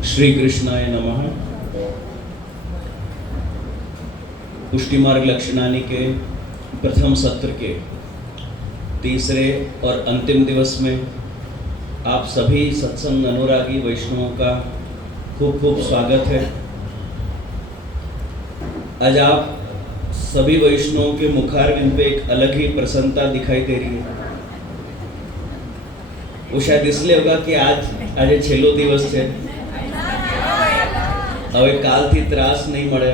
श्री कृष्णाय नमः। पुष्टि मार्ग लक्षणानी के प्रथम सत्र के तीसरे और अंतिम दिवस में आप सभी सत्संग अनुरागी वैष्णवों का खूब खूब स्वागत है। आज आप सभी वैष्णवों के मुखारविंद पे एक अलग ही प्रसन्नता दिखाई दे रही है। वो शायद इसलिए होगा कि आज छेल्लो दिवस है। હવે કાલથી ત્રાસ નહીં મળે।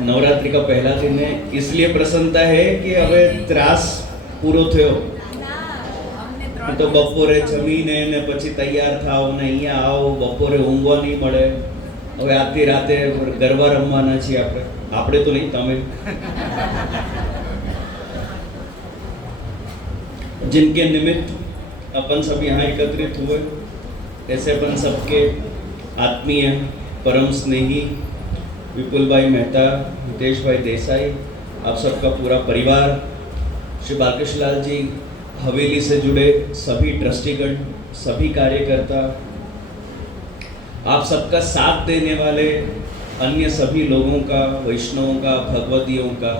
नवरात्रि का पहला दिन है, इसलिए प्रसन्नता है कि હવે ત્રાસ પૂરો થયો। તો બપોરે જમીને ને પછી તૈયાર થાઓ ને અહીંયા આવો, બપોરે ઊંઘવા નહીં મળે। હવે આખી રાતે ગરબા રમવાના છીએ આપણે તો નહીં, તમે जिनके निमित्त अपन सब यहाँ एकत्रित हुए, ऐसे अपन सबके आत्मीय परम स्नेही विपुल भाई मेहता, हितेश भाई देसाई, आप सबका पूरा परिवार, श्री बालकृष्ण लाल जी हवेली से जुड़े सभी ट्रस्टीगण, सभी कार्यकर्ता, आप सबका साथ देने वाले अन्य सभी लोगों का, वैष्णवों का, भगवतियों का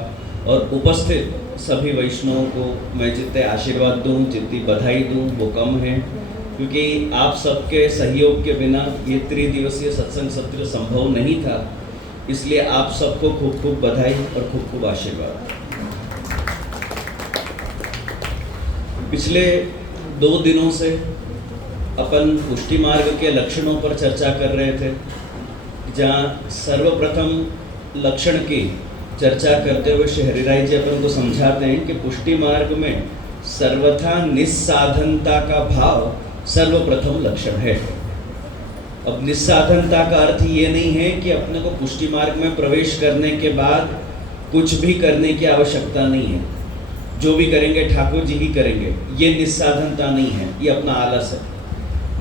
और उपस्थित सभी वैष्णवों को मैं जितने आशीर्वाद दूं, जितनी बधाई दूं वो कम है, क्योंकि आप सबके सहयोग के बिना ये त्रिदिवसीय सत्संग सत्र संभव नहीं था। इसलिए आप सबको खूब खूब बधाई और खूब खूब आशीर्वाद। पिछले 2 दिनों से अपन पुष्टि मार्ग के लक्षणों पर चर्चा कर रहे थे, जहाँ सर्वप्रथम लक्षण की चर्चा करते हुए श्री हरिराय जी अपन को समझाते हैं कि पुष्टि मार्ग में सर्वथा निस्साधनता का भाव सर्वप्रथम लक्षण है। अब निस्साधनता का अर्थ ये नहीं है कि अपने को पुष्टि मार्ग में प्रवेश करने के बाद कुछ भी करने की आवश्यकता नहीं है, जो भी करेंगे ठाकुर जी ही करेंगे, ये निस्साधनता नहीं है, ये अपना आलस है।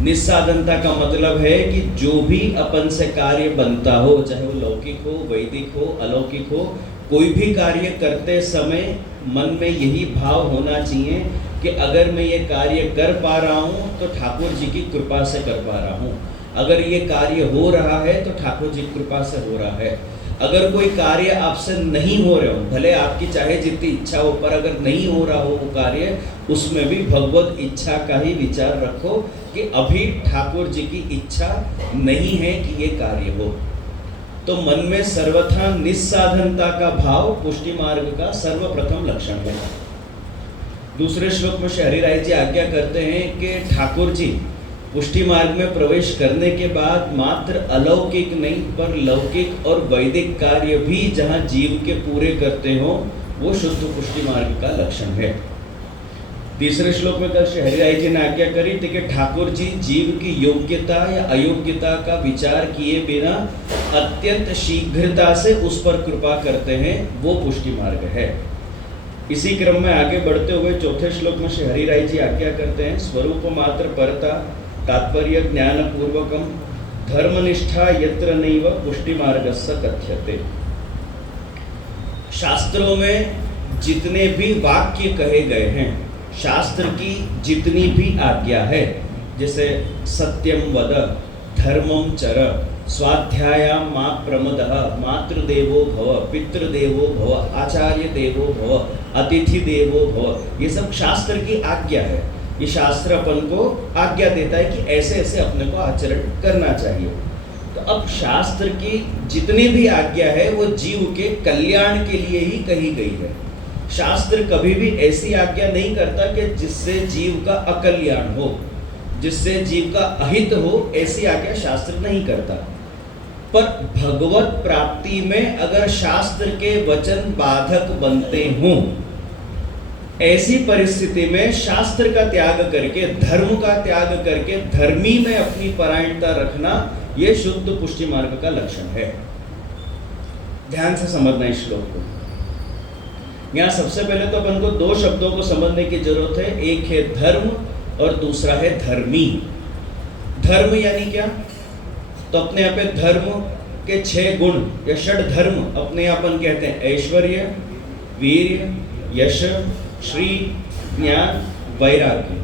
निस्साधनता का मतलब है कि जो भी अपन से कार्य बनता हो, चाहे वो लौकिक हो, वैदिक हो, अलौकिक हो, कोई भी कार्य करते समय मन में यही भाव होना चाहिए कि अगर मैं ये कार्य कर पा रहा हूँ तो ठाकुर जी की कृपा से कर पा रहा हूँ, अगर ये कार्य हो रहा है तो ठाकुर जी की कृपा से हो रहा है। अगर कोई कार्य आपसे नहीं हो रहा हो, भले आपकी चाहे जितनी इच्छा हो, पर अगर नहीं हो रहा हो वो कार्य, उसमें भी भगवत इच्छा का ही विचार रखो कि अभी ठाकुर जी की इच्छा नहीं है कि ये कार्य हो। तो मन में सर्वथा निस्साधनता का भाव पुष्टि मार्ग का सर्वप्रथम लक्षण है। दूसरे श्लोक में श्री हरिराय जी आज्ञा करते हैं कि ठाकुर जी पुष्टि मार्ग में प्रवेश करने के बाद मात्र अलौकिक नहीं पर लौकिक और वैदिक कार्य भी जहाँ जीव के पूरे करते हो, वो शुद्ध पुष्टि मार्ग का लक्षण है। तीसरे श्लोक में कल श्री हरिराय जी ने आज्ञा करी थी कि ठाकुर जी जीव की योग्यता या अयोग्यता का विचार किए बिना अत्यंत शीघ्रता से उस पर कृपा करते हैं, वो पुष्टि मार्ग है। इसी क्रम में आगे बढ़ते हुए चौथे श्लोक में श्री हरिराय जी आज्ञा करते हैं, स्वरूप मात्र परता तात्पर्य ज्ञान पूर्वकम धर्मनिष्ठा यत्र नैव पुष्टि मार्गस्य कथ्यते। शास्त्रों में जितने भी वाक्य कहे गए हैं, शास्त्र की जितनी भी आज्ञा है, जैसे सत्यम वद, धर्मम चर, स्वाध्यायाम मा प्रमदः, मातृदेवो भव, पितृदेवो भव, आचार्य देवो भव, अतिथि देवो भव, ये सब शास्त्र की आज्ञा है। ये शास्त्र अपन को आज्ञा देता है कि ऐसे ऐसे अपने को आचरण करना चाहिए। तो अब शास्त्र की जितनी भी आज्ञा है वो जीव के कल्याण के लिए ही कही गई है। शास्त्र कभी भी ऐसी आज्ञा नहीं करता कि जिससे जीव का अकल्याण हो, जिससे जीव का अहित हो, ऐसी आज्ञा शास्त्र नहीं करता। पर भगवत प्राप्ति में अगर शास्त्र के वचन बाधक बनते हों, ऐसी परिस्थिति में शास्त्र का त्याग करके, धर्म का त्याग करके धर्मी में अपनी परायणता रखना, यह शुद्ध पुष्टि मार्ग का लक्षण है। ध्यान से समझना इस श्लोक को। यहाँ सबसे पहले तो अपन को 2 शब्दों को समझने की जरूरत है। एक है धर्म और दूसरा है धर्मी। धर्म यानी क्या? तो अपने यहाँ पे धर्म के 6 गुण या षड धर्म अपने यहाँ अपन कहते हैं, ऐश्वर्य, वीर्य, यश, श्री, ज्ञान, वैराग्य।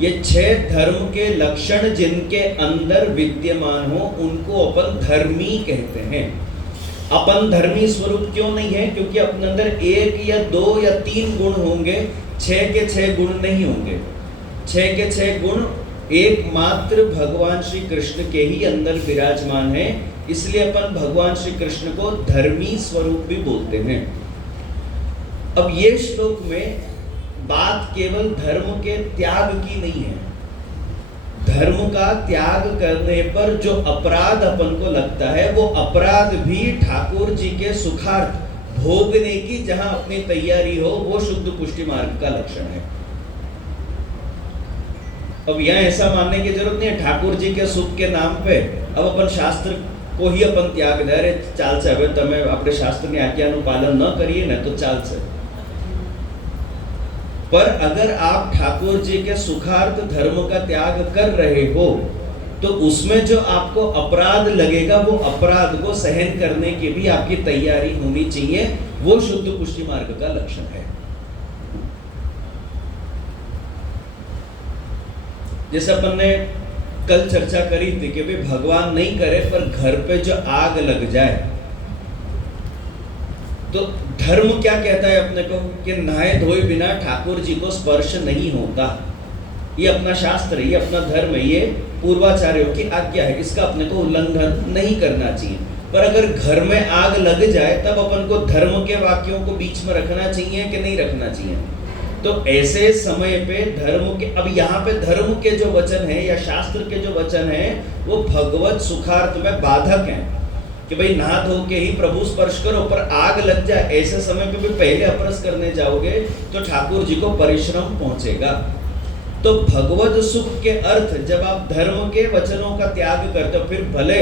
ये 6 धर्म के लक्षण जिनके अंदर विद्यमान हो उनको अपन धर्मी कहते हैं। अपन धर्मी स्वरूप क्यों नहीं है? क्योंकि अपने अंदर 1 या 2 या 3 गुण होंगे, 6 के 6 गुण नहीं होंगे। 6 के 6 गुण एकमात्र भगवान श्री कृष्ण के ही अंदर विराजमान है, इसलिए अपन भगवान श्री कृष्ण को धर्मी स्वरूप भी बोलते हैं। अब ये श्लोक में बात केवल धर्म के त्याग की नहीं है। धर्म का त्याग करने पर जो अपराध अपन को लगता है वो अपराध भी ठाकुर जी के सुखार्थ भोगने की जहां अपनी तैयारी हो, वो शुद्ध पुष्टि मार्ग का लक्षण है। अब यहाँ ऐसा मानने की जरूरत नहीं है ठाकुर जी के सुख के नाम पे अब अपन शास्त्र को ही अपन त्याग दे, अरे चाल से હવે તમે આપણે શાસ્ત્રની આજ્ઞાનું પાલન ન કરીએ ને તો ચાલશે। पर अगर आप ठाकुर जी के सुखार्थ धर्म का त्याग कर रहे हो तो उसमें जो आपको अपराध लगेगा वो अपराध को सहन करने की भी आपकी तैयारी होनी चाहिए, वो शुद्ध पुष्टि मार्ग का लक्षण है। जैसे अपन ने कल चर्चा करी थी कि भाई भगवान नहीं करे पर घर पे जो आग लग जाए, तो धर्म क्या कहता है अपने को कि नहाए धोए बिना ठाकुर जी को स्पर्श नहीं होता। ये अपना शास्त्र है, ये अपना धर्म है, ये पूर्वाचार्यों की आज्ञा है, इसका अपने को उल्लंघन नहीं करना चाहिए। पर अगर घर में आग लग जाए तब अपन को धर्म के वाक्यों को बीच में रखना चाहिए कि नहीं रखना चाहिए? तो ऐसे समय पे धर्म के, अब यहाँ पे धर्म के जो वचन है या शास्त्र के जो वचन है वो भगवत सुखार्थ में बाधक हैं कि भाई नहा धो के ही प्रभु स्पर्श करो, पर आग लग जाए ऐसे समय पे भी पहले अपरस करने जाओगे तो ठाकुर जी को परिश्रम पहुंचेगा। तो भगवत सुख के अर्थ जब आप धर्म के वचनों का त्याग करते हो, फिर भले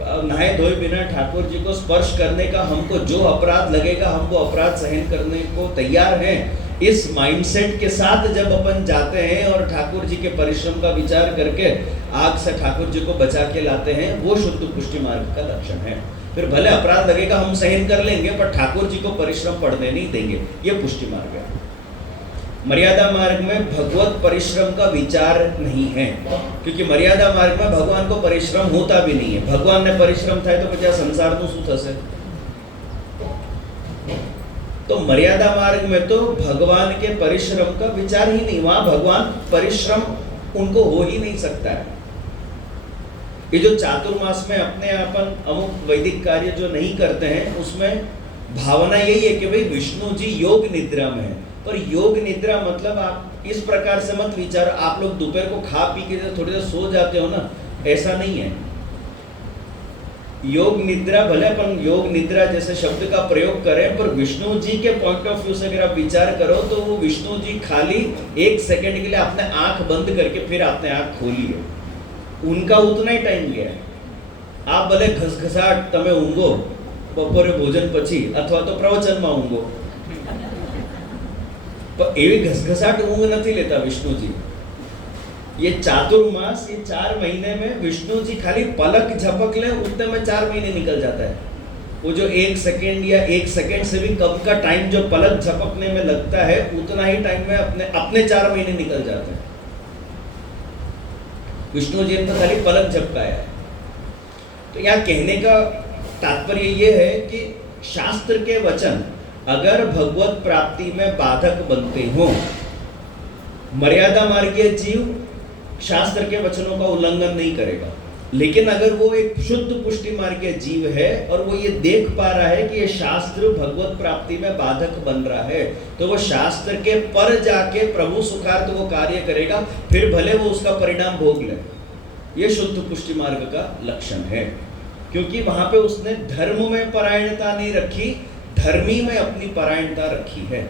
नहाए धोए बिना ठाकुर जी को स्पर्श करने का हमको जो अपराध लगेगा हम वो अपराध सहन करने को तैयार हैं, इस माइंडसेट के साथ जब अपन जाते हैं और ठाकुर जी के परिश्रम का विचार करके आग से ठाकुर जी को बचा के लाते हैं, वो शुद्ध पुष्टि मार्ग का लक्षण है। फिर भले अपराध लगेगा हम सहन कर लेंगे पर ठाकुर जी को परिश्रम पड़ने नहीं देंगे, ये पुष्टि मार्ग है। मर्यादा मार्ग में भगवत परिश्रम का विचार नहीं है, क्योंकि मर्यादा मार्ग में भगवान को परिश्रम होता भी नहीं है। भगवान ने परिश्रम था तो क्या संसार तो શું થશે? तो मर्यादा मार्ग में तो भगवान के परिश्रम का विचार ही नहीं, वहां भगवान परिश्रम उनको हो ही नहीं सकता है। ये जो चातुर्मास में अपने अपन अमुक वैदिक कार्य जो नहीं करते हैं उसमें भावना यही है कि भाई विष्णु जी योग निद्रा में है, पर योग निद्रा मतलब आप इस प्रकार से मत विचारो आप लोग दोपहर को खा पी के थोड़ी देर सो जाते हो ना, ऐसा नहीं है। योग निद्रा, भले अपन योग निद्रा जैसे शब्द का प्रयोग करें पर विष्णु जी के पॉइंट ऑफ व्यू से अगर आप विचार करो तो वो विष्णु जी खाली 1 सेकंड के लिए आपने आंख बंद करके फिर आपने आंख खोली है, उनका उतना ही टाइम गया है। आप भले घसघसाट तमे ઊંઘો બપોરે ભોજન પછી અથવા તો પ્રવચનમાં ઊંઘો, पर એવી ઘસઘસાટ ઊંઘ નથી લેતા विष्णु जी। ये चातुर्मास, ये 4 महीने में विष्णु जी खाली पलक झपक ले उतने में 4 महीने निकल जाता है। वो जो 1 सेकेंड या 1 सेकेंड से भी कम का टाइम जो पलक झपकने में लगता है उतना ही टाइम में अपने 4 महीने निकल जाते हैं। विष्णु जी ने खाली पलक झपकाया है। तो यहाँ कहने का तात्पर्य ये है कि शास्त्र के वचन अगर भगवत प्राप्ति में बाधक बनते हो, मर्यादा मार्गीय जीव शास्त्र के वचनों का उल्लंघन नहीं करेगा, लेकिन अगर वो एक शुद्ध पुष्टि मार्गीय जीव है और वो ये देख पा रहा है कि ये शास्त्र भगवत प्राप्ति में बाधक बन रहा है, तो वो शास्त्र के पर जाके प्रभु सुखार्थ वो कार्य करेगा, फिर भले वो उसका परिणाम भोग ले। ये शुद्ध पुष्टि मार्ग का लक्षण है, क्योंकि वहां पे उसने धर्म में परायणता नहीं रखी, धर्मी में अपनी परायणता रखी है।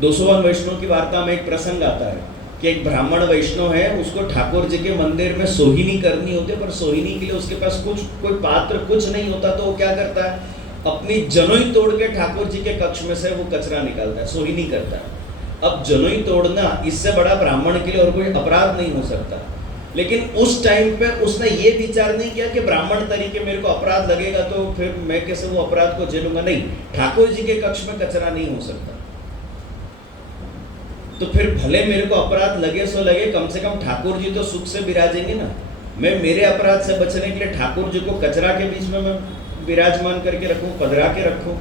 200वां वैष्णव की वार्ता में एक प्रसंग आता है कि एक ब्राह्मण वैष्णव है, उसको ठाकुर जी के मंदिर में सोहिनी करनी होती है, पर सोहिनी के लिए उसके पास कोई पात्र कुछ नहीं होता, तो वो क्या करता है, अपनी जनोई तोड़ के ठाकुर जी के कक्ष में से वो कचरा निकालता है, सोहिनी करता है। अब जनोई तोड़ना इससे बड़ा ब्राह्मण के लिए और कोई अपराध नहीं हो सकता, लेकिन उस टाइम पे उसने ये विचार नहीं किया कि ब्राह्मण तरीके मेरे को अपराध लगेगा तो फिर मैं कैसे वो अपराध को झेलूंगा। नहीं, ठाकुर जी के कक्ष में कचरा नहीं हो सकता। तो फिर भले मेरे को अपराध लगे सो लगे, कम से कम ठाकुर जी तो सुख से विराजेंगे ना। मैं मेरे अपराध से बचने के लिए ठाकुर जी को कचरा के बीच में मैं विराजमान करके रखूं, पधरा के रखूं।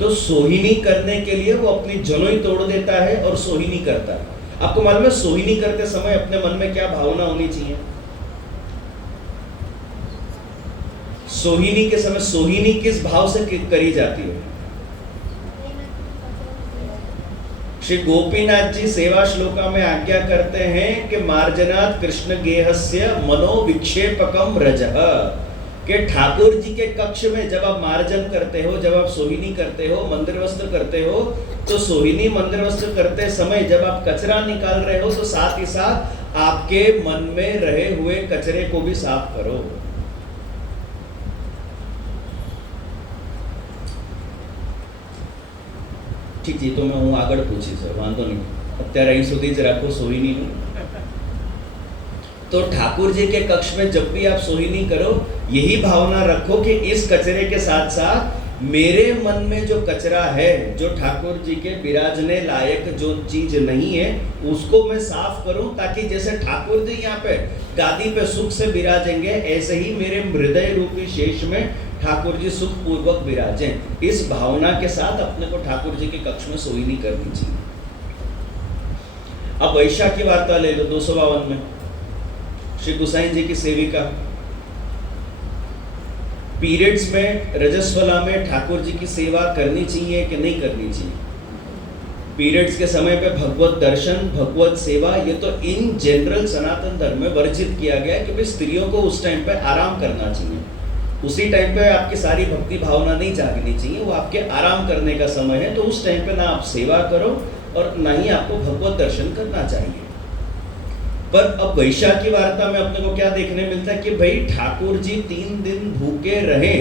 तो सोहिनी करने के लिए वो अपनी जनोई तोड़ देता है और सोहिनी करता है। आपको मालूम है सोहिनी करते समय अपने मन में क्या भावना होनी चाहिए? सोहिनी के समय सोहिनी किस भाव से करी जाती है? श्री गोपीनाथ जी सेवा श्लोका में आज्ञा करते हैं कि मार्जनात् कृष्ण गेहस्य मनो विक्षेपकम रजः, कि ठाकुर जी के कक्ष में जब आप मार्जन करते हो, जब आप सोहिनी करते हो, मंदिर वस्त्र करते हो, तो सोहिनी मंदिर वस्त्र करते समय जब आप कचरा निकाल रहे हो तो साथ ही साथ आपके मन में रहे हुए कचरे को भी साफ करो। ठीक जी, तो मैं हूँ આગળ પૂછી સર, વાંધો નહીં, અત્યારે અહીં સુધી જ રાખો સોહિની। तो ठाकुर जी के कक्ष में जब भी आप सोहिनी करो, यही भावना रखो कि इस कचरे के साथ साथ मेरे मन में जो कचरा है, जो ठाकुर जी के विराजने लायक जो चीज नहीं है, उसको मैं साफ करूं, ताकि जैसे ठाकुर जी यहाँ पे गादी पे सुख से विराजेंगे, ऐसे ही मेरे हृदय रूपी शेष में ठाकुर जी सुख पूर्वक विराजें। इस भावना के साथ अपने को ठाकुर जी के कक्ष में सोहिनी करनी चाहिए। अब वैशाख की वार्ता ले लो, 252 में श्री गुसाई जी की सेविका पीरियड्स में रजस्वला में ठाकुर जी की सेवा करनी चाहिए कि नहीं करनी चाहिए? पीरियड्स के समय पे भगवत दर्शन, भगवत सेवा, ये तो इन जनरल सनातन धर्म में वर्जित किया गया है कि भाई स्त्रियों को उस टाइम पे आराम करना चाहिए। उसी टाइम पे आपकी सारी भक्ति भावना नहीं जागनी चाहिए, वो आपके आराम करने का समय है। तो उस टाइम पे ना आप सेवा करो और ना ही आपको भगवत दर्शन करना चाहिए। पर अब वैशाख की वार्ता में अपने को क्या देखने मिलता है कि भाई ठाकुर जी 3 दिन भूखे रहे,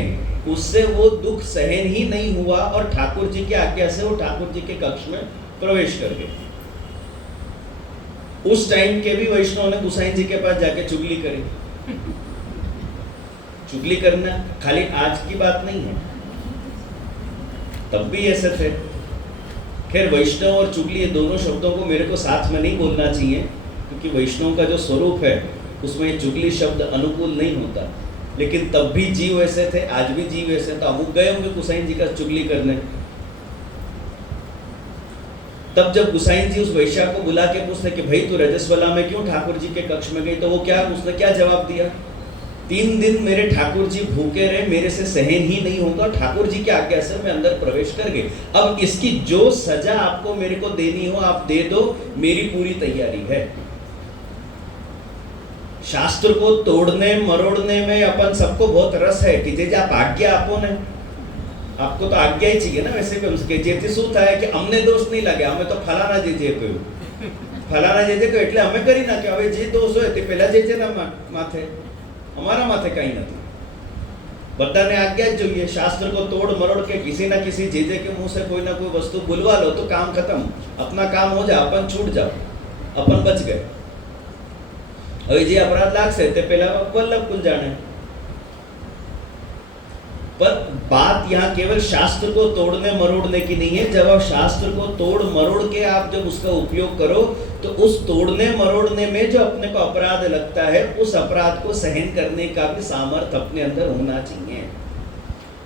उससे वो दुख सहन ही नहीं हुआ और ठाकुर जी की आज्ञा से वो ठाकुर जी के कक्ष में प्रवेश कर गए। उस टाइम के भी वैष्णव ने गुसाई जी के पास जाके चुगली करी। चुगली करना खाली आज की बात नहीं है, तब भी ऐसे थे। खैर वैष्णव और चुगली, ये दोनों शब्दों को मेरे को साथ में नहीं बोलना चाहिए, क्योंकि वैष्णव का जो स्वरूप है उसमें चुगली शब्द अनुकूल नहीं होता। लेकिन तब भी जीव ऐसे थे, आज भी जीव ऐसे। तो अमुक गए होंगे गुसाई जी का चुगली करने। तब जब गुसाई जी उस वैश्या को बुला के पूछते कि भाई तू रजस्वला में क्यों ठाकुर जी के कक्ष में गई, तो वो उसने क्या जवाब दिया? 3 दिन मेरे ठाकुर जी भूखे रहे, मेरे से सहन ही नहीं होगा, ठाकुर जी की आज्ञा से मैं अंदर प्रवेश कर गए। अब इसकी जो सजा आपको मेरे को देनी हो आप दे दो, मेरी पूरी तैयारी है। शास्त्र को तोड़ने मरोड़ने में अपन सबको बहुत रस है कि जे आप आज्ञा आपो ने, आपको तो आज्ञा ही चाहिए ना। वैसे भी हमसे जेથી શું થાય કે અમને દોષ નહીં લાગે, અમે તો ફલાણા જે કહ્યું, ફલાણા જે કહ્યું એટલે અમે કરી નાખ્યો। હવે જે દોષ હોય તે પહેલા જે ના માથે, અમારા માથે કંઈ નથી। બધાને આज्ञा જ જોઈએ। शास्त्र को तोड़ मरोड़ के किसी ना किसी जे के मुंह से कोई ना कोई वस्तु बुलवा लो तो काम खत्म, अपना काम हो जाए, अपन छूट जाओ, अपन बच गए। હવે જે अपराध लागશે તે પહેલા વલ્લભ कुल जाने। पर बात यहाँ केवल शास्त्र को तोड़ने मरोड़ने की नहीं है। जब आप शास्त्र को तोड़ मरोड़ के आप जब उसका उपयोग करो तो उस तोड़ने मरोड़ने में जो अपने को अपराध लगता है, उस अपराध को सहन करने का भी सामर्थ्य अपने अंदर होना चाहिए।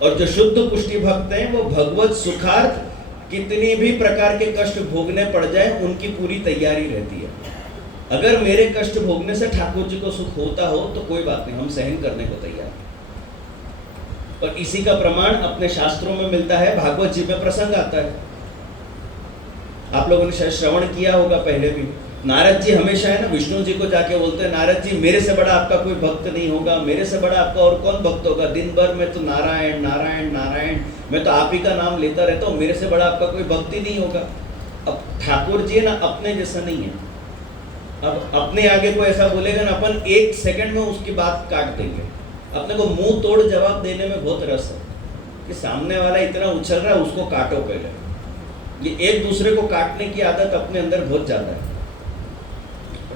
और जो शुद्ध पुष्टि भक्त हैं वो भगवत सुखार्थ कितनी भी प्रकार के कष्ट भोगने पड़ जाए उनकी पूरी तैयारी रहती है। अगर मेरे कष्ट भोगने से ठाकुर जी को सुख होता हो तो कोई बात नहीं, हम सहन करने को तैयार। और इसी का प्रमाण अपने शास्त्रों में मिलता है। भागवत जी में प्रसंग आता है, आप लोगों ने शायद श्रवण किया होगा पहले भी। नारद जी हमेशा है ना विष्णु जी को जाके बोलते हैं, नारद जी मेरे से बड़ा आपका कोई भक्त नहीं होगा, मेरे से बड़ा आपका और कौन भक्त होगा? दिन भर में तो नारायण नारायण नारायण, मैं तो आप ही का नाम लेता रहता हूँ, मेरे से बड़ा आपका कोई भक्त ही नहीं होगा। अब ठाकुर जी ना अपने जैसा नहीं है। अब अपने आगे को ऐसा बोलेगा ना, अपन 1 सेकंड में उसकी बात काट देंगे। अपने को मुंह तोड़ जवाब देने में बहुत रस है कि सामने वाला इतना उछल रहा है, उसको काटो पहले। ये एक दूसरे को काटने की आदत अपने अंदर बहुत ज्यादा है।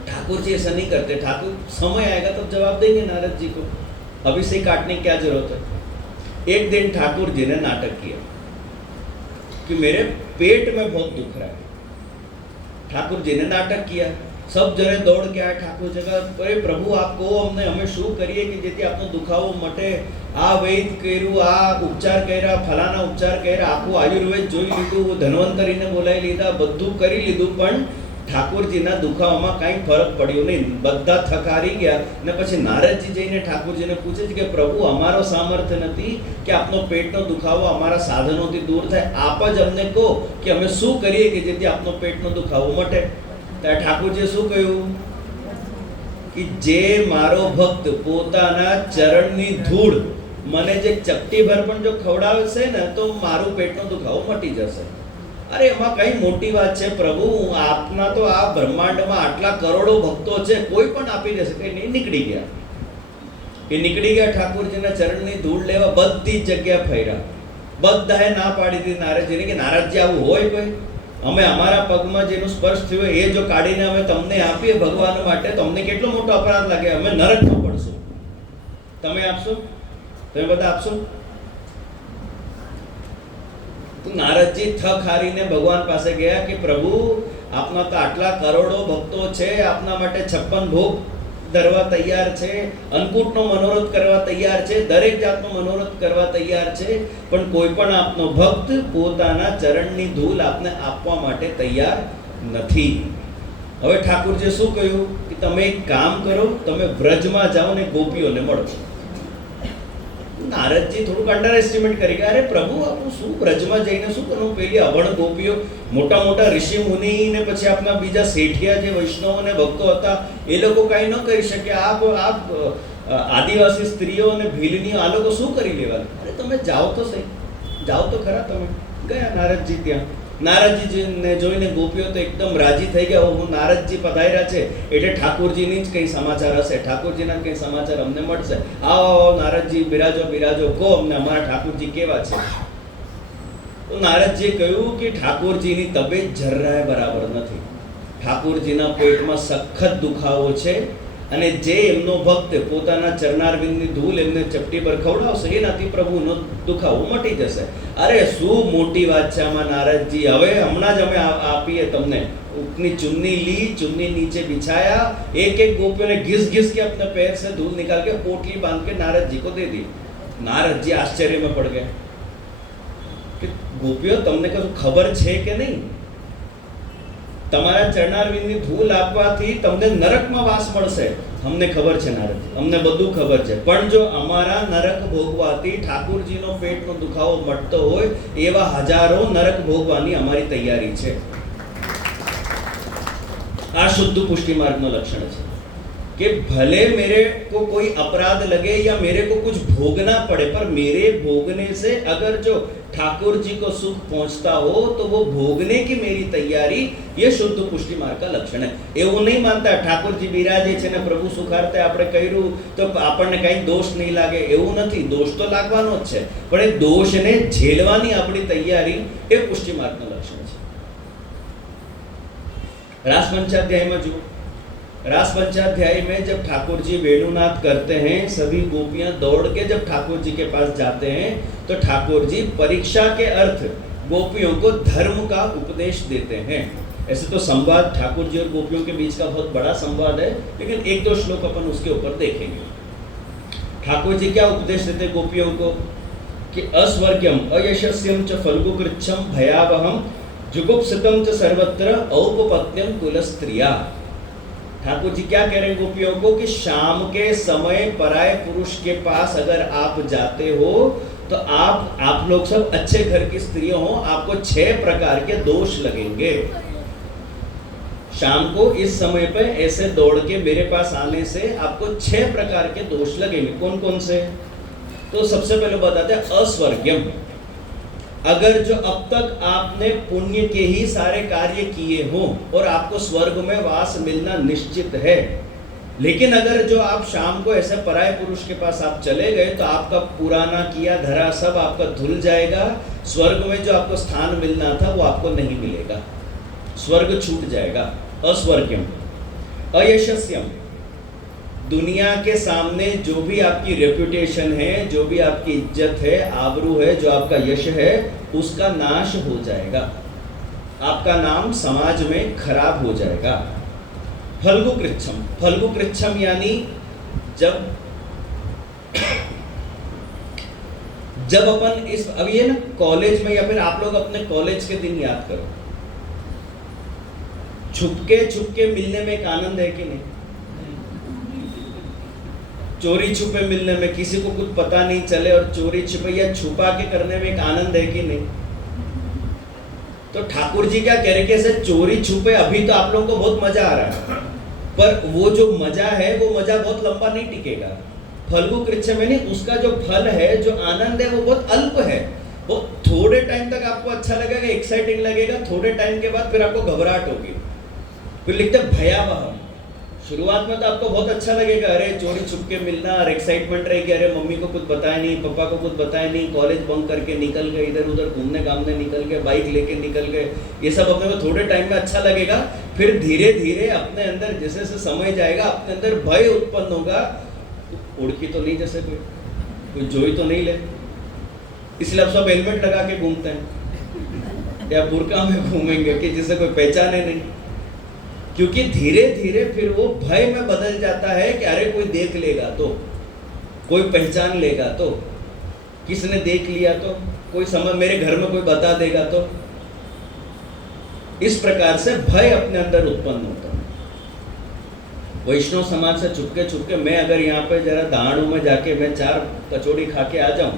ठाकुर जी ऐसा नहीं करते। ठाकुर समय आएगा तब जवाब देंगे नारद जी को, अभी से काटने की क्या जरूरत है। एक दिन ठाकुर जी ने नाटक किया कि मेरे पेट में बहुत दुख रहा है, ठाकुर जी ने नाटक किया, सब जने दौड़ के आए ठाकुर जी का, अरे प्रभु आप કહો અમને, અમે શું કરીએ કે જેથી આપનો દુખાવો મટે? આ વૈદ કર્યું, આ ઉપચાર કર્યા, ફલાના ઉપચાર કર્યા, આખું આયુર્વેદ જોઈ લીધું, ધન્વંતરીને બોલાવી લીધા, બધું કરી લીધું, પણ ઠાકોરજીના દુખાવામાં કાંઈ ફરક પડ્યો નહીં. બધા થકારી ગયા ને પછી નારદજી જઈને ઠાકોરજીને પૂછે છે કે પ્રભુ અમારો સામર્થ્ય નથી કે આપનો પેટનો દુખાવો અમારા સાધનોથી દૂર થાય, આપ જ અમને કહો કે અમે શું કરીએ કે જેથી આપનો પેટનો દુખાવો મટે. ત્યારે ઠાકોરજીએ શું કહ્યું કે જે મારો ભક્ત પોતાના ચરણની ધૂળ મને જે ચપટી ભર પણ જો ખવડાવશે ને તો મારું પેટનો દુખાવો મટી જશે. અરે એમાં કઈ મોટી વાત છે પ્રભુ, આપના તો આ બ્રહ્માંડમાં આટલા કરોડો ભક્તો છે, કોઈ પણ આપી દેશે. કઈ નહીં, નીકળી ગયા. એ નીકળી ગયા ઠાકોરજીના ચરણની ધૂળ લેવા, બધી જગ્યા ફર્યા, બધાએ ના પાડી દીધી નારદજીને કે નારદજી આવું હોય કોઈ? અમે અમારા પગમાં જેનું સ્પર્શ થયો એ જો કાઢીને અમે તમને આપીએ ભગવાન માટે, તમને કેટલો મોટો અપરાધ લાગે, અમે નરકમાં પડશું. તમે આપશો? તમે બધા આપશો? તો નારદજી થક હારીને ભગવાન પાસે ગયા કે પ્રભુ આપના તો આટલા કરોડો ભક્તો છે, આપના માટે 56 ભોગ ધરવા તૈયાર છે, અન્નકૂટનો મનોરથ કરવા તૈયાર છે, દરેક જાતનો મનોરથ કરવા તૈયાર છે, પણ કોઈ પણ આપનો ભક્ત પોતાના ચરણની ધૂળ આપને આપવા માટે તૈયાર નથી. હવે ઠાકોરજીએ શું કહ્યું કે તમે એક કામ કરો, તમે વ્રજમાં જાઓ ને ગોપીઓને મળો. નારદજી થોડુંક અંડર એસ્ટિમેટ કરી ગયા, અરે પ્રભુ આપણું શું વ્રજમાં જઈને શું કરવું? પેલી અભણ ગોપીઓ, મોટા મોટા ઋષિ મુનિ ને પછી આપણા બીજા શેઠિયા જે વૈષ્ણવ અને ભક્તો હતા એ લોકો કાંઈ ન કરી શકે. આપ આદિવાસી સ્ત્રીઓ અને ભીલની આ લોકો શું કરી લેવાના? અરે તમે જાઓ તો સહી, જાઓ તો ખરા. તમે ગયા નારદજી ત્યાં. નારદજીને જોઈને ગોપીઓ તો એકદમ રાજી થઈ ગયા, હું નારદજી પધાર્યા છે એટલે ઠાકોરજીની જ કંઈ સમાચાર હશે, ઠાકોરજીના કંઈ સમાચાર અમને મળશે. આવો નારદજી, બિરાજો બિરાજો, કહો અમને અમારા ઠાકોરજી કેવા છે. તો નારદજીએ કહ્યું કે ઠાકોરજીની તબિયત જરાય બરાબર નથી, ઠાકોરજીના પેટમાં સખત દુખાવો છે, અને જે એમનો ભક્ત પોતાના ચરણારવિંદની ધૂળ એમને ચપટી પર ખવડાવશે એનાથી પ્રભુનો દુખાવો મટી જશે. અરે શું મોટી વાત છે આમાં નારદજી, હવે હમણાં જ અમે આપીએ તમને. अपनी चुन्नी ली, चुन्नी नीचे बिछाया, एक एक गोपियों ने घिस घिस के अपने पैर से धूल निकाल के पोटली बांध के नारद जी को दे दी. नारद जी आश्चर्य में पड़ गए कि गोपियों તમને કશું ખબર છે કે નહીં? તમારા ચરણારવિંદની ધૂળ આપવાથી તમને નરકમાં વાસ મળશે. અમને ખબર છે નારદજી, અમને બધું ખબર છે, પણ જો અમારા નરક ભોગવાથી ઠાકોરજીનો પેટનો દુખાવો મટતો હોય એવા હજારો નરક ભોગવાની અમારી તૈયારી છે. આ શુદ્ધ પુષ્ટિ માર્ગનો લક્ષણ છે कि भले मेरे को कोई अपराध लगे या मेरे को कुछ भोगना पड़े, पर मेरे भोगने से अगर जो ठाकुर जी को सुख पहुंचता हो तो वो भोगने की मेरी तैयारी, ये शुद्ध पुष्टि मार्ग का लक्षण है. એવું નહીં માનતા ઠાકોર જી બિરાજે છે ને પ્રભુ સુખાર્થે આપણે કર્યું તો આપણને કઈ દોષ નહીં લાગે, એવું નથી. દોષ તો લાગવાનો જ છે, પણ એ દોષને ઝેલવાની આપણી તૈયારી એ પુષ્ટિ માર્ગનું લક્ષણ છે. रास पंचाध्याय में जो रास पंचाध्याय में जब ठाकुर जी वेणुनाद करते हैं, सभी गोपियां दौड़ के जब ठाकुर जी के पास जाते हैं तो ठाकुर जी परीक्षा के अर्थ गोपियों को धर्म का उपदेश देते हैं. ऐसे तो संवाद ठाकुर जी और गोपियों के बीच का बहुत बड़ा संवाद है, लेकिन एक दो श्लोक अपन उसके ऊपर देखेंगे. ठाकुर जी क्या उपदेश देते हैं गोपियों को कि अस्वर्ग्यम अयशस्यम च फल्गुकृच्छम भयावहम जुगुप्सितम च सर्वत्र औपपत्न्यम कुलस्त्रिया. ठाकुर जी क्या कह रहे हैं गोपियों को कि शाम के समय पराये पुरुष के पास अगर आप जाते हो तो आप लोग सब अच्छे घर की स्त्रियों हो, आपको 6 प्रकार के दोष लगेंगे. शाम को इस समय पे ऐसे दौड़ के मेरे पास आने से आपको 6 प्रकार के दोष लगेंगे. कौन कौन से? तो सबसे पहले बताते हैं अस्वर्ग्यम. अगर जो अब तक आपने पुण्य के ही सारे कार्य किए हो और आपको स्वर्ग में वास मिलना निश्चित है, लेकिन अगर जो आप शाम को ऐसे पराये पुरुष के पास आप चले गए तो आपका पुराना किया धरा सब आपका धुल जाएगा. स्वर्ग में जो आपको स्थान मिलना था वो आपको नहीं मिलेगा, स्वर्ग छूट जाएगा. अस्वर्ग्यम. अयशस्यम. दुनिया के सामने जो भी आपकी रेपुटेशन है, जो भी आपकी इज्जत है, आबरू है, जो आपका यश है, उसका नाश हो जाएगा. आपका नाम समाज में खराब हो जाएगा। फल्गु कृच्छम, फल्गु कृच्छम यानी जब अपन इस, अब ये ना कॉलेज में या फिर आप लोग अपने कॉलेज के दिन याद करो, छुपके मिलने में एक आनंद है कि नहीं? चोरी छुपे मिलने में, किसी को कुछ पता नहीं चले और चोरी छुपे या छुपा के करने में एक आनंद है कि नहीं? तो ठाकुर जी क्या कह रहे कि ऐसे चोरी छुपे अभी तो आप लोगों को बहुत मजा आ रहा है, पर वो जो मजा है वो मजा बहुत लंबा नहीं टिकेगा। फल्गु कृच्छ में नहीं, उसका जो फल है, जो आनंद है, वो बहुत अल्प है। वो थोड़े टाइम तक आपको अच्छा लगेगा, एक्साइटिंग लगेगा, थोड़े टाइम के बाद फिर आपको घबराहट होगी। फिर लिखते भयावह, शुरुआत में तो आपको बहुत अच्छा लगेगा, अरे चोरी छुपके मिलना, और एक्साइटमेंट रहेगी, अरे मम्मी को कुछ बताया नहीं, पापा को कुछ बताया नहीं, कॉलेज बंक करके निकल गए, इधर उधर घूमने घामने निकल गए, बाइक लेके निकल गए, ये सब अपने को थोड़े टाइम में अच्छा लगेगा। फिर धीरे धीरे अपने अंदर जैसे जैसे समय जाएगा, अपने अंदर भय उत्पन्न होगा, उड़की तो नहीं, जैसे कोई जोई तो नहीं ले, इसलिए अब सब हेलमेट लगा के घूमते हैं या बुर्का में घूमेंगे कि जिसे कोई पहचाने नहीं, क्योंकि धीरे धीरे फिर वो भय में बदल जाता है कि अरे कोई देख लेगा तो, कोई पहचान लेगा तो, किसने देख लिया तो, कोई समझ, मेरे घर में कोई बता देगा तो, इस प्रकार से भय अपने अंदर उत्पन्न होता है। वैष्णव समाज से चुपके मैं अगर यहाँ पे जरा दहाड़ू में जाके मैं 4 कचौड़ी खा के आ जाऊं,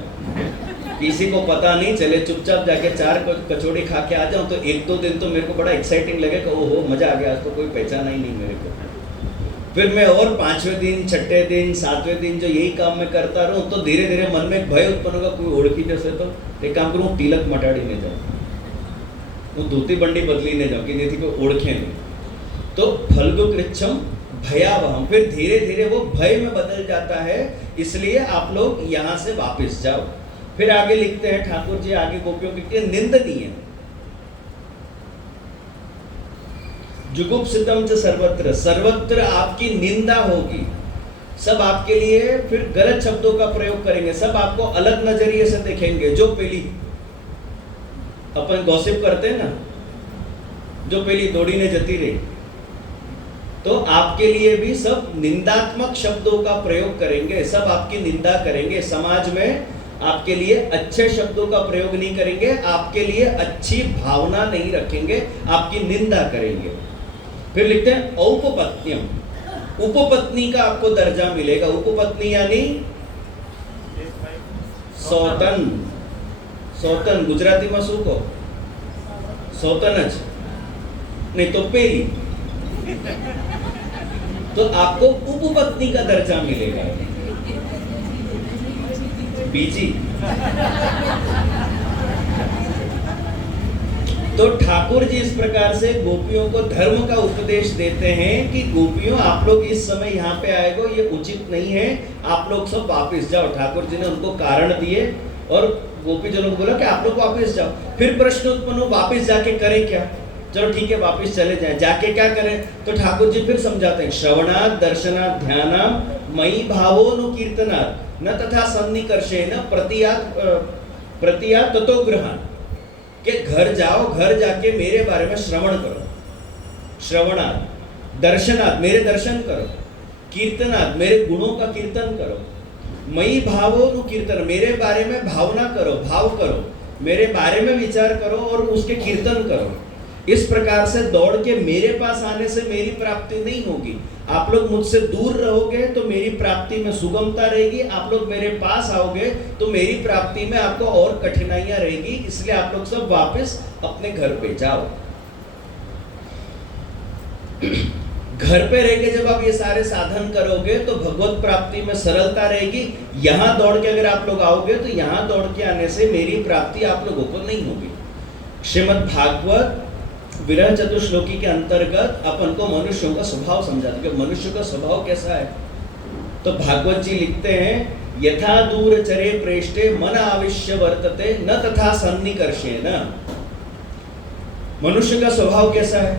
किसी को पता नहीं चले, चुपचाप जाके 4 कचौड़ी खा के आ जाऊं, तो 1-2 दिन तो मेरे को बड़ा एक्साइटिंग लगेगा, ओहो मजा आ गया, आज तो कोई पहचाना ही नहीं मेरे को। फिर मैं और 5वें दिन, 6ठे दिन, 7वें दिन जो यही काम मैं करता रहूं, तो धीरे धीरे मन में एक भय उत्पन्न होगा, कोई ओळखी जैसे तो एक काम करूँ, तिलक मटाड़ीने जाऊँ, वो धोती बंडी बदलीने जाऊँ कि जेથી कोई ओळखे नहीं। तो फल्गु कृच्छम भयावह, फिर धीरे धीरे वो भय में बदल जाता है, इसलिए आप लोग यहाँ से वापस जाओ। फिर आगे लिखते हैं ठाकुर जी, आगे गोपियों की निंदनीय, जुगुप्सितम च सर्वत्र, सर्वत्र आपकी निंदा होगी, सब आपके लिए फिर गलत शब्दों का प्रयोग करेंगे, सब आपको अलग नजरिए से देखेंगे। जो पहली अपन गॉसिप करते हैं ना, जो पहली दौड़ी ने जती रही, तो आपके लिए भी सब निंदात्मक शब्दों का प्रयोग करेंगे, सब आपकी निंदा करेंगे, समाज में आपके लिए अच्छे शब्दों का प्रयोग नहीं करेंगे, आपके लिए अच्छी भावना नहीं रखेंगे, आपकी निंदा करेंगे। फिर लिखते हैं औपपत्न्यम, उपपत्नी का आपको दर्जा मिलेगा। उपपत्नी यानी सौतन, सौतन गुजराती में शू को सौतन ज नहीं तो पेली, तो आपको उपपत्नी का दर्जा मिलेगा। बीजी तो ठाकुर जी इस प्रकार से गोपियों को धर्म का उपदेश देते हैं कि गोपियों, आप लोग इस समय यहाँ पे आए हो, ये उचित नहीं है, आप लोग सब वापस जाओ। ठाकुर जी ने उनको कारण दिए और गोपी जनों को बोला कि आप लोग वापस जाओ। फिर प्रश्न उत्पन्न हो, वापस जाके करें क्या? चलो ठीक है, वापस चले जाएं। जाके क्या करें? तो ठाकुर जी फिर समझाते हैं, श्रवणात् दर्शनात् ध्यानात् मयि भावोनुकीर्तनात् न तथा सन्निकर्षेण प्रतियात् ततो गृहान्, कि घर जाओ, घर जाके मेरे बारे में श्रवण करो, श्रवणात् दर्शनात् मेरे दर्शन करो, कीर्तनात् मेरे गुणों का कीर्तन करो, मयि भावोनुकीर्तन मेरे बारे में भावना करो, भाव करो, मेरे बारे में विचार करो और उसके कीर्तन करो। इस प्रकार से दौड़ के मेरे पास आने से मेरी प्राप्ति नहीं होगी। आप लोग मुझसे दूर रहोगे तो मेरी प्राप्ति में सुगमता रहेगी, आप लोग मेरे पास आओगे तो मेरी प्राप्ति में आपको और कठिनाइयां रहेगी। इसलिए आप लोग सब वापस अपने घर पे जाओ। घर पे रह के जब आप ये सारे साधन करोगे तो भगवत प्राप्ति में सरलता रहेगी। यहाँ दौड़ के अगर आप लोग आओगे तो यहाँ दौड़ के आने से मेरी प्राप्ति आप लोगों को नहीं होगी। श्रीमद् भागवत विरह चतुश्लोकी के अंतर्गत अपन को मनुष्यों का स्वभाव समझाते हैं कि मनुष्य का स्वभाव कैसा है। तो भागवत जी लिखते हैं, यथा दूर चरे प्रेष्ठे मन आविश्य वर्तते न तथा सन्निकर्षेण। मनुष्य का स्वभाव कैसा है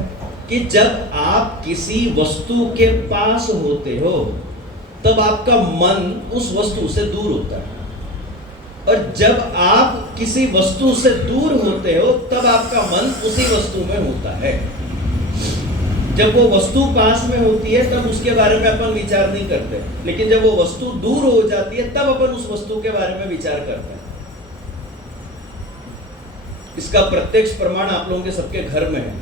कि जब आप किसी वस्तु के पास होते हो तब आपका मन उस वस्तु से दूर होता है। और जब आप किसी वस्तु से दूर होते हो तब आपका मन उसी वस्तु में होता है। जब वो वस्तु पास में होती है तब उसके बारे में अपन विचार नहीं करते, लेकिन जब वो वस्तु दूर हो जाती है तब अपन उस वस्तु के बारे में विचार करते हैं। इसका प्रत्यक्ष प्रमाण आप लोगों के सबके घर में है।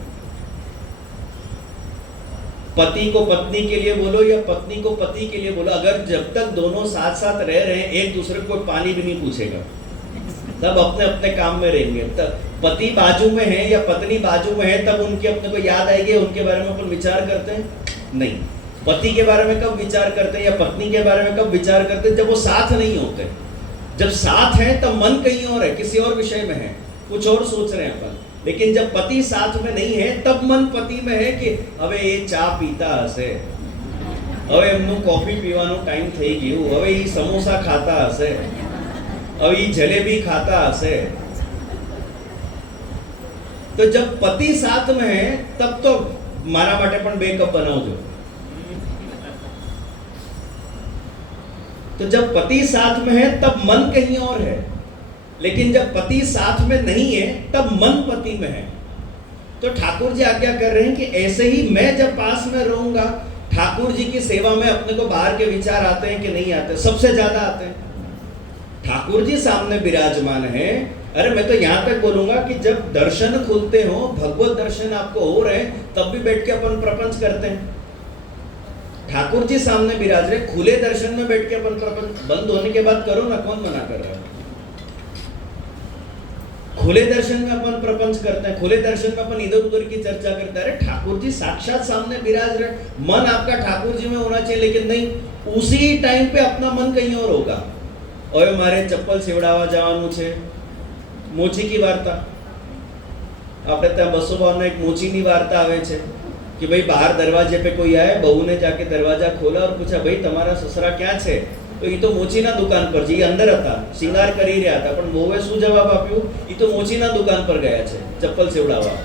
पति को पत्नी के लिए बोलो या पत्नी को पति के लिए बोलो, अगर जब तक दोनों साथ साथ रह रहे हैं एक दूसरे को पानी भी नहीं पूछेगा, सब अपने अपने काम में रहेंगे। तब पति बाजू में है या पत्नी बाजू में है तब उनके अपने को याद आएगी, उनके बारे में अपन विचार करते हैं? नहीं। पति के बारे में कब विचार करते हैं या पत्नी के बारे में कब विचार करते हैं? जब वो साथ नहीं होते। जब साथ है तब मन कहीं और है, किसी और विषय में है, कुछ और सोच रहे हैं अपन। लेकिन जब पति साथ में नहीं है तब मन पति में है कि હવે એ ચા પીતા હશે, હવે એમનું કોફી પીવાનો ટાઈમ થઈ ગયો, હવે એ સમોસા ખાતા હશે, હવે એ જલેબી ખાતા હશે। तो जब पति साथ में है तब तो मारा માટે પણ બે કપ બનાવજો। तो जब पति साथ में है तब मन कहीं और है, लेकिन जब पति साथ में नहीं है तब मन पति में है। तो ठाकुर जी आज्ञा कर रहे हैं कि ऐसे ही मैं जब पास में रहूंगा, ठाकुर जी की सेवा में अपने को बाहर के विचार आते हैं कि नहीं आते? सबसे ज्यादा आते हैं। ठाकुर जी सामने विराजमान है। अरे मैं तो यहाँ तक बोलूंगा कि जब दर्शन खुलते हो, भगवत दर्शन आपको हो रहे तब भी बैठ के अपन प्रपंच करते हैं। ठाकुर जी सामने विराज रहे, खुले दर्शन में बैठ के अपन प्रपंच, बंद होने के बाद करो ना, कौन मना कर रहा है? खुले दर्शन में अपन प्रपंच करते हैं, खुले दर्शन में अपन इधर उधर की चर्चा करते हैं। अरे ठाकुर जी साक्षात सामने विराज रहे, मन आपका ठाकुर जी में होना चाहिए, लेकिन नहीं, उसी टाइम पे अपना मन कहीं और होगा। और मारे चप्पल सीवड़ावा जवानु छे, मोची की वार्ता આપણે ત્યાં 252 એક મોચીની વાર્તા આવે છે कि भाई बाहर दरवाजे पे कोई आए, बहू ने जाके दरवाजा खोला और पूछा भाई તમારા ससरा क्या छे? तो ये तो मोचीना दुकान पर जी, अंदर था, श्रृंगार करी रहा था, पण बहुए શું જવાબ આપ્યું? ये तो मोचीना दुकान पर गया छे चप्पल सेवડાવા।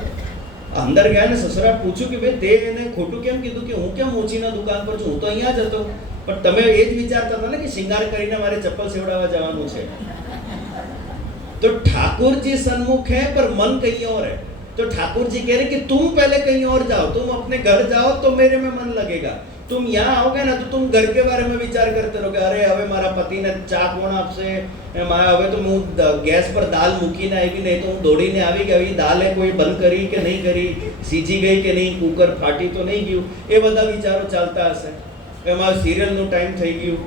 अंदर गया ने ससरा पूछ्યું कि भाई ते એને ખોટું કેમ કીધું કે હું કેમ મોચીના दुकान पर છું, હું તો અહીંયા જ હતો। પણ તમે એ જ વિચારતા હતા ને કે શ્રृंगार કરીને મારે ચપ્પલ સેવડાવવા જવાનું છે। तो ठाकुर जी सन्मुख है पर मन कहीं और है। तो ठाकुर जी कह रहे कि तुम पहले कहीं और जाओ, तुम अपने घर जाओ तो मेरे में मन लगेगा। तुम यहाँ आओगे ना तो तुम घर के बारे में विचार करते रहोगे। अरे हवे मारा पति ने चा कोण आपसे, हवे तो હું गैस पर दाल મૂકીને આવી, नहीं तो હું દોડીને આવી કે આવી દાલ कोई बंद करी के नहीं करी, सीजी गई के नहीं, कुकर फाटी तो नहीं गયું, એ બધા વિચારો ચાલતા હશે। એમાં સિરિયલનું ટાઈમ થઈ ગયું,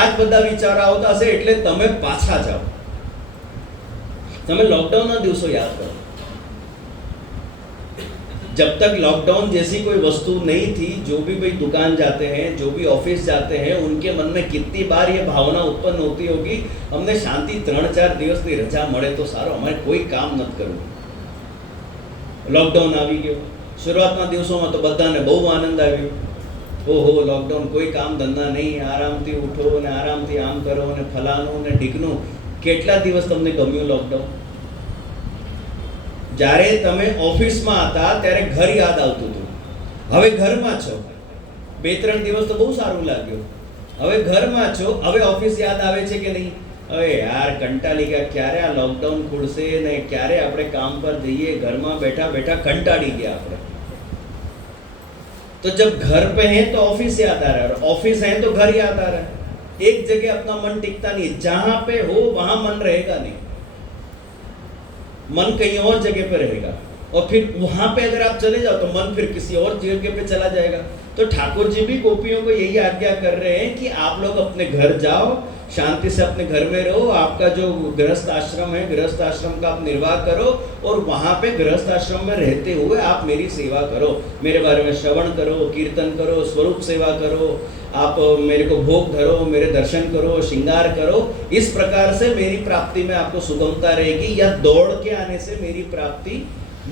आज બધા વિચારો આવતા હશે। એટલે તમે પાછા જાઓ, તમે लॉकडाउन ના દિવસો याद करो। जब तक लॉकडाउन जैसी कोई वस्तु नहीं थी, जो भी भाई दुकान जाते हैं, जो भी ऑफिस जाते हैं, उनके मन में कितनी बार ये भावना उत्पन्न होती होगी, हमने शांति 3-4 दिवस की रजा મળે तो सारो, हमारे कोई काम नत करવું। लॉकडाउन આવી ગયો, શરૂઆતના દિવસોમાં તો બધાને બહુ આનંદ આવ્યો। ઓહો लॉकडाउन, कोई काम धंधा नहीं, आरामથી ઉઠો ને આરામથી આમ કરો ને ફલાણું ને ઢીકનું। કેટલા દિવસ તમને ગમ્યું लॉकडाउन? જ્યારે તમે ઓફિસમાં હતા ત્યારે ઘર યાદ આવતું હતું, હવે ઘરમાં છો, 2-3 દિવસ તો બહુ સારું લાગ્યું, હવે ઘરમાં છો, હવે ઓફિસ યાદ આવે છે કે નહીં? હવે યાર કંટાળી ગયા, ક્યારે આ લોકડાઉન ખુલશે ને ક્યારે આપણે કામ પર જઈએ, ઘરમાં બેઠા બેઠા કંટાળી ગયા આપણે। तो जब घर पे हैं तो ऑफिस याद आ रहा है, और ऑफिस है तो घर याद आ रहा है। एक जगह अपना मन टिकता नहीं, जहां पे हो वहां मन रहेगा नहीं, मन कहीं और जगह पे रहेगा। और फिर वहां पे अगर आप चले जाओ तो मन फिर किसी और जगह पे चला जाएगा। तो ठाकुर जी भी गोपियों को यही आज्ञा कर रहे हैं कि आप लोग अपने घर जाओ, शांति से अपने घर में रहो, आपका जो गृहस्थ आश्रम है, गृहस्थ आश्रम का आप निर्वाह करो, और वहाँ पे गृहस्थ आश्रम में रहते हुए आप मेरी सेवा करो, मेरे बारे में श्रवण करो, कीर्तन करो, स्वरूप सेवा करो, आप मेरे को भोग धरो, मेरे दर्शन करो, श्रृंगार करो। इस प्रकार से मेरी प्राप्ति में आपको सुगमता रहेगी, या दौड़ के आने से मेरी प्राप्ति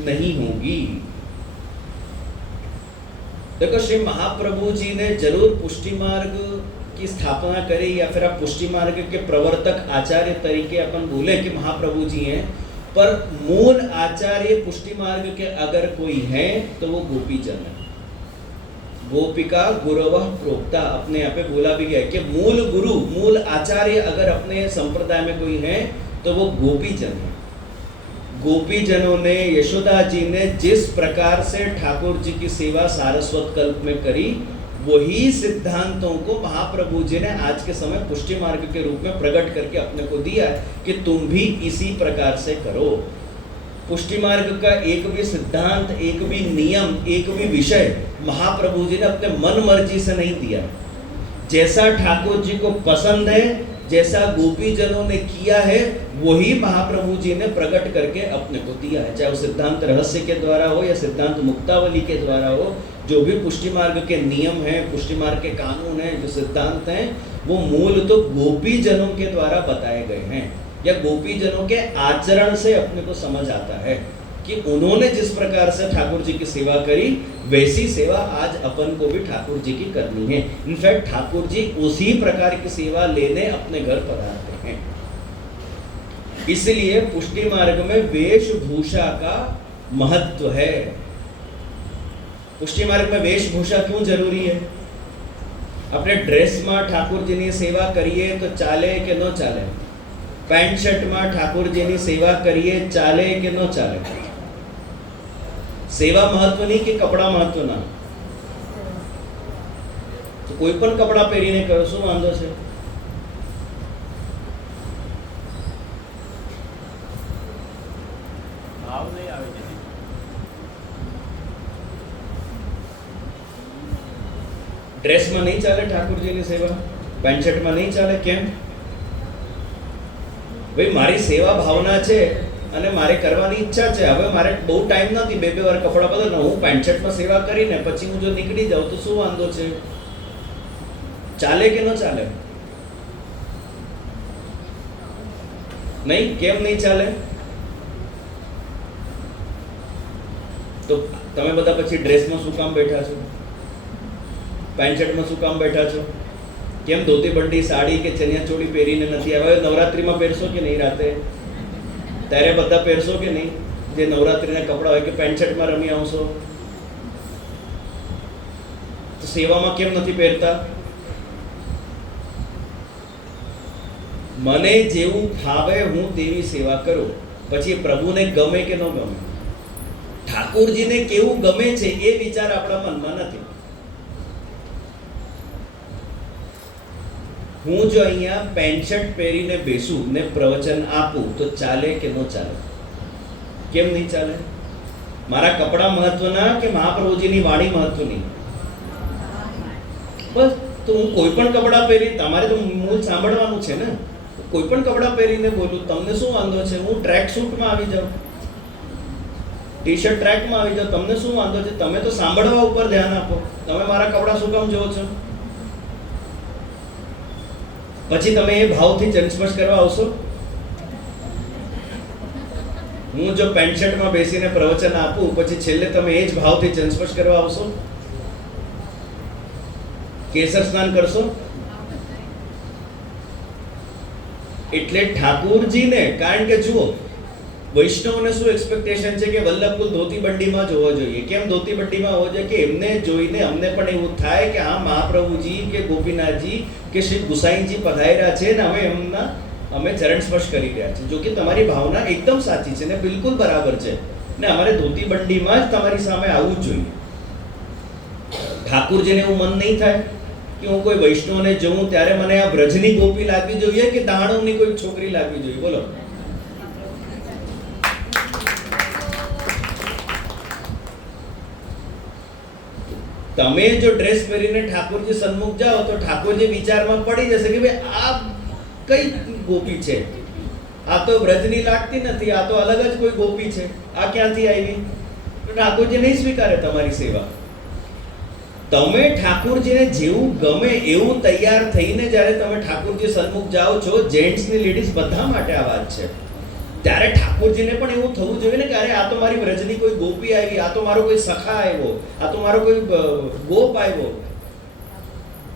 नहीं होगी। देखो, श्री महाप्रभु जी ने जरूर पुष्टि मार्ग की स्थापना करी, या फिर आप पुष्टि मार्ग के प्रवर्तक आचार्य तरीके अपन बोले कि महाप्रभु जी हैं, पर मूल आचार्य पुष्टि मार्ग के अगर कोई है तो वो गोपीजन है। गोपिका गुरवः प्रोक्ता, अपने यहाँ पे बोला भी गया कि मूल गुरु, मूल आचार्य अगर अपने संप्रदाय में कोई है तो वो गोपी जन है। गोपी जनों ने, यशोदा जी ने जिस प्रकार से ठाकुर जी की सेवा सारस्वत कल्प में करी, वही सिद्धांतों को महाप्रभु जी ने आज के समय पुष्टि मार्ग के रूप में प्रकट करके अपने को दिया है कि तुम भी इसी प्रकार से करो। पुष्टि मार्ग का एक भी सिद्धांत, एक भी नियम, एक भी विषय महाप्रभु जी ने अपने मन मर्जी से नहीं दिया। जैसा ठाकुर जी को पसंद है, जैसा गोपी जनों ने किया है, वही महाप्रभु जी ने प्रकट करके अपने को दिया है। चाहे वो सिद्धांत रहस्य के द्वारा हो या सिद्धांत मुक्तावली के द्वारा हो, जो भी पुष्टि मार्ग के नियम हैं, पुष्टि मार्ग के कानून हैं, जो सिद्धांत हैं, वो मूल तो गोपी जनों के द्वारा बताए गए हैं, या गोपी जनों के आचरण से अपने को समझ आता है कि उन्होंने जिस प्रकार से ठाकुर जी की सेवा करी, वैसी सेवा आज अपन को भी ठाकुर जी की करनी है। इनफैक्ट ठाकुर जी उसी प्रकार की सेवा लेने अपने घर पधारते हैं। इसलिए पुष्टि मार्ग में वेशभूषा का महत्व है। पुष्टि मार्ग में वेशभूषा क्यों जरूरी है? अपने ड्रेस में ठाकुर जी ने सेवा करिए तो चाले के न चाले, पैंट शर्ट में ठाकुर जी ने सेवा करिए चाले के न चाले। सेवा महत्व नहीं कि कपड़ा महत्व ना, तो कोई पण कपड़ा પહેરીને કરો, શું વાંધો છે? ભાવ નહીં આવે છે, ड्रेस में नहीं चाले ठाकुर जी की सेवा, पैंट शर्ट में नहीं चाले। केम? भाई मारी सेवा भावना છે અને મારે કરવાની ઈચ્છા છે, હવે મારે બહુ ટાઈમ નથી બે વાર કપડા બદલના, હું પેન્ટ શર્ટમાં સેવા કરીને પછી હું જો નીકળી જાઉં તો શું વાંધો છે? ચાલે કે ન ચાલે? નહીં, કેમ નહીં ચાલે? તો તમે બધા પછી ડ્રેસમાં શું કામ બેઠા છો? પેન્ટ શર્ટમાં શું કામ બેઠા છો? કેમ ધોતી બંડી સાડી કે ચણિયા ચોળી પહેરીને નથી? હવે નવરાત્રીમાં પહેરશો કે નહીં? રાતે ત્યારે બધા પહેરશો કે નહીં? જે નવરાત્રીના કપડા હોય કે પેન્ટ શર્ટમાં રમી આવશો? તો સેવામાં કેમ નથી પહેરતા? મને જેવું ફાવે હું તેવી સેવા કરું, પછી પ્રભુને ગમે કે ન ગમે, ઠાકોરજીને કેવું ગમે છે એ વિચાર આપણા મનમાં નથી. હું જો અહીંયા પેન્ટ શર્ટ પહેરીને બેસું ને પ્રવચન આપું તો ચાલે કે ન ચાલે? કેમ નહીં ચાલે? મારા કપડા મહત્વના કે મહાપ્રભુજીની વાણી મહત્વની? બસ, તો હું કોઈ પણ કપડા પહેરી, તમારે તો મૂળ સાંભળવાનું છે ને, કોઈ પણ કપડા પહેરીને બોલું, તમને શું વાંધો છે? હું ટ્રેક સૂટમાં આવી જાઉં, ટી શર્ટ ટ્રેકમાં આવી જાઉં, તમને શું વાંધો છે? તમે તો સાંભળવા ઉપર ધ્યાન આપો, તમે મારા કપડા શું કામ જોવો છો? પછી તમે એ ભાવથી ચંચમચ કરવા આવશો? હું જો પેન્ટ શર્ટમાં બેસીને પ્રવચન આપું, પછી છેલ્લે તમે એ જ ભાવથી ચંચમચ કરવા આવશો? કેસર સ્નાન કરશો? એટલે ઠાકુરજીને, કારણ કે જુઓ, વૈષ્ણવને શું એક્સપેક્ટેશન છે કે વલ્લભકુલ ધોતી બંડીમાં જ હોવો જોઈએ. કેમ ધોતી બંડીમાં હોવો જોઈએ? કે એમને જોઈને અમને પણ એવું થાય કે હા, મહાપ્રભુજી કે ગોપીનાથજી કે શ્રી ગુસાઈજી પધાર્યા છે ને હવે એમના અમે ચરણ સ્પર્શ કરી રહ્યા છે. જો કે તમારી ભાવના એકદમ સાચી છે ને બિલકુલ બરાબર છે, ને અમારે ધોતી બંડીમાં જ તમારી સામે આવવું જ જોઈએ. ઠાકુરજીને એવું મન નહીં થાય કે હું કોઈ વૈષ્ણવને જોઉં ત્યારે મને આ બ્રજની ગોપી લાગવી જોઈએ કે દાણવની કોઈ છોકરી લાગવી જોઈએ? બોલો. તમે જો ડ્રેસ પહેરીને ઠાકોરજી સન્મુખ જાઓ તો ઠાકોરજી વિચારમાં પડી જશે કે ભાઈ આ કઈ ગોપી છે, આ તો વ્રજની લાગતી નથી, આ તો અલગ જ કોઈ ગોપી છે, આ ક્યાંથી આવી? ઠાકોરજી નહીં સ્વીકારે તમારી સેવા. તમે ઠાકોરજીને જેવું ગમે એવું તૈયાર થઈને જ્યારે તમે ઠાકોરજી સન્મુખ જાઓ છો, જેન્ટ્સ ને લેડીઝ બધા માટે આ વાત છે, ત્યારે ઠાકોરજીને પણ એવું થવું જોઈએ ને કે અરે આ તો મારી વ્રજની કોઈ ગોપી આવી, આ તો મારો કોઈ સખા આવ્યો, આ તો મારો કોઈ ગોપ આવ્યો.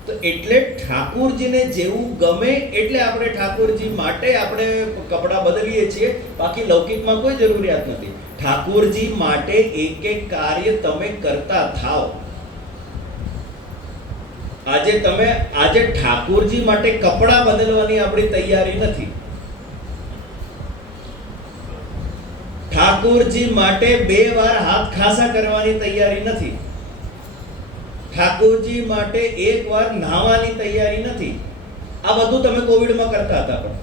તો એટલે ઠાકોરજીને જેવું ગમે એટલે આપણે ઠાકોરજી માટે આપણે કપડાં બદલીએ છીએ, બાકી લૌકિકમાં કોઈ જરૂરિયાત નથી. ઠાકોરજી માટે એક એક કાર્ય તમે કરતા થાઓ. આજે ઠાકોરજી માટે કપડાં બદલવાની આપણી તૈયારી નથી. ઠાકોરજી માટે 2 વાર હાથ ખાસા કરવાની તૈયારી નથી. ઠાકોરજી માટે 1 વાર નહાવાની તૈયારી નથી. આ બધું તમે કોવિડમાં કરતા હતા. પણ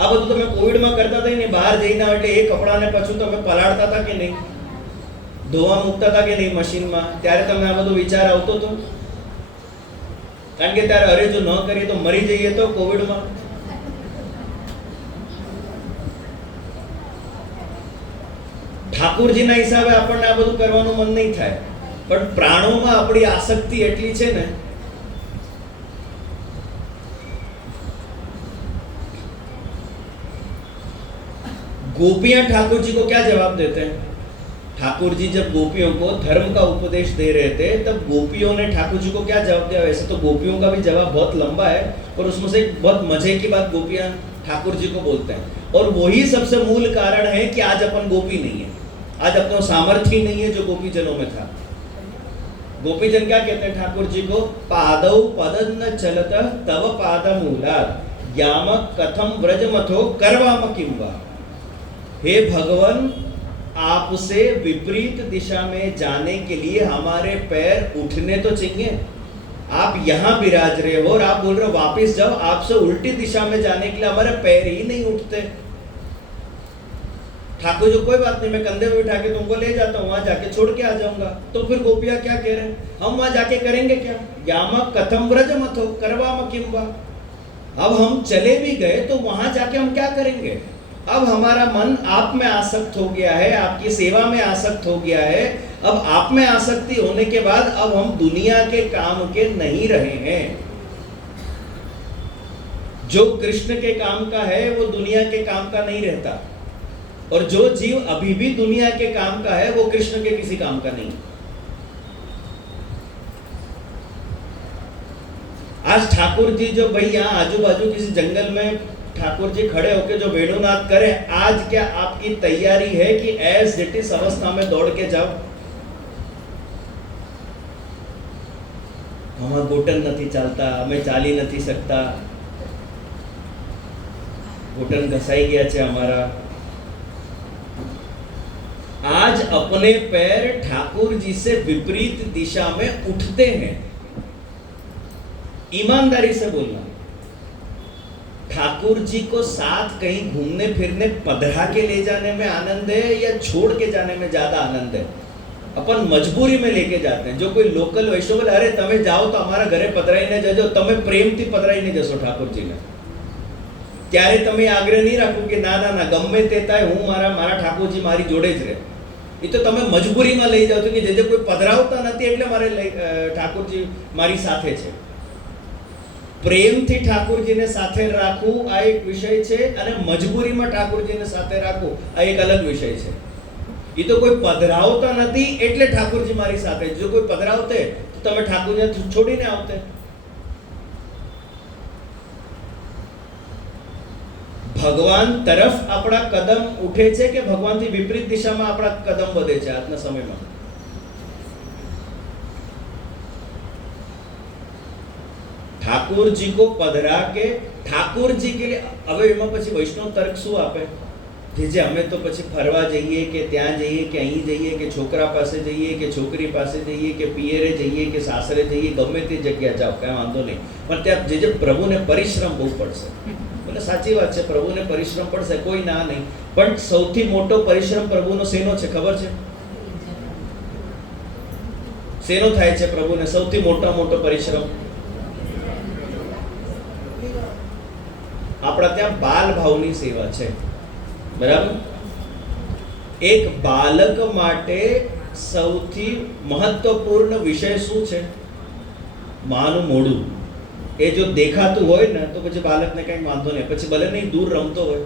આ બધું તમે કોવિડમાં કરતા હતા ને, બહાર જઈને એટલે એ કપડાને પાછું તમે પલાળતા હતા કે નહીં, ધોવા મૂકતા હતા કે નહીં મશીનમાં? ત્યારે તમે આ બધો વિચાર આવતો હતો? કારણ કે ત્યારે અરે જો ન કરીએ તો મરી જઈએ તો કોવિડમાં. ઠાકોરજીના હિસાબે આપણને આ બધું કરવાનું મન નહીં થાય, પણ પ્રાણોમાં આપણી આસક્તિ એટલી છે ને. गोपियां ठाकुर जी को क्या जवाब देते हैं? ठाकुर जी जब गोपियों को धर्म का उपदेश दे रहे थे, तब गोपियों ने ठाकुर जी को क्या जवाब दिया? वैसे तो गोपियों का भी जवाब बहुत लंबा है, और उसमें से एक बहुत मजे की बात गोपियां ठाकुर जी को बोलते हैं, और वही सबसे मूल कारण है कि आज अपन गोपी नहीं है, आज अपना सामर्थ्य नहीं है जो गोपीजनों में था. गोपीजन क्या कहते हैं ठाकुर जी को? पादौ पदन्न चलत तव पादमूलात् याम कथम व्रजमथो करवाम किंवा. हे भगवान, आपसे विपरीत दिशा में जाने के लिए हमारे पैर उठने तो चाहिए. आप यहाँ विराज रहे हो और आप बोल रहे हो वापस जाओ. आपसे उल्टी दिशा में जाने के लिए हमारे पैर ही नहीं उठते. ठाकुर जी कोई बात नहीं, मैं कंधे पे उठा के तुमको ले जाता हूँ, वहां जाके छोड़ के आ जाऊंगा. तो फिर गोपियां क्या कह रहे हैं? हम वहां जाके करेंगे क्या? याम कथम व्रज मथो करवाम किंवा. अब हम चले भी गए तो वहां जाके हम क्या करेंगे? अब हमारा मन आप में आसक्त हो गया है, आपकी सेवा में आसक्त हो गया है. अब आप में आसक्ति होने के बाद अब हम दुनिया के काम के नहीं रहे हैं. जो कृष्ण के काम का है वो दुनिया के काम का नहीं रहता, और जो जीव अभी भी दुनिया के काम का है वो कृष्ण के किसी काम का नहीं. आज ठाकुर जी जो भाई यहाँ आजू बाजू किसी जंगल में ठाकुर जी खड़े होकर जो वेणुनाद करें, आज क्या आपकी तैयारी है कि एज इट इज अवस्था में दौड़ के जाओ? हमारा घोटन नहीं चलता, मैं चाली नहीं सकता, घोटन घसाई गया है हमारा. आज अपने पैर ठाकुर जी से विपरीत दिशा में उठते हैं. ईमानदारी से बोलना, ठाकुर जी को साथ कहीं घूमने फिरने पधरा के ले जाने में आनंद है या छोड़ के जाने में ज्यादा आनंद है? अपन मजबूरी में लेके जाते हैं. जो कोई लोकल वैष्णव बोले अरे તમે જાઓ તો અમારા ઘરે પધરાઈને જજો, તમે પ્રેમથી પધરાઈને જશો ઠાકોરજીને. ત્યારે તમે આગ્રહ નહીં રાખો કે ના ના ના ગમે તે થાય હું મારા ઠાકોરજી મારી જોડે જ રહે. એ તો તમે મજબૂરીમાં લઈ જાઓ છો કે જે કોઈ પધરાવતા નથી એટલે મારે ઠાકોરજી મારી સાથે છે. પ્રેમથી ઠાકોરજીને સાથે રાખવું આ એક વિષય છે, અને મજબૂરીમાં ઠાકોરજીને સાથે રાખવું આ એક અલગ વિષય છે. એ તો કોઈ પધરાવતા નથી એટલે ઠાકોરજી મારી સાથે. જો કોઈ પધરાવતે તો તમે ઠાકોરજીને છોડીને આવતે. ભગવાન તરફ આપણા કદમ ઉઠે છે કે ભગવાનથી વિપરીત દિશામાં આપણા કદમ વધે છે આજના સમયમાં? ठाकुर जी को पधरा के ठाकुर जी के लिए હવે એમાં પછી વૈષ્ણવ તર્ક શું આપે? જે અમે તો પછી ફરવા જઈએ કે ત્યાં જઈએ કે અહીં જઈએ કે છોકરા પાસે જઈએ કે છોકરી પાસે જઈએ કે પિયરે જઈએ કે સાસરે જઈએ, ગમે તે જગ્યા જાઓ કાંઈ વાંધો નહીં, પણ ત્યાં જે પ્રભુને પરિશ્રમ બહુ પડશે. એટલે સાચી વાત છે, પ્રભુને પરિશ્રમ પડશે, કોઈ ના નહીં. પણ સૌથી મોટો પરિશ્રમ પ્રભુનો શેનો છે ખબર છે? શેનો થાય છે પ્રભુને સૌથી મોટો પરિશ્રમ? આપણા ત્યાં બાલ ભાવની સેવા છે, બરાબર? એક બાલક માટે સૌથી મહત્વપૂર્ણ વિષય શું છે? માનું મોઢું. એ જો દેખાતું હોય ને તો પછી બાલકને કંઈ વાંધો નહીં, પછી ભલે નહીં દૂર રમતો હોય,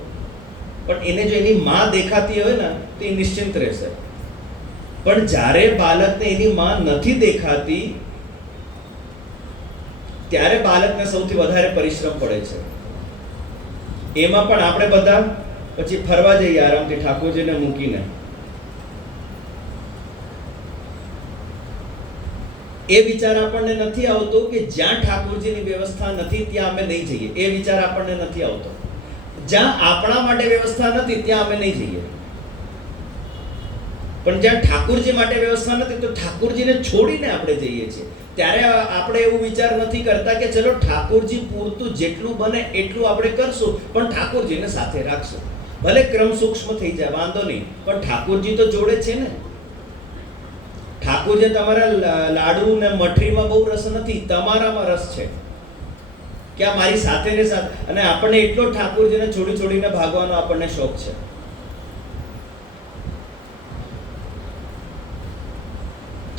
પણ એને જો એની માં દેખાતી હોય ને તો એ નિશ્ચિંત રહેશે. પણ જ્યારે બાલકને એની માં નથી દેખાતી ત્યારે બાલકને સૌથી વધારે પરિશ્રમ પડે છે. એમાં પણ આપણે બધા પછી ફરવા જઈએ આરામથી ઠાકોરજીને મૂકીને. એ વિચાર આપણને નથી આવતો કે જ્યાં ઠાકોરજીની વ્યવસ્થા નથી ત્યાં અમે નહીં જઈએ. એ વિચાર આપણને નથી આવતો. જ્યાં આપણા માટે વ્યવસ્થા નથી ત્યાં અમે નહીં જઈએ. પણ જ્યાં ઠાકોરજી માટે વ્યવસ્થા નથી તો ઠાકોરજીને છોડીને આપણે જઈએ છીએ. ત્યારે આપણે એવું વિચાર નથી કરતા કે ચલો ઠાકોરજી પૂરતું જેટલું બને એટલું આપણે કરશું, પણ ઠાકોરજીને સાથે રાખશું. ભલે ક્રમ સૂક્ષ્મ થઈ જાય, વાંધો નહીં, પણ ઠાકોરજી તો જોડે છે ને. ઠાકોરજી તમારા લાડુ ને મઠરીમાં બહુ રસ નથી, તમારામાં રસ છે કે આ મારી સાથે ને સાથે. અને આપણને એટલો ઠાકોરજીને છોડીને ભાગવાનો આપણને શોખ છે.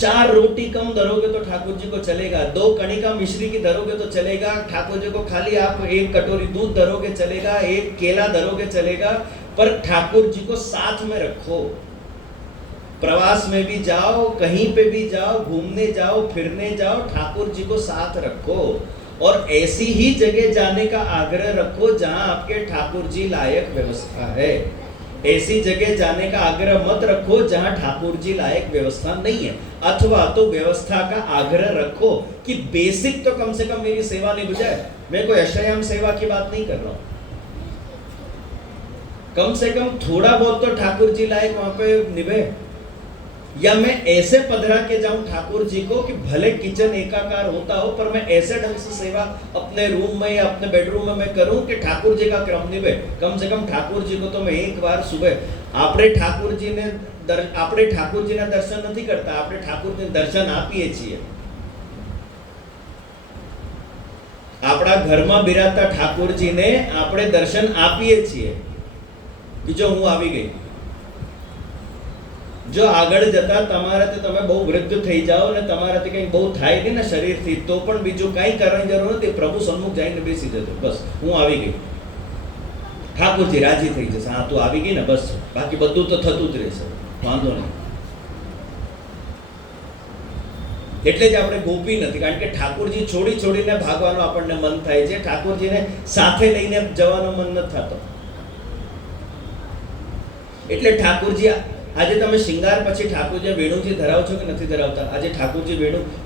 चार रोटी कम धरोगे तो ठाकुर जी को चलेगा, 2 कणिका मिश्री की धरोगे तो चलेगा, ठाकुर जी को खाली आप 1 कटोरी दूध धरोगे चलेगा, 1 केला धरोगे चलेगा, पर ठाकुर जी को साथ में रखो. प्रवास में भी जाओ, कहीं पे भी जाओ, घूमने जाओ, फिरने जाओ, ठाकुर जी को साथ रखो. और ऐसी ही जगह जाने का आग्रह रखो जहां आपके ठाकुर जी लायक व्यवस्था है. ऐसी जगह जाने का आग्रह मत रखो जहां ठाकुर जी लायक व्यवस्था नहीं है. अथवा तो व्यवस्था का आग्रह रखो कि बेसिक तो कम से कम मेरी सेवा निभ जाए. मैं कोई अष्टयाम सेवा की बात नहीं कर रहा हूं. कम से कम थोड़ा बहुत तो ठाकुर जी लायक वहां पे निभे. या मैं ऐसे पधरा के जाऊं ठाकुर जी को कि भले किचन एकाकार होता हो, पर मैं ऐसे ढंग से सेवा अपने रूम में या अपने बेडरूम में मैं करूं कि ठाकुर जी का क्रम निभे. कम से कम ठाकुर जी को तो मैं एक बार सुबह આપણે ઠાકોરજીને દર્શન નથી કરતા, આપણે ઠાકોરજીને દર્શન આપીએ છીએ. આપણા ઘરમાં બિરાજતા ઠાકોરજીને આપણે દર્શન આપીએ છીએ કે જો હું આવી ગઈ. જો આગળ જતા તમારાથી તમે બહુ વૃદ્ધ થઈ જાઓ ને તમારાથી કંઈ બહુ થાય નહીં ને શરીરથી, તો પણ બીજું કંઈ કરવાની જરૂર નથી. પ્રભુ સન્મુખ જઈને બેસી જજો, બસ હું આવી ગઈ. ઠાકોરજી રાજી થઈ જશે, હા તું આવી ગઈ ને બસ, બાકી બધું તો થતું જ રહેશે, વાંધો નહીં. એટલે જ આપણે ગોપી નથી, કારણ કે ઠાકોરજી છોડીને ભાગવાનું આપણને મન થાય છે, ઠાકોરજીને સાથે લઈને જવાનો મન નથી થતો. એટલે ઠાકોરજી આજે તમે શિંગાર પછી ઠાકોરજી વેણુજી ધરાવો છો કે નથી ધરાવતા? આજે ઠાકોરજી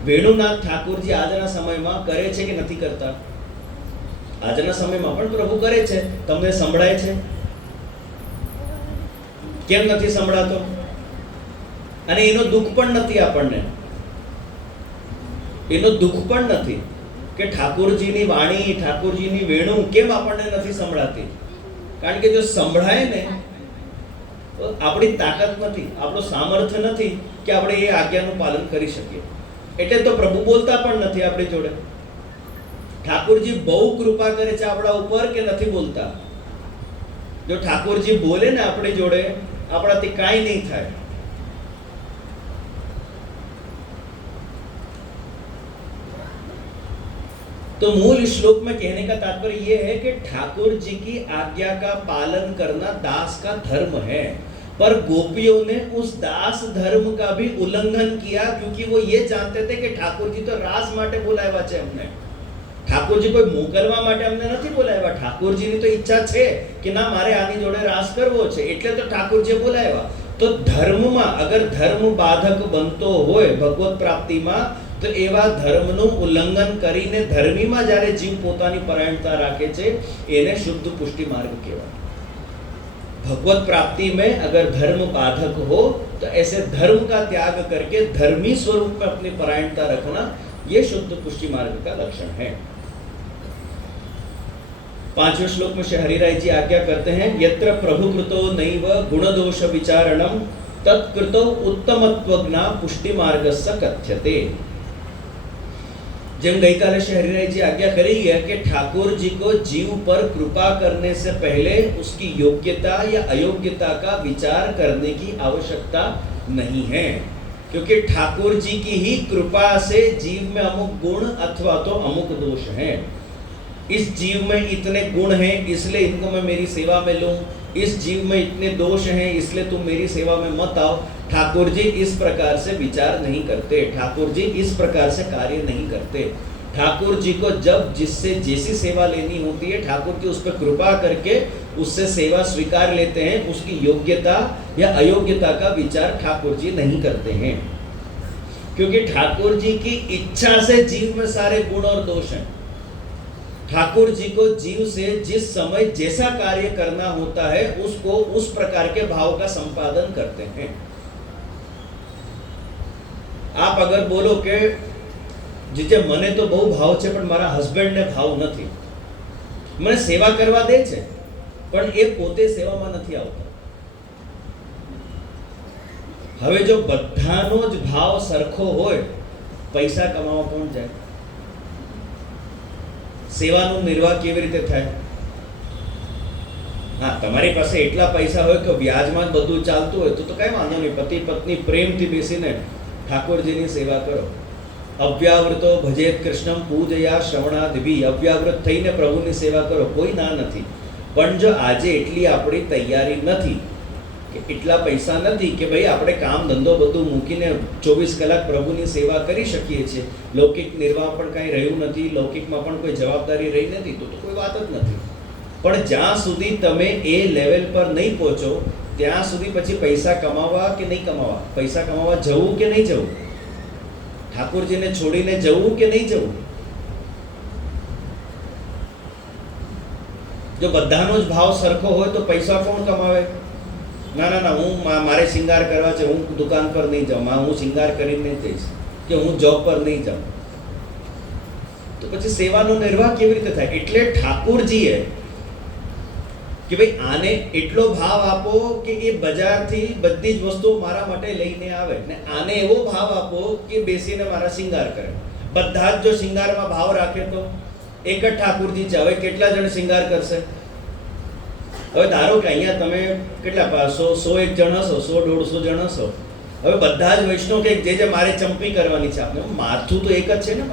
વેણુનાથ ઠાકોરજી આજના સમયમાં કરે છે કે નથી કરતા? આજના સમયમાં પણ પ્રભુ કરે છે. તમને સંભળાય છે? કેમ નથી સંભળાતો? અને એનો દુઃખ પણ નથી આપણને, એનો દુઃખ પણ નથી કે ઠાકોરજીની વાણી, ઠાકોરજીની વેણુ કેમ આપણને નથી સંભળાતી? કારણ કે જો સંભળાય ને તો આપણી તાકાત નથી, આપણો સામર્થ્ય નથી કે આપણે એ આજ્ઞાનું પાલન કરી શકીએ. એટલે તો પ્રભુ બોલતા પણ નથી આપણી જોડે. ઠાકોરજી બહુ કૃપા કરે છે આપણા ઉપર કે નથી બોલતા? જો ઠાકોરજી બોલે ને આપણી જોડે, આપણાથી કાંઈ નહીં થાય. तो मूल इस श्लोक में कहने का तात्पर्य यह है कि ठाकुर जी की आज्ञा का पालन करना दास का धर्म है, पर गोपियों ने उस दास धर्म का भी उल्लंघन किया, क्योंकि वो ये जानते थे कि ठाकुर जी तो रास माटे बोलाव्या छे अમને. ઠાકોરજી કોઈ મોકલવા માટે અમને નથી બોલાવ્યા. ઠાકોરજીની તો ઈચ્છા છે કે ના મારે આની જોડે રાસ કરવો છે, એટલે તો ઠાકોરજીએ બોલાવ્યા. તો ધર્મમાં અગર ધર્મ બાધક બનતો હોય ભગવત પ્રાપ્તિમાં, તો એવા ધર્મનું ઉલ્લંઘન કરીને ધર્મીમાં જ્યારે જીવ પોતાની પરાયણતા રાખે છે એને શુદ્ધ પુષ્ટિ માર્ગ કહેવાય. भगवत प्राप्ति में अगर धर्म बाधक हो तो ऐसे धर्म का त्याग करके धर्मी स्वरूप में अपनी परायणता रखना, ये शुद्ध पुष्टि मार्ग का लक्षण है. 5वें श्लोक में श्री हरिराय जी आज्ञा करते हैं, यत्र प्रभुकृतो नैव गुणदोष विचारणम तत्कृतो उत्तमत्वज्ञा पुष्टि मार्गस्य कथ्यते. જેમ ગઈકાલે શ્રી હરિરાયજી आज्ञा करी है कि ठाकुर जी को जीव पर कृपा करने से पहले उसकी योग्यता या अयोग्यता का विचार करने की आवश्यकता नहीं है, क्योंकि ठाकुर जी की ही कृपा से जीव में अमुक गुण अथवा तो अमुक दोष हैं. इस जीव में इतने गुण हैं इसलिए इनको मैं मेरी सेवा में लूं, इस जीव में इतने दोष हैं इसलिए तुम मेरी सेवा में मत आओ. ठाकुर जी इस प्रकार से विचार नहीं करते, ठाकुर जी इस प्रकार से कार्य नहीं करते. ठाकुर जी को जब जिससे जैसी सेवा लेनी होती है ठाकुर जी उस पर कृपा करके उससे सेवा स्वीकार लेते हैं. उसकी योग्यता या अयोग्यता का विचार ठाकुर जी नहीं करते हैं. क्योंकि ठाकुर जी की इच्छा से जीव में सारे गुण और दोष हैं। ठाकुर जी को जीव से जिस समय जैसा कार्य करना होता है उसको उस प्रकार के भाव का संपादन करते हैं। आप अगर बोलो कि जीजे मने तो बहु भाव छे पण मारा हस्बेंड ने भाव नहीं, મને સેવા કરવા દે છે પણ એ પોતે સેવામાં નથી આવતા। હવે જો બધાનો જ ભાવ સરખો હોય, પૈસા કમાવા કોણ જાય? સેવાનો નિર્વાહ કેવી રીતે થાય? હા, તમારી પાસે એટલા પૈસા હોય કે વ્યાજમાં જ બધું ચાલતું હોય તો કઈ વાંધો નહીં, પતિ પત્ની પ્રેમથી બેસીને ઠાકોરજીની સેવા કરો। અવ્યાવૃતો ભજેત કૃષ્ણમ પૂજયા શ્રવણાદિભિ, અવ્યાવૃત થઈને પ્રભુની સેવા કરો, કોઈ ના નથી। પણ જો આજે એટલી આપણી તૈયારી નથી કે એટલા પૈસા નથી કે ભાઈ આપણે કામ ધંધો બધું મૂકીને 24 કલાક પ્રભુની સેવા કરી શકીએ છીએ, લૌકિક નિર્વાહ પણ કાંઈ રહ્યું નથી, લૌકિકમાં પણ કોઈ જવાબદારી રહી નથી, તો કોઈ વાત જ નથી। પણ જ્યાં સુધી તમે એ લેવલ પર નહીં પહોંચો ત્યાં સુધી પછી પૈસા કમાવા કે નહીં કમાવા, પૈસા કમાવા જવું કે નહીં જવું, ઠાકોરજીને છોડીને જવું કે નહીં જવું? જો બધાનો જ ભાવ સરખો હોય તો પૈસા કોણ કમાવે? ના ના ના, હું મારે શિંગાર કરવા છે, હું દુકાન પર નહીં જાઉં, હું શિંગાર કરીને જઈશ, કે હું જોબ પર નહીં જાઉં, તો પછી સેવાનો નિર્વાહ કેવી રીતે થાય? એટલે ઠાકોરજીએ કે ભાઈ આને એટલો ભાવ આપો કે એ બજારથી બધી જ વસ્તુઓ મારા માટે લઈને આવે, ને આને એવો ભાવ આપો કે બેસીને મારા શિંગાર કરે। બધા જ જો શિંગારમાં ભાવ રાખે તો એક જ ઠાકોરજી છે, હવે કેટલા જણ શિંગાર કરશે? હવે ધારો કે અહીંયા તમે કેટલા 100-1 જણ હશો, 100-150 જણ હશો, હવે બધા જ વૈષ્ણવ કે જે મારે ચંપી કરવાની છે, આપણે માથું તો એક જ છે ને,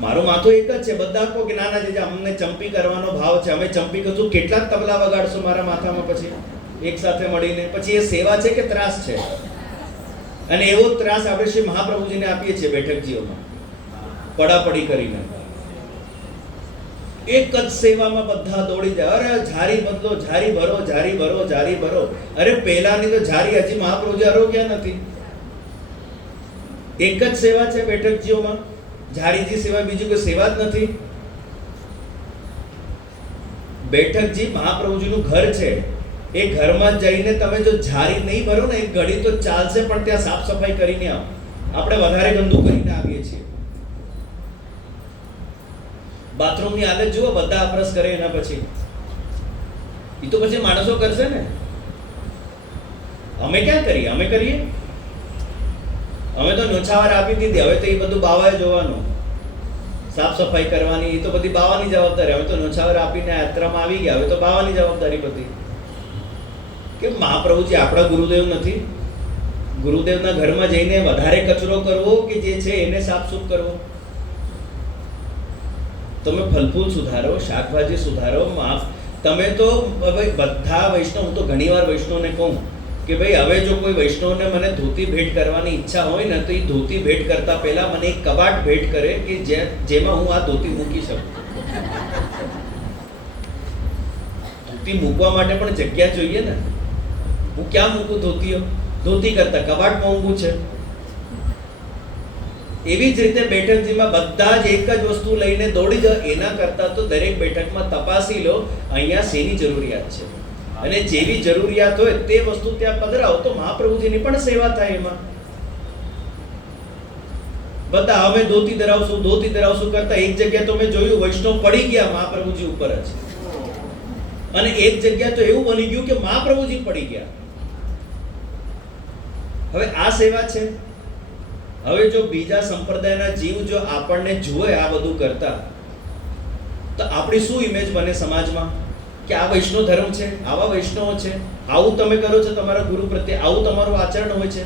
મારું માથું એક જ છે, બધા કહો કે ના ના જે અમને ચંપી કરવાનો ભાવ છે, અમે ચંપી કરશું, કેટલા તબલા વગાડશો મારા માથામાં પછી એક સાથે મળીને? પછી એ સેવા છે કે ત્રાસ છે? અને એવો ત્રાસ આપણે શ્રી મહાપ્રભુજીને આપીએ છીએ બેઠકજીઓમાં પડાપડી કરીને। એક જ સેવામાં બધા દોડી જાય, અરે ઝારી બદલો, ઝારી ભરો, ઝારી ભરો, ઝારી ભરો। અરે પહેલાની તો ઝારી હજી મહાપ્રભુજી આરોગ્યા નથી। એક જ સેવા છે બેઠકજીઓમાં, ઝારીજી સિવાય બીજી કોઈ સેવા જ નથી। બેઠકજી મહાપ્રભુજીનું ઘર છે, એ ઘરમાં જઈને તમે જો ઝારી નહીં ભરો ને, એક ઘડી તો ચાલશે પણ ત્યાં સાફ સફાઈ કરીને આવો, આપણે વધારે ગંદુ કરીને આવીએ છીએ। બાથરૂમની હાલત જુઓ, બધા અપરસ કરે એના પછી, એ તો પછી માણસો કરશે ને, અમે ક્યાં કરીએ? અમે કરીએ? અમે તો નોછાવાર આપી દીધી, હવે તો એ બધું બાવાએ જોવાનું, સાફ સફાઈ કરવાની એ તો બધી બાવાની જવાબદારી। હવે તો નોછાવાર આપીને યાત્રામાં આવી ગયા, હવે તો બાવાની જવાબદારી બધી। કે મહાપ્રભુજી આપણા ગુરુદેવ નથી? ગુરુદેવના ઘરમાં જઈને વધારે કચરો કરવો કે જે છે એને સાફ સુફ કરવો? તમે ફલફૂલ સુધારો, શાકભાજી સુધારો, તમે તો હવે બધા વૈષ્ણવ, હું તો ઘણીવાર વૈષ્ણવને કહું કે ભાઈ હવે જો કોઈ વૈષ્ણવને મને ધોતી ભેટ કરવાની ઈચ્છા હોય ને, તો એ ધોતી ભેટ કરતા પહેલા મને એક કબાટ ભેટ કરે કે જેમાં હું આ ધોતી મૂકી શકું। ધોતી મૂકવા માટે પણ જગ્યા જોઈએ ને, હું ક્યાં મૂકું ધોતીઓ? ધોતી કરતા કબાટમાં ઊંઘું છે। એવી જ રીતે બેઠકજીમાં બધા જ એક જ વસ્તુ લઈને દોડી જાઓ, એના કરતા તો દરેક બેઠકમાં તપાસી લો અહીંયા શેની જરૂરિયાત છે, અને જેવી જરૂરિયાત હોય તે વસ્તુ ત્યાં પધરાવો, તો મહાપ્રભુજીની પણ સેવા થાય એમાં। બધા અમે ધોતી ધરાવશું કરતા એક જગ્યા તો મેં જોયું વૈષ્ણવ પડી ગયા મહાપ્રભુજી ઉપર જ, અને એક જગ્યા તો એવું બની ગયું કે મહાપ્રભુજી પડી ગયા। હવે આ સેવા છે? હવે જો બીજા સંપ્રદાયના જીવ જો આપણને જુએ આ બધું કરતા, તો આપણી શું ઇમેજ બને સમાજમાં કે આ વૈષ્ણવ ધર્મ છે, આવા વૈષ્ણવો છે, આવું તમે કરો છો તમારા ગુરુ પ્રત્યે, આવું તમારું આચરણ હોય છે।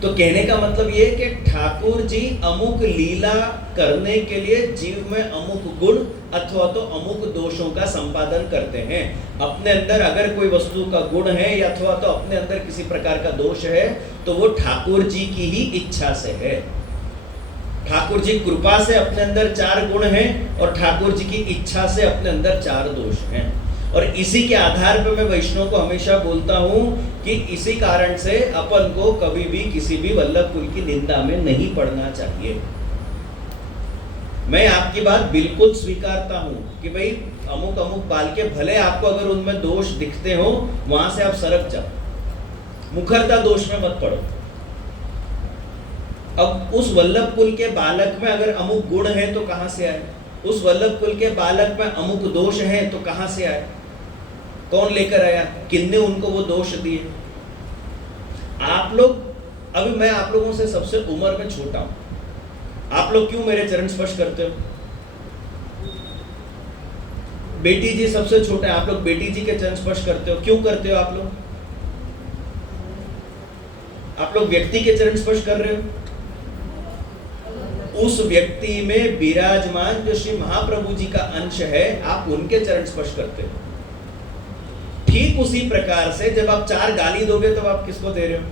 तो कहने का मतलब ये कि ठाकुर जी अमुक लीला करने के लिए जीव में अमुक गुण अथवा तो अमुक दोषों का संपादन करते हैं। अपने अंदर अगर कोई वस्तु का गुण है या अथवा तो अपने अंदर किसी प्रकार का दोष है, तो वो ठाकुर जी की ही इच्छा से है। ठाकुर जी कृपा से अपने अंदर 4 गुण हैं और ठाकुर जी की इच्छा से अपने अंदर 4 दोष हैं। और इसी के आधार पर मैं वैष्णव को हमेशा बोलता हूं कि इसी कारण से अपन को कभी भी किसी भी वल्लभ कुल की निंदा में नहीं पड़ना चाहिए। मैं आपकी बात बिल्कुल स्वीकारता हूं कि भाई अमुक अमुक बाल के भले आपको अगर उनमें दोष दिखते हो वहां से आप सरक जाओ, मुखरता दोष में मत पड़ो। अब उस वल्लभ कुल के बालक में अगर अमुक गुण है तो कहां से आए, उस वल्लभ कुल के बालक में अमुक दोष है तो कहां से आए, कौन लेकर आया, किन्ने उनको वो दोष दिए। आप लोग, अभी मैं आप लोगों से सबसे उम्र में छोटा हूं, आप लोग क्यों मेरे चरण स्पर्श करते हो? बेटी जी सबसे छोटे हैं, आप लोग बेटी जी के चरण स्पर्श करते हो, क्यों करते हो आप लोग? आप लोग व्यक्ति के चरण स्पर्श कर रहे हो, उस व्यक्ति में विराजमान जो श्री महाप्रभु जी का अंश है, आप उनके चरण स्पर्श करते हो। ठीक उसी प्रकार से जब आप 4 गाली दोगे तो आप किसको दे रहे हो?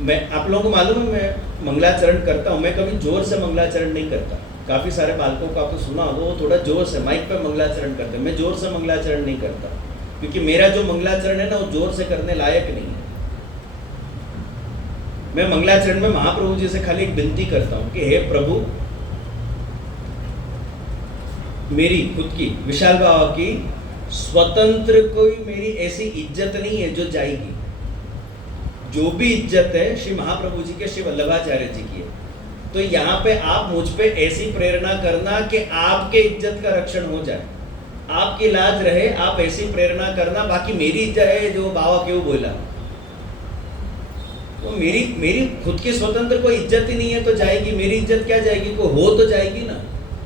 मैं, आप लोगों को मालूम है मैं मंगलाचरण करता हूं, मैं कभी जोर से मंगलाचरण नहीं करता। काफी सारे बालकों को आपने सुना होगा वो थोड़ा जोर से माइक पे मंगलाचरण करते हैं, मैं जोर से मंगलाचरण नहीं करता, क्योंकि मेरा जो मंगलाचरण है ना वो जोर से करने लायक नहीं है। मैं मंगलाचरण में महाप्रभु जी से खाली एक विनती करता हूं कि हे प्रभु, मेरी खुद की, विशाल बाबा की स्वतंत्र कोई मेरी ऐसी इज्जत नहीं है जो जाएगी। जो भी इज्जत है श्री महाप्रभु जी के, श्री वल्लभाचार्य जी की है। तो यहाँ पे आप मुझ पे ऐसी प्रेरणा करना कि आपके इज्जत का रक्षण हो जाए, आपकी लाज रहे, आप ऐसी प्रेरणा करना। बाकी मेरी इज्जत है जो बाबा क्यों बोला, तो मेरी खुद की स्वतंत्र कोई इज्जत ही नहीं है तो जाएगी, मेरी इज्जत क्या जाएगी, कोई हो तो जाएगी ना।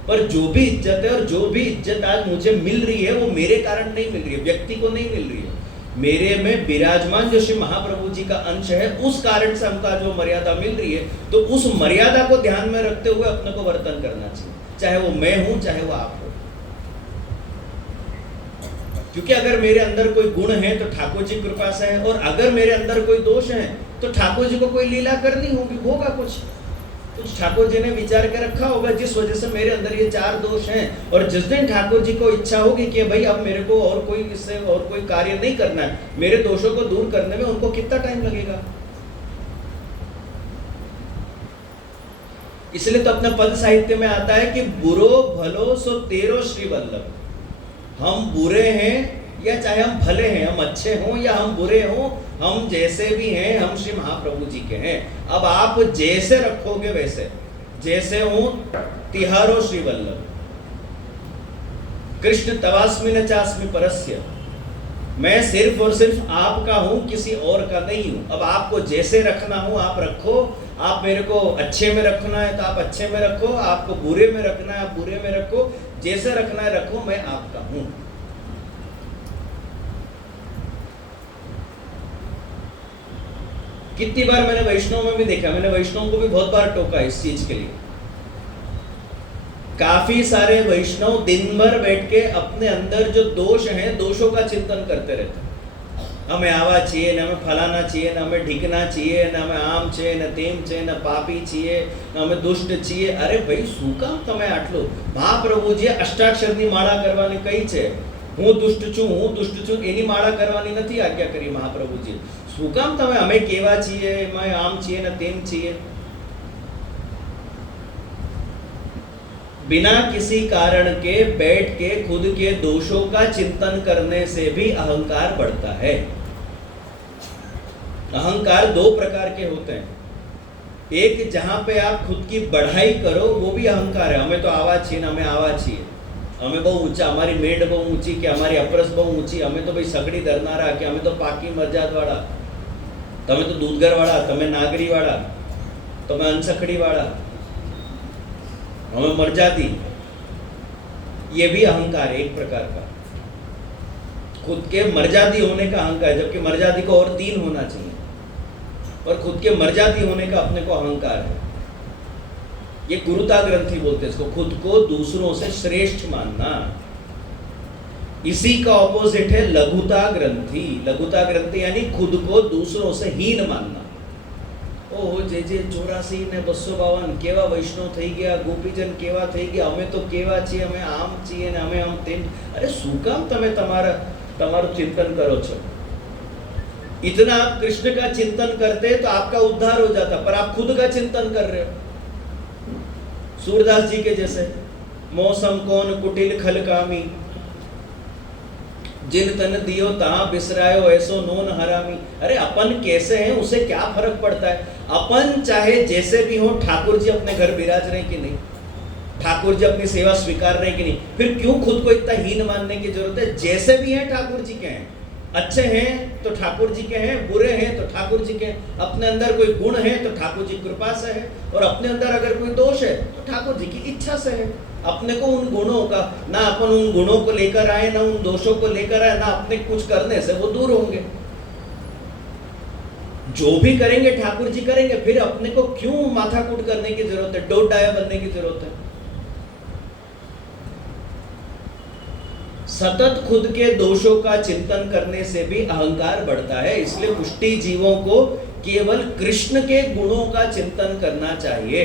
पर जो भी इज्जत है और जो भी इज्जत आज मुझे मिल रही है वो मेरे कारण नहीं मिल रही है, व्यक्ति को नहीं मिल रही है, मेरे में विराजमान जो श्री महाप्रभु जी का अंश है उस कारण से हमको जो मर्यादा मिल रही है, तो उस मर्यादा को ध्यान में रखते हुए अपने को वर्तन करना चाहिए, चाहे वो मैं हूं चाहे वो आप हो। क्योंकि अगर मेरे अंदर कोई गुण है तो ठाकुर जी कृपा से है, और अगर मेरे अंदर कोई दोष है तो ठाकुर जी को कोई लीला करनी होगी, होगा कुछ ठाकुर जी ने विचार कर रखा होगा, जिस वजह से मेरे अंदर ये 4 दोष हैं। और जिस दिन ठाकुर जी को इच्छा होगी कि भाई अब मेरे को और कोई इससे और कोई कार्य नहीं करना है, मेरे दोषों को दूर करने में उनको कितना टाइम लगेगा। इसलिए तो अपना पद साहित्य में आता है कि बुरो भलो सो तेरो श्री वल्लभ। हम बुरे हैं या चाहे हम भले हैं, हम अच्छे हों या हम बुरे हों, हम जैसे भी हैं हम श्री महाप्रभु जी के हैं। अब आप जैसे रखोगे वैसे, जैसे हो तिहारो श्री वल्लभ। कृष्ण तवास्मि न चास्मि परस्य, मैं सिर्फ और सिर्फ आपका हूं, किसी और का नहीं हूं। अब आपको जैसे रखना हो आप रखो, आप मेरे को अच्छे में रखना है तो आप अच्छे में रखो, आपको बुरे में रखना है आप बुरे में रखो, जैसे रखना है रखो, मैं आपका हूं। कितनी बार मैंने वैष्णव में भी देखा, मैंने वैष्णव को भी बहुत बार टोका इस चीज के लिए। काफी सारे वैष्णव दिन भर बैठ के अपने अंदर जो दोष हैं दोषों का चिंतन करते रहते हैं। हमें आवा चाहिए, न हमें फलाना चाहिए, न हमें ढिकना चाहिए, न हमें आम चाहिए, न तेम चाहिए, न पापी चाहिए, न हमें दुष्ट चाहिए। अरे भाई શું કામ તમે આટલું? મહાપ્રભુજીએ અષ્ટાક્ષરની માળા કરવાની કઈ છે? હું દુષ્ટ છું એની માળા કરવાની નથી આજ્ઞા કરી મહાપ્રભુજી। શું કામ તમે અમે કેવા છીએ, અમે આમ છીએ ને તેમ છીએ? बिना किसी कारण के बैठ के खुद के दोषों का चिंतन करने से भी अहंकार बढ़ता है। अहंकार 2 प्रकार के होते हैं। एक जहां पे आप खुद की बढ़ाई करो वो भी अहंकार है। हमें तो आवा छे ने, हमें आवा छे, हमें बहु ऊंचा, हमारी मेड बहु ऊंची कि हमारी अपरस बहु ऊंची, हमें तो भाई सगड़ी धरनारा कि हमें तो पाकी मर्जाद वाला, तमे तो दूधगर वाला, तमे नागरी वाला, तमे अनसखड़ी वाला, हमें मर्यादी। ये भी अहंकार है एक प्रकार का, खुद के मर्यादी होने का अहंकार, जबकि मर्यादी को और 3 होना चाहिए, और खुद के मर्यादी होने का अपने को अहंकार है। ये गुरुता ग्रंथि बोलते हैं इसको, खुद को दूसरों से श्रेष्ठ मानना। इसी का ऑपोजिट है लघुता ग्रंथि। लघुता ग्रंथि यानी खुद को दूसरों से हीन मानना। ઓહો જે 84 ને 252 કેવા વૈષ્ણવ થઈ ગયા, ગોપીજન કેવા થઈ ગયા, અમે તો કેવા છીએ, અમે આમ છીએ ને અમે આમ તેમ. અરે શું કામ તમે તમારું ચિંતન કરો છો? इतना आप कृष्ण का चिंतन करते तो आपका उद्धार हो जाता, पर आप खुद का चिंतन कर रहे हो. सूरदास जी के जैसे मौसम कौन कुटिल खलकामी, जिन तन दियो तहां बिसरायो ऐसो नोन हरामी. अरे अपन कैसे हैं उसे क्या फर्क पड़ता है? अपन चाहे जैसे भी हो, ठाकुर जी अपने घर विराज रहे कि नहीं, ठाकुर जी अपनी सेवा स्वीकार रहे कि नहीं, फिर क्यों खुद को इतना हीन मानने की जरूरत है? जैसे भी हैं ठाकुर जी के हैं. अच्छे हैं तो ठाकुर जी के हैं, बुरे हैं तो ठाकुर जी के हैं. अपने अंदर कोई गुण है तो ठाकुर जी कृपा से है, और अपने अंदर अगर कोई दोष है तो ठाकुर जी की इच्छा से है. अपने को उन गुणों का, ना अपन उन गुणों को लेकर आए, ना उन दोषों को लेकर आए, ना अपने कुछ करने से वो दूर होंगे. जो भी करेंगे ठाकुर जी करेंगे. फिर अपने को क्यों माथाकूट करने की जरूरत है, डोट डाया बनने की जरूरत है? सतत खुद के दोषों का चिंतन करने से भी अहंकार बढ़ता है. इसलिए पुष्टि जीवों को केवल कृष्ण के गुणों का चिंतन करना चाहिए.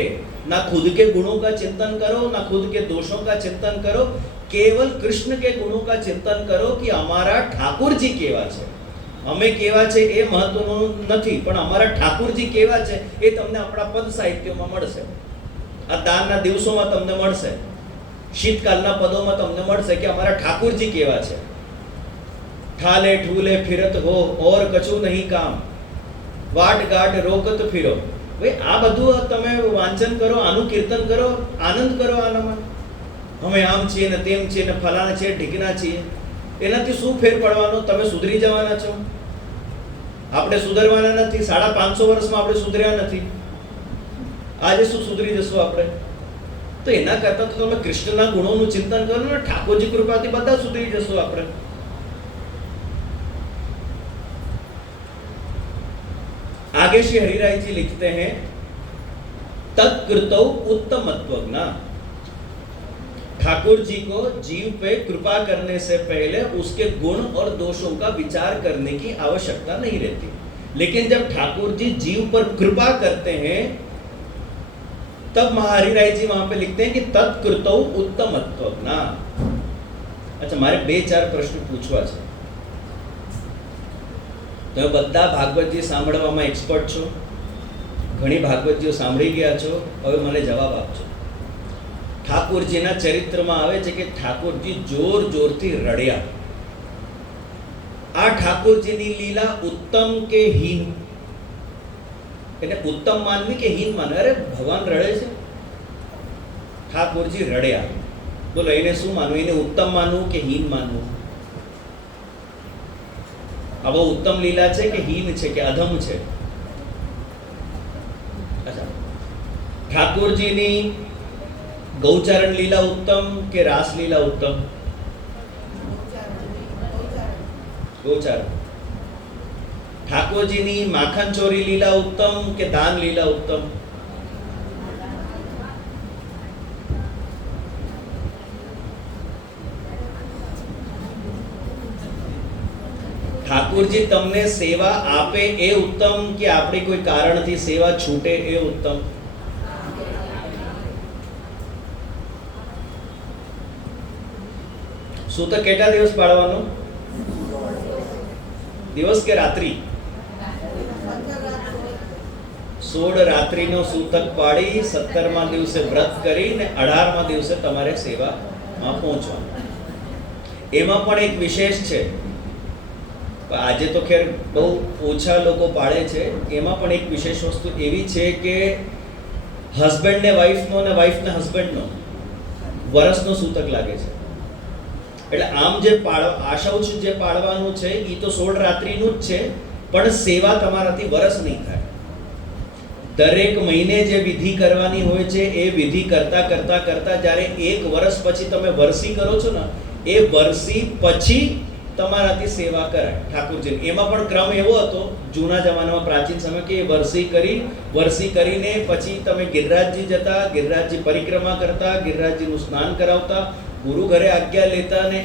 ना खुद के गुणों का चिंतन करो, ना खुद के दोषों का चिंतन करो. केवल कृष्ण के गुणों का चिंतन करो कि हमारा ठाकुर जी केवा છે. અમે કેવા છે એ મહત્વનું નથી, પણ અમારા ઠાકુરજી કેવા છે એ તમને આપણા પદ સાહિત્યમાં મળશે. આ દાનના દિવસોમાં તમને મળશે, શીતકાલના પદોમાં તમને મળશે કે અમારા ઠાકુરજી કેવા છે. ઠાલે ઠૂલે ફિરત હો ઓર કછું નહીં કામ, વાટ ગાટ રોકત ફિરો. ભાઈ આ બધું તમે વાંચન કરો, આનું કીર્તન કરો, આનંદ કરો આનામાં. અમે આમ છીએ ને તેમ છીએ ને ફલાણા છીએ ઢીકના છીએ, એનાથી શું ફેર પડવાનો? તમે સુધરી જવાના છો? આપણે સુધરવાના નથી. 550 વર્ષમાં આપણે સુધર્યા નથી. આજે શું સુધરી જશું આપણે? તો એના કરતા તો તમે કૃષ્ણના ગુણોનું ચિંતન કરો ને, ઠાકોરજી કૃપાથી બધા સુધરી જશું આપણે. आगे श्री हरिराय जी लिखते हैं, तत्कृतौ उत्तमत्वज्ञा. ठाकुर जी को जीव पे कृपा करने से पहले उसके गुण और दोषों का विचार करने की आवश्यकता नहीं रहती. लेकिन जब ठाकुर जी जीव पर कृपा करते हैं तब हरिराय जी वहां पे लिखते हैं कि तत्कृतौ उत्तमत्वज्ञा. अच्छा, मारे 2-4 प्रश्न पूछवा છે. તમે બધા ભાગવતજી સાંભળવામાં એક્સપર્ટ છો, ઘણી ભાગવતજીઓ સાંભળી ગયા છો. હવે મને જવાબ આપજો. ઠાકોરજીના ચરિત્રમાં આવે છે કે ઠાકોરજી જોર જોરથી રડ્યા. આ ઠાકોરજીની લીલા ઉત્તમ કે હીન? એટલે ઉત્તમ માનવી કે હીન માનવી? અરે ભગવાન રડે છે, ઠાકોરજી રડ્યા. બોલો એને શું માનવું? એને ઉત્તમ માનવું કે હીન માનવું? अब वो उत्तम लीला છે કે हीन છે કે અધમ છે? अच्छा, ठाकुर जी नी गौचारण लीला उत्तम के रास लीला उत्तम? गौचारण. ठाकुर जी नी माखन चोरी लीला उत्तम के दान लीला उत्तम? ઠાકુરજી તમને સેવા આપે એ ઉત્તમ કે આપણી કોઈ કારણથી સેવા છૂટે એ ઉત્તમ? સૂતક કેટલા દિવસ પાળવાનો? દિવસ કે રાત્રિ? 16 રાત્રિનો સૂતક પાડી 17મા દિવસે વ્રત કરીને 18મા દિવસે તમારે સેવામાં પહોંચવાનું. એમાં પણ એક વિશેષ છે. આજે તો ખેર બહુ ઓછા લોકો પાડે છે. એમાં પણ એક વિશેષ વસ્તુ એવી છે કે હસબન્ડને વાઈફનો અને વાઈફને હસબન્ડનો વરસનો સૂતક લાગે છે. એટલે આમ જે આશૌચ જે પાડવાનું છે એ તો 16 રાત્રિનું જ છે, પણ સેવા તમારાથી વરસ નહીં થાય. દરેક મહિને જે વિધિ કરવાની હોય છે એ વિધિ કરતા કરતા કરતા જ્યારે 1 વર્ષ પછી તમે વરસી કરો છો ને, એ વરસી પછી તમારાથી સેવા કરાય ઠાકોરજી. એમાં પણ ક્રમ એવો હતો જૂના જમાનામાં, પ્રાચીન સમય, કે વરસી કરીને પછી તમે ગિરિરાજજી જતા, ગિરિરાજજી પરિક્રમા કરતા, ગિરિરાજજીનું સ્નાન કરાવતા, ગુરુ ઘરે આજ્ઞા લેતા. ને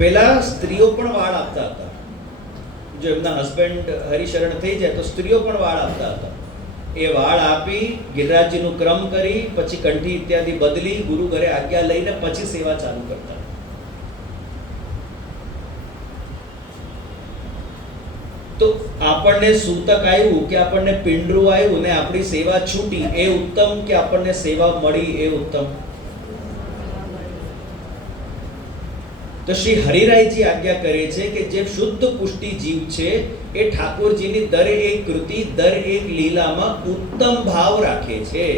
પેલા સ્ત્રીઓ પણ વાળ આપતા હતા. જો એમના હસબન્ડ હરિશરણ થઈ જાય તો સ્ત્રીઓ પણ વાળ આપતા હતા. એ વાળ આપી ગિરિરાજજીનું ક્રમ કરી પછી કંઠી ઇત્યાદિ બદલી ગુરુ ઘરે આજ્ઞા લઈને પછી સેવા ચાલુ કરતા. તો આપણને સૂતક આવ્યું કે આપણને પિંડરું આવ્યું ને આપણી સેવા છૂટી એ ઉત્તમ કે આપણને સેવા મળી એ ઉત્તમ? તો શ્રી હરિરાયજી આજ્ઞા કરે છે કે જે શુદ્ધ પુષ્ટિ જીવ છે એ ઠાકોરજીની દરેક કૃતિ દરેક લીલામાં ઉત્તમ ભાવ રાખે છે.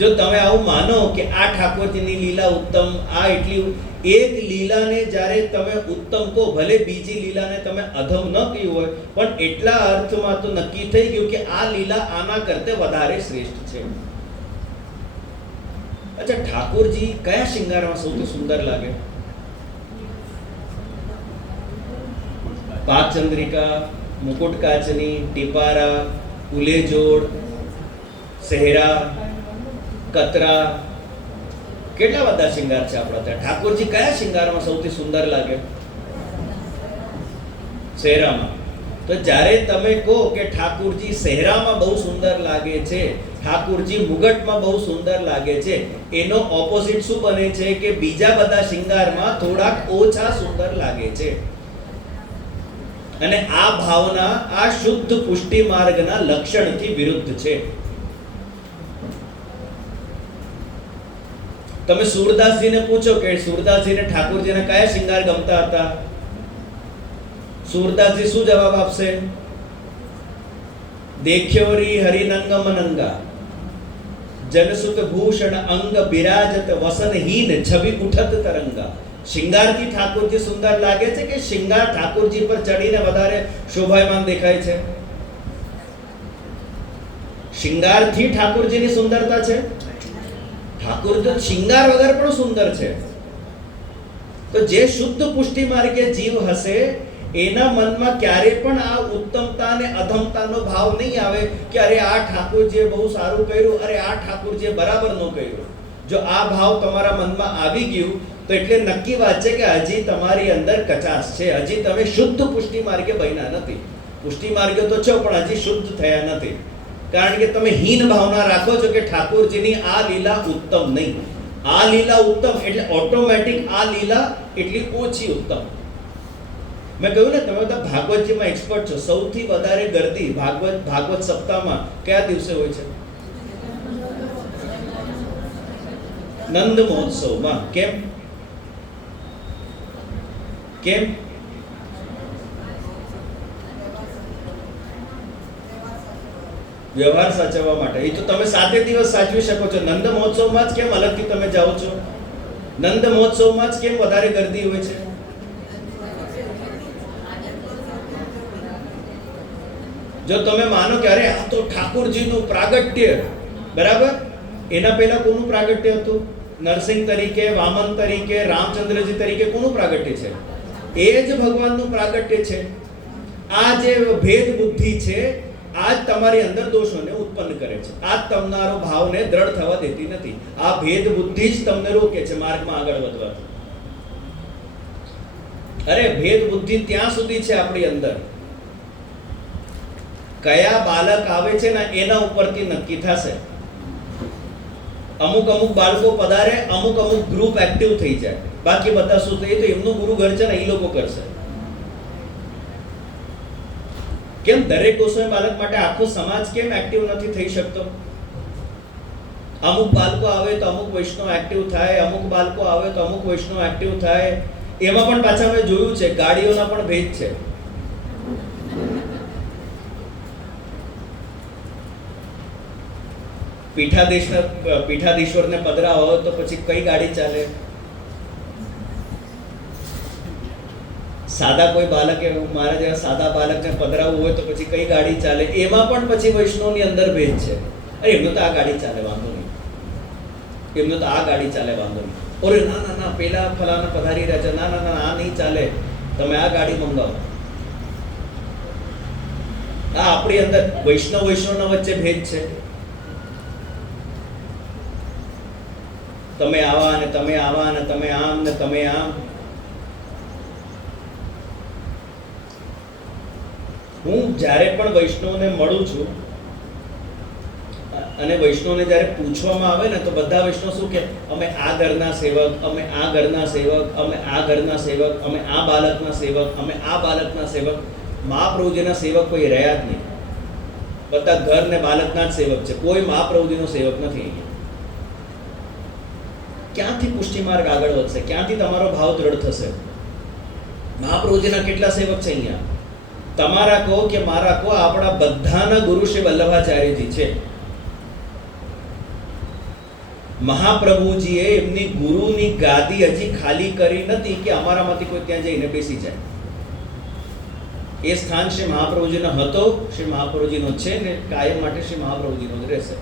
જો તમે આવું માનો કે આ ઠાકોરજીની લીલા ઉત્તમ, આ એટલી, એક લીલાને જ્યારે તમે ઉત્તમ કહો, ભલે બીજી લીલાને તમે અધમ ન કહ્યું હોય, પણ એટલા અર્થમાં તો નક્કી થઈ ગયું કે આ લીલા આના કરતા વધારે શ્રેષ્ઠ છે. અચ્છા, ઠાકોરજી કયા શૃંગારમાં સૌથી સુંદર લાગે? પાકચંદ્રિકા, મુકુટ કાચની, ટીપારા, ઉલેજોડ, સહેરા, કતરા, કેટલા બધા શૃંગાર છે આપણા ત્યાં. ઠાકોરજી કયા શૃંગારમાં સૌથી સુંદર લાગે? સહેરામાં. તો જ્યારે તમે કહો કે ઠાકોરજી સહેરામાં બહુ સુંદર લાગે છે, ઠાકોરજી મુગટમાં બહુ સુંદર લાગે છે, એનો ઓપોઝિટ શું બને છે કે બીજા બધા શૃંગારમાં થોડાક ઓછા સુંદર લાગે છે. અને આ ભાવના આ શુદ્ધ પુષ્ટિ માર્ગના લક્ષણથી વિરુદ્ધ છે. તમે સુરદાસજીને પૂછો કે સુરદાસજીને ઠાકોરજીને કયા શૃંગાર ગમતા હતા, સુરદાસજી શું જવાબ આપશે? દેખ્યોરી હરિનંગ મનંગા જનસુત ભૂષણ અંગ બિરાજત વસનહીન છબી ઉઠત તરંગા. શૃંગારથી ઠાકોરજી સુંદર લાગે છે કે શૃંગાર ઠાકોરજી પર ચડીને વધારે શોભાયમાન દેખાય છે? શૃંગારથી ઠાકોરજીની સુંદરતા છે? ઠાકોર તો શૃંગાર વગર પણ સુંદર છે. તો જે શુદ્ધ પુષ્ટિ માર્ગે જીવ હશે એના મનમાં ક્યારે પણ આ ઉત્તમતા અને અધમતાનો ભાવ નહીં આવે કે અરે આ ઠાકોરજીએ બહુ સારું કર્યું, અરે આ ઠાકોરજીએ બરાબર ન કર્યું. જો આ ભાવ તમારા મનમાં આવી ગયું તો એટલે નક્કી વાત છે કે હજી તમારી અંદર કચાશ છે, હજી તમે શુદ્ધ પુષ્ટિ માર્ગે બન્યા નથી. પુષ્ટિ માર્ગે તો છો પણ હજી શુદ્ધ થયા નથી. કારણ કે તમે હીન ભાવના રાખો છો કે ઠાકોરજીની આ લીલા ઉત્તમ નહીં. આ લીલા ઉત્તમ એટલે ઓટોમેટિક આ લીલા એટલી ઓછી ઉત્તમ. મેં કહ્યું ને, તમે બધા ભાગવતજીમાં એક્સપર્ટ છો. સૌથી વધારે ગર્દી ભાગવત સપ્તાહમાં કયા દિવસે હોય છે? નંદ મહોત્સવમાં. કેમ? કેમ? વ્યવહાર સાચવવા માટે. એ તો તમે 7 દિવસ સાચવી શકો છો. નંદ મહોત્સવમાં જ કેમ અલગથી તમે જાઓ છો? નંદ મહોત્સવમાં જ કેમ વધારે ગર્દી હોય છે? જો તમે માનો કે અરે આ તો ઠાકોરજીનું પ્રાગટ્ય, બરાબર, એના પહેલા કોનું પ્રાગટ્ય હતું? નરસિંહ તરીકે, વામન તરીકે, રામચંદ્રજી તરીકે કોનું પ્રાગટ્ય છે? એ જ ભગવાનનું પ્રાગટ્ય છે. આ જે ભેદ બુદ્ધિ છે આ જ તમારી અંદર દોષોને ઉત્પન્ન કરે છે. આ જ તમારો ભાવને દ્રઢ થવા દેતી નથી. આ ભેદ બુદ્ધિ જ તમને રોકે છે માર્ગમાં આગળ વધવાથી. અરે ભેદ બુદ્ધિ ત્યાં સુધી છે આપણી અંદર. કયા બાળક આવે છે ને એના ઉપરથી નક્કી થશે. અમુક બાળકો પધારે, અમુક ગ્રુપ એક્ટિવ થઈ જાય, બાકી બધા શું થાય? તો એમનું ગુરુ ઘર છે ને એ લોકો કરશે. કેમ દરેક ગોસ્વામી બાળક માટે આખો સમાજ કેમ એક્ટિવ નથી થઈ શકતો? અમુક બાળકો આવે તો અમુક વૈષ્ણવ એક્ટિવ થાય, અમુક બાળકો આવે તો અમુક વૈષ્ણવ એક્ટિવ થાય. એમાં પણ પાછા મેં જોયું છે ગાડીઓના પણ ભેદ છે. પીઠાધીશ્વરને પધરા હોય તો પછી કઈ ગાડી ચાલે? સાદા કોઈ બાળકે, મારા જેવા સાદા બાળકને પધરાવવું હોય તો પછી કઈ ગાડી ચાલે? એમાં પણ પછી વૈષ્ણવની અંદર ભેદ છે. અરે એમનું તો આ ગાડી ચાલે, વાંધો નહીં. એમનું તો આ ગાડી ચાલે, વાંધો નહીં. ઓરે ના ના ના, પેલા ફલાના પધારી રહ્યા છે, ના ના ના, આ નહીં ચાલે, તમે આ ગાડી મંગાવો. આ આપણી અંદર વૈષ્ણવના વચ્ચે ભેદ છે. તમે આવા ને તમે આવા ને તમે આમ ને તમે આમ. હું જ્યારે પણ વૈષ્ણવને મળું છું અને વૈષ્ણવને જ્યારે પૂછવામાં આવે ને તો બધા વૈષ્ણવ શું કે અમે આ ઘરના સેવક, અમે આ ઘરના સેવક, અમે આ ઘરના સેવક, અમે આ બાળકના સેવક, અમે આ બાળકના સેવક. મહાપ્રભુજીના સેવક કોઈ રહ્યા જ નહીં. બધા ઘર ને બાળકના જ સેવક છે, કોઈ મહાપ્રભુજીનો સેવક નથી. ક્યાંથી પુષ્ટિ માર્ગ આગળ વધશે? ક્યાંથી તમારો ભાવ દ્રઢ થશે? મહાપ્રભુજીના કેટલા સેવક છે અહીંયા? તમારા કહો કે મારા કહો, આપણા બધાના ગુરુ શ્રી વલ્લભાચાર્યજી છે. મહાપ્રભુજીએ એમની ગુરુની ગાદી હજી ખાલી કરી નથી કે અમારામાંથી કોઈ ત્યાં જઈને બેસી જાય. એ સ્થાન શ્રી મહાપ્રભુજીનો હતો, શ્રી મહાપ્રભુજીનો છે ને કાયમ માટે શ્રી મહાપ્રભુજીનો જ રહેશે.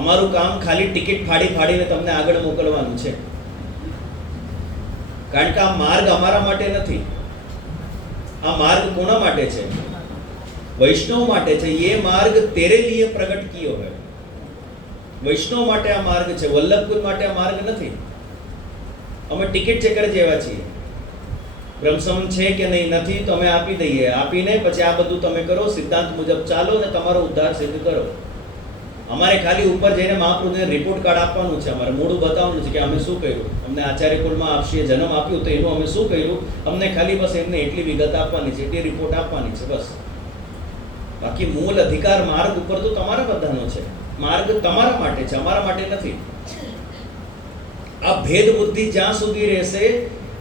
અમારું કામ ખાલી ટિકિટ ફાડીને તમને આગળ મોકલવાનું છે. કારણ કે આ માર્ગ અમારા માટે નથી. આ માર્ગ કોના માટે છે? વૈષ્ણવ માટે છે. ये मार्ग तेरे लिए प्रकट कियो है. વૈષ્ણવ માટે આ માર્ગ છે, વલ્લભકુંજ માટે આ માર્ગ નથી. અમે ટિકિટ ચેકર જેવા છીએ. બ્રહ્મસમ છે કે નહીં નથી તો અમે આપી દઈએ, આપીને પછી આ બધું તમે કરો, સિદ્ધાંત મુજબ ચાલો ને તમારો ઉદ્ધાર સિદ્ધ કરો. અમારે ખાલી ઉપર જઈને મહાપ્રભુને રિપોર્ટ કાર્ડ આપવાનું છે, અમારે મોઢું બતાવવાનું છે કે અમે શું કર્યું, અમને આચાર્ય કુળમાં આપશીએ જન્મ આપ્યું તો એનું અમે શું કર્યું, અમને ખાલી બસ એમને એટલી વિગત આપવાની છે, એટલી રિપોર્ટ આપવાની છે બસ. બાકી મૂળ અધિકાર માર્ગ ઉપર તો તમારા બધાનો છે. માર્ગ તમારા માટે છે, અમારા માટે નથી. આ ભેદ બુદ્ધિ જ્યાં સુધી રહેશે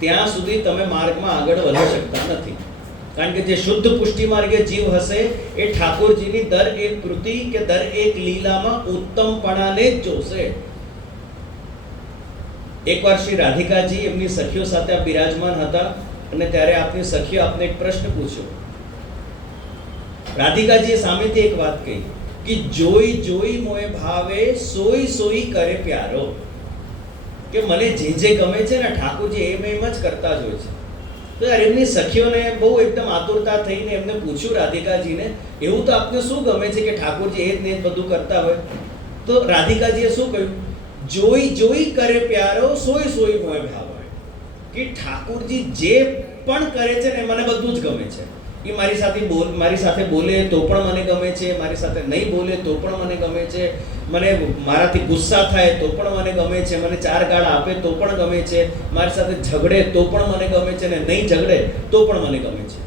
ત્યાં સુધી તમે માર્ગમાં આગળ વધી શકતા નથી. કારણ કે જે શુદ્ધ પુષ્ટિ માર્ગે જીવ હશે એ ઠાકોરજીની દર એક કૃતિ કે દર એક લીલામાં ઉત્તમપણાને જ જોશે. એકવાર શ્રી રાધિકાજી એમની સખીઓ સાથે બિરાજમાન હતા અને ત્યારે આપની સખીઓ આપને એક પ્રશ્ન પૂછ્યો. રાધિકાજીએ સામેથી એક વાત કહી કે જોઈ જોઈ મોય ભાવે સોઈ સોઈ કરે પ્યારો. કે મને જે ગમે છે ને ઠાકોરજી એમ જ કરતા જ હોય છે. તો યાર એમની સખીઓને બહુ એકદમ આતુરતા થઈને એમને પૂછ્યું રાધિકાજીને, એવું તો આપને શું ગમે છે કે ઠાકોરજી એ જ ને બધું કરતા હોય? તો રાધિકાજીએ શું કહ્યું? જોઈ જોઈ કરે પ્યારો સોઈ સોઈ મોય ભાવે. કે ઠાકોરજી જે પણ કરે છે ને મને બધું જ ગમે છે. એ મારી સાથે બોલે તો પણ મને ગમે છે, મારી સાથે નહીં બોલે તો પણ મને ગમે છે, મને મારાથી ગુસ્સા થાય તો પણ મને ગમે છે, મને ચાર ગાળ આપે તો પણ ગમે છે, મારી સાથે ઝઘડે તો પણ મને ગમે છે, ને નહીં ઝઘડે તો પણ મને ગમે છે.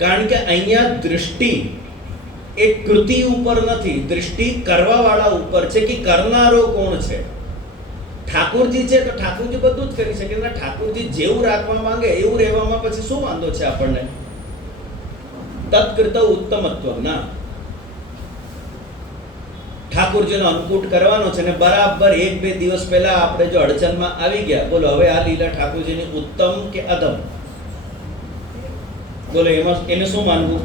કારણ કે અહીંયા દૃષ્ટિ એ કૃતિ ઉપર નથી, દૃષ્ટિ કરવાવાળા ઉપર છે કે કરનારો કોણ છે. ઠાકોરજી છે તો ઠાકોરજી બધું જ કરી શકે. ઠાકોરજી જેવું રાખવા માંગે એવું રહેવામાં પછી શું વાંધો છે આપણને? તત્કૃત ઉત્તમત્વ ના ઠાકોરજીનો અંકુટ કરવાનો છે ને બરાબર 1-2 દિવસ પહેલા આપણે જો અડચણમાં આવી ગયા, બોલો હવે આ લીલા ઠાકોરજીની ઉત્તમ કે અધમ? બોલો એમાં એને શું માનવું?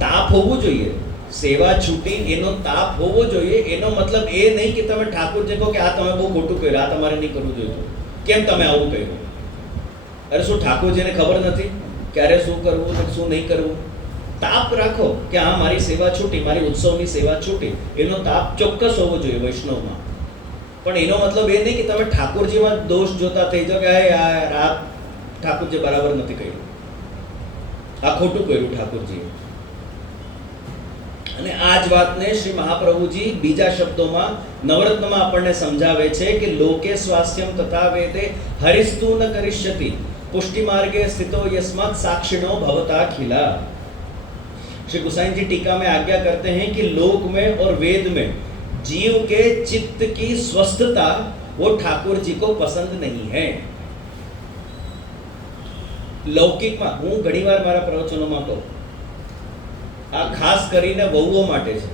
તાપ હોવું જોઈએ. સેવા છૂટી એનો તાપ હોવો જોઈએ. એનો મતલબ એ નહીં કે તમે ઠાકોરજી કહો કે આ તમે બહુ ખોટું કર્યું, આ તમારે નહીં કરવું જોઈએ. કેમ તમે આવું કર્યું? અરે શું ઠાકોરજીને ખબર નથી ક્યારે શું કરવું ને શું નહીં કરવું? તાપ રાખો કે હા મારી સેવા છૂટી, મારી ઉત્સવની સેવા છૂટી, એનો તાપ ચોક્કસ હોવો જોઈએ વૈષ્ણવમાં. પણ એનો મતલબ એ નહીં કે તમે ઠાકોરજીમાં દોષ જોતા થઈ જાઓ કે આ ઠાકોરજી બરાબર નથી કર્યું, આ ખોટું કર્યું ઠાકોરજીએ. અને આ જ વાતને શ્રી મહાપ્રભુજી બીજા શબ્દોમાં નવરત્નમાં આપણને સમજાવે છે કે લોકે સ્વાસ્થ્યમ તથા વેદે હરિસ્તુ ન કરિષ્યતિ पुष्टि मार्गे स्थितो यस्मात् साक्षिणो भवता खिला. श्री गोसाई जी टीका में आज्ञा करते हैं कि लोक में और वेद में जीव के चित्त की स्वस्थता वो ठाकुर जी को पसंद नहीं है. લૌકિકમાં હું ઘણીવાર મારા પ્રવચનોમાં કહું, આ ખાસ કરીને વહુઓ માટે છે.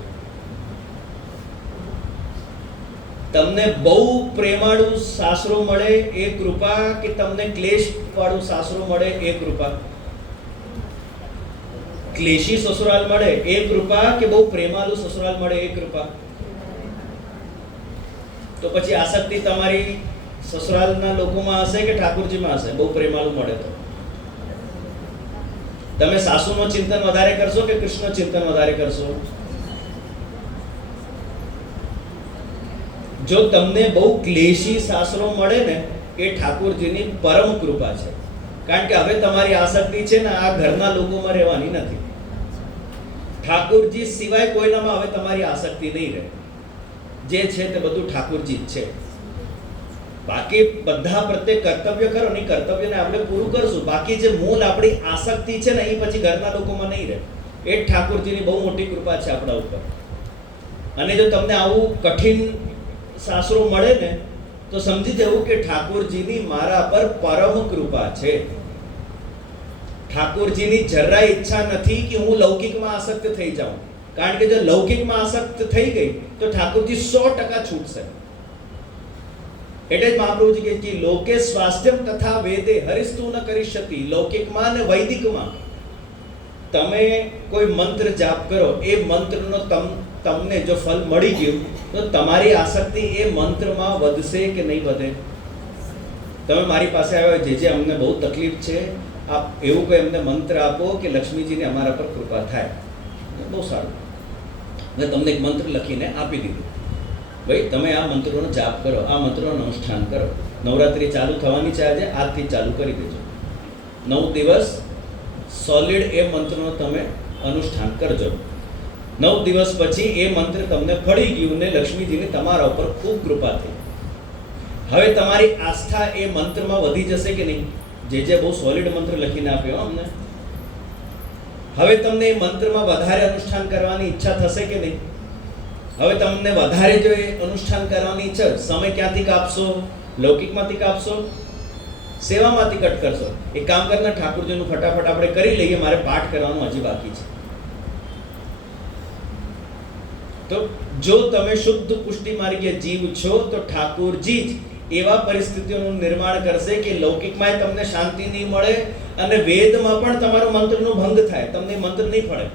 તમને બહુ પ્રેમાળું સાસરો મળે એ કૃપા કે તમને ક્લેશ વાળું સાસરો મળે એ કૃપા? ક્લેશી સસુરાલ મળે એ કૃપા કે બહુ પ્રેમાળું સસુરાલ મળે એ કૃપા? તો પછી આસક્તિ તમારી સસુરાલના લોકોમાં હશે કે ઠાકોરજીમાં હશે? બહુ પ્રેમાળું મળે તો તમે સાસુનો ચિંતન વધારે કરશો કે કૃષ્ણ ચિંતન વધારે કરશો? જો તમને બહુ ક્લેશી સાસરો મળે ને એ ઠાકોરજીની પરમ કૃપા છે. કારણ કે હવે તમારી આસક્તિ છે ને આ ઘરના લોકોમાં રહેવાની નથી. ઠાકોરજી સિવાય કોઈનામાં હવે તમારી આસક્તિ નહીં રહે. જે છે તે બધું ઠાકોરજી જ છે. બાકી બધા પ્રત્યે કર્તવ્ય કરો, નહીં કર્તવ્યને આપણે પૂરું કરશું. બાકી જે મૂળ આપણી આસક્તિ છે ને એ પછી ઘરના લોકોમાં નહીં રહે. એ જ ઠાકોરજીની બહુ મોટી કૃપા છે આપણા ઉપર. અને જો તમને આવું કઠિન સાસરો મળે ને તો સમજી જવું કે ઠાકોરજીની મારા પર પરમ કૃપા છે. ઠાકોરજીની જરાય ઈચ્છા નથી કે હું લૌકિકમાં આસક્ત થઈ જાઉં. કારણ કે જો લૌકિકમાં આસક્ત થઈ ગઈ તો ઠાકોરજી 100% છૂટશે. એટલે જ મહાપ્રભુજી કહે કે લોકે સ્વાસ્થ્યમ તથા વેદે હરિસ્તુ ન કરીષ્યતિ. લૌકિકમાં અને વૈદિકમાં તમે કોઈ મંત્ર જાપ કરો, એ મંત્રનો તમને જો ફલ મળી ગયું તો તમારી આસક્તિ એ મંત્રમાં વધશે કે નહીં વધે? તમે મારી પાસે આવ્યા, જે અમને બહુ તકલીફ છે, આપ એવું કોઈ અમને મંત્ર આપો કે લક્ષ્મીજીને અમારા પર કૃપા થાય. બહુ સારું, મેં તમને એક મંત્ર લખીને આપી દીધું. ભાઈ તમે આ મંત્રોનો જાપ કરો, આ મંત્રોનું અનુષ્ઠાન કરો. નવરાત્રિ ચાલુ થવાની છે આજે, આજથી ચાલુ કરી દેજો. 9 દિવસ સોલિડ એ મંત્રનો તમે અનુષ્ઠાન કરજો. 9 દિવસ પછી એ મંત્ર તમને ફળી ગયું ને લક્ષ્મીજીની તમારા ઉપર ખૂબ કૃપા થઈ. હવે તમારી આસ્થા એ મંત્રમાં વધી જશે કે નહીં? જે બહુ સોલિડ મંત્ર લખીને આપ્યો અમને. હવે તમને એ મંત્રમાં વધારે અનુષ્ઠાન કરવાની ઈચ્છા થશે કે નહીં? હવે તમને વધારે જો એ અનુષ્ઠાન કરવાની ઈચ્છા, સમય ક્યાંથી કાપશો? લૌકિકમાંથી કાપશો, સેવામાંથી કટ કરશો? એક કામ કરના, ઠાકોરજીનું ફટાફટ આપણે કરી લઈએ, મારે પાઠ કરવાનું હજી બાકી છે. તો જો તમે શુદ્ધ પુષ્ટિ માર્ગીય જીવ છો તો ઠાકોરજી જ એવા પરિસ્થિતિઓનું નિર્માણ કરશે કે લૌકિકમાં તમને શાંતિ નહીં મળે અને વેદમાં પણ તમારો મંત્રનો ભંગ થાય, તમને મંત્ર નહીં ફળે.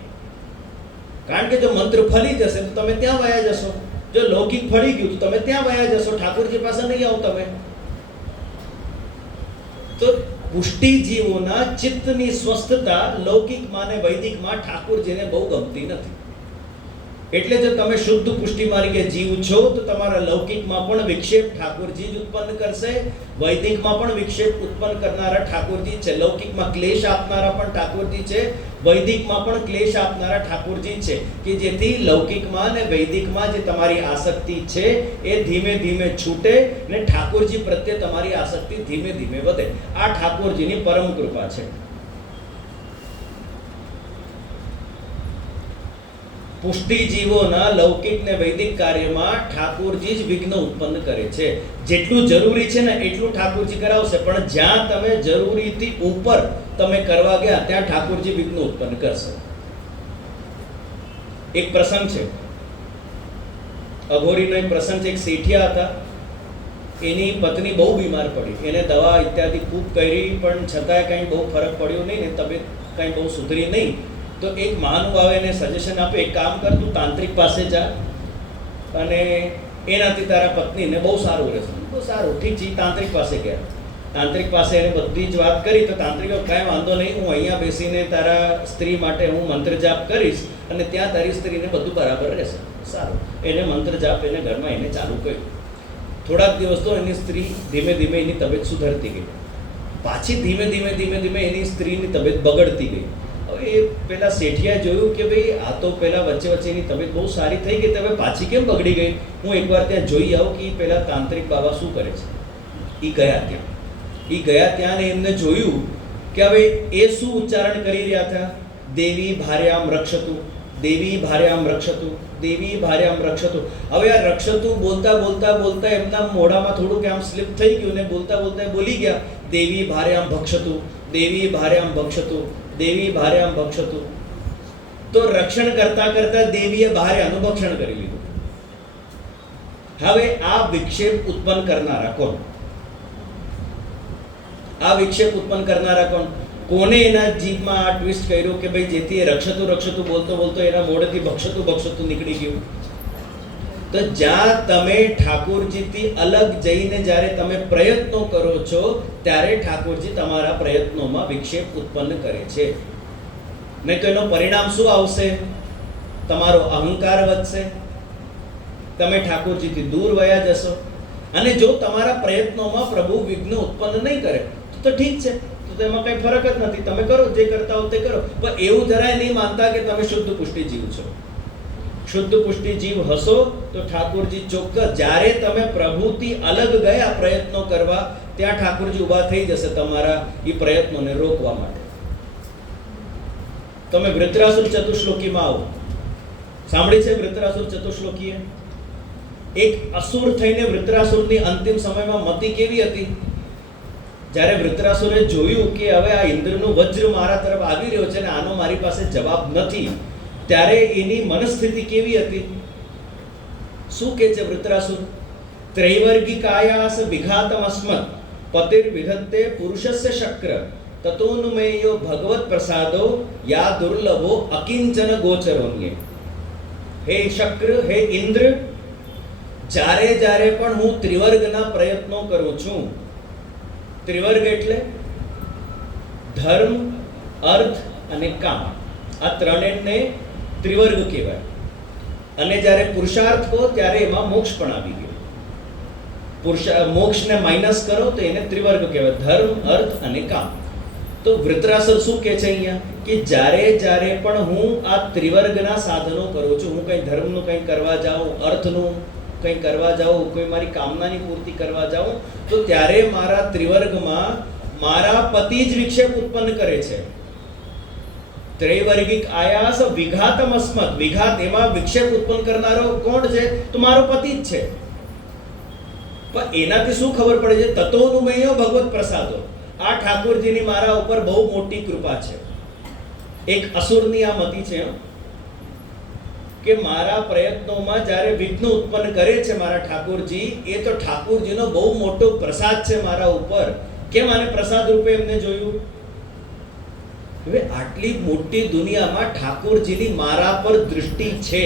કારણ કે જો મંત્ર ફળી જશે તો તમે ત્યાં વયા જશો. જો લૌકિક ફળી ગયું તો તમે ત્યાં વયા જશો, ઠાકોરજી પાસે નહીં આવો તમે. તો પુષ્ટિ જીવોના ચિત્તની સ્વસ્થતા લૌકિકમાં અને વૈદિકમાં ઠાકોરજીને બહુ ગમતી નથી. એટલે જો તમે શુદ્ધ પુષ્ટિ માર્ગે જીવ છો તો તમારા લૌકિકમાં પણ વિક્ષેપ ઠાકોરજી જ ઉત્પન્ન કરશે, વૈદિકમાં પણ વિક્ષેપ ઉત્પન્ન કરનારા ઠાકોરજી છે. લૌકિકમાં ક્લેશ આપનારા પણ ઠાકોરજી છે, વૈદિકમાં પણ ક્લેશ આપનારા ઠાકોરજી છે. કે જેથી લૌકિકમાં અને વૈદિકમાં જે તમારી આસક્તિ છે એ ધીમે ધીમે છૂટે ને ઠાકોરજી પ્રત્યે તમારી આસક્તિ ધીમે ધીમે વધે. આ ઠાકોરજીની પરમ કૃપા છે. પુષ્ટિ જીવોના લૌકિક ને વૈદિક કાર્યમાં ઠાકોરજી જ વિઘ્ન ઉત્પન્ન કરે છે. જેટલું જરૂરી છે ને એટલું ઠાકોરજી કરાવશે, પણ જ્યાં તમે જરૂરીથી ઉપર તમે કરવા ગયા ત્યાં ઠાકોરજી વિઘ્ન ઉત્પન્ન કરશે. એક પ્રસંગ છે, અઘોરીનો એક પ્રસંગ છે. એક શેઠિયા હતા, એની પત્ની બહુ બીમાર પડી. એને દવા ઇત્યાદિ ખૂબ કરી પણ છતાંય કંઈ બહુ ફરક પડ્યો નહીં ને તબિયત કંઈ બહુ સુધરી નહીં. તો એક મહાનુભાવે એને સજેશન આપ્યું, એક કામ કર, તું તાંત્રિક પાસે જા અને એનાથી તારા પત્નીને બહુ સારું રહેશે. બહુ સારું, ઠીક છે. તાંત્રિક પાસે ગયા. તાંત્રિક પાસે એને બધી જ વાત કરી તો તાંત્રિકો કાંઈ વાંધો નહીં, હું અહીંયા બેસીને તારા સ્ત્રી માટે હું મંત્ર જાપ કરીશ અને ત્યાં તારી સ્ત્રીને બધું બરાબર રહેશે. સારું, એને મંત્ર જાપ એને ઘરમાં એને ચાલુ કર્યું. થોડાક દિવસ તો એની સ્ત્રી ધીમે ધીમે એની તબિયત સુધરતી ગઈ. પાછી ધીમે ધીમે એની સ્ત્રીની તબિયત બગડતી ગઈ. હવે એ પેલા શેઠિયાએ જોયું કે ભાઈ આ તો પેલા વચ્ચે એની તબિયત બહુ સારી થઈ ગઈ, હવે પાછી કેમ બગડી ગઈ? હું એકવાર ત્યાં જોઈ આવું કે પેલા તાંત્રિક બાબા શું કરે છે. એ ગયા ત્યાં ને એમને જોયું કે હવે એ શું ઉચ્ચારણ કરી રહ્યા હતા? દેવી ભાર્યામ રક્ષતુ, દેવી ભાર્યામ રક્ષતુ, દેવી ભાર્યામ રક્ષતુ. હવે આ રક્ષતુ બોલતા એમના મોઢામાં થોડુંક આમ સ્લીપ થઈ ગયું ને બોલતા બોલી ગયા, દેવી ભાર્યામ ભક્ષતુ, દેવી ભાર્યામ ભક્ષતુ, દેવી ભાર્યામ ભક્ષતુ. તો રક્ષણ કરતા દેવીએ ભાર્યાનું ભક્ષણ કરી લીધું. હવે આ વિક્ષેપ ઉત્પન્ન કરનારા કોણ? આ વિક્ષેપ ઉત્પન્ન કરનારા કોણ? કોને એના જીભમાં આ ટ્વિસ્ટ કર્યો કે ભાઈ જેથી એ રક્ષતું બોલતો એના મોઢેથી ભક્ષતું નીકળી ગયું? તો જ્યાં તમે ઠાકોરજીથી અલગ જઈને જ્યારે તમે પ્રયત્નો કરો છો ત્યારે ઠાકોરજી તમારા પ્રયત્નોમાં વિક્ષેપ ઉત્પન્ન કરે છે. નહીં તો એનો પરિણામ શું આવશે? તમારો અહંકાર વધશે, તમે ઠાકોરજીથી દૂર વયા જશો. અને જો તમારા પ્રયત્નોમાં પ્રભુ વિઘ્ન ઉત્પન્ન નહીં કરે તો ઠીક છે, તો તો એમાં કંઈ ફરક જ નથી, તમે કરો જે કરતા હો તે કરો. પણ એવું જરાય નહીં માનતા કે તમે શુદ્ધ પુષ્ટિ જીવ છો. શુદ્ધ પુષ્ટિ જીવ હશો તો ઠાકોરજી ચોક્કસ, જ્યારે તમે પ્રભુથી અલગ ગયા પ્રયત્નો કરવા, ત્યાં ઠાકોરજી ઊભા થઈ જશે તમારા એ પ્રયત્નોને રોકવા માટે. તમે વૃત્રાસુર ચતુશ્લોકીમાં આવો, સાંભળી છે વૃત્રાસુર ચતુશ્લોકીએ? એક અસુર થઈને વૃત્રાસુરની અંતિમ સમયમાં મતિ કેવી હતી? જ્યારે વૃત્રાસુરે જોયું કે હવે આ ઇન્દ્રનું વજ્ર મારા તરફ આવી રહ્યો છે અને આનો મારી પાસે જવાબ નથી, ત્યારે એની મનસ્થિતિ કેવી હતી? શું કહે છે વૃત્રાસુર? ત્રૈવર્ગિકાયાસ વિઘાતમ અસ્મત પતિર વિધત્તે પુરુષસ્ય શક્ર તતોનુમેયો ભગવત પ્રસાદો યા દુર્લભો અકિંચન ગોચરોન્યે. હે શક્ર, હે ઇન્દ્ર, જ્યારે જ્યારે પણ હું ત્રિવર્ગના પ્રયત્નો કરું છું, ત્રિવર્ગ એટલે ધર્મ, અર્થ અને કામ, આ ત્રણેયને ત્રિવર્ગ કહેવાય. અને જ્યારે પુરુષાર્થ કહો ત્યારે એમાં મોક્ષ પણ આવી ગયો. મોક્ષને માઇનસ કરો તો એને ત્રિવર્ગ કહેવાય, ધર્મ, અર્થ અને કામ. તો વૃત્રાસુર શું કહે છે અહીંયા? કે જ્યારે જ્યારે પણ હું આ ત્રિવર્ગના સાધનો કરું છું, હું કંઈ ધર્મનું કંઈ કરવા જાઉં, અર્થનું કંઈ કરવા જાઉં, કોઈ મારી કામનાની પૂર્તિ કરવા જાઉં, તો ત્યારે મારા ત્રિવર્ગમાં મારા પતિ જ વિક્ષેપ ઉત્પન્ન કરે છે. ત્રૈવર્ગિક આયાસ વિઘાતમ અસ્મત, વિઘાત એમાં વિક્ષેપ ઉત્પન્ન કરનારો કોણ છે? તો મારો પતિ જ છે. પણ એનાથી શું ખબર પડે છે? તતોનુમેયો ભગવત પ્રસાદો, આ ઠાકોરજીની મારા ઉપર બહુ મોટી કૃપા છે. એક અસુરની આ મતિ છે કે મારા પ્રયત્નોમાં જ્યારે વિઘ્ન ઉત્પન્ન કરે છે મારા ઠાકોરજી, એ તો ઠાકોરજીનો બહુ મોટો પ્રસાદ છે મારા ઉપર. કેમ આને પ્રસાદ રૂપે એમને જોયું? હવે આટલી મોટી દુનિયામાં ઠાકોરજીની મારા પર દૃષ્ટિ છે.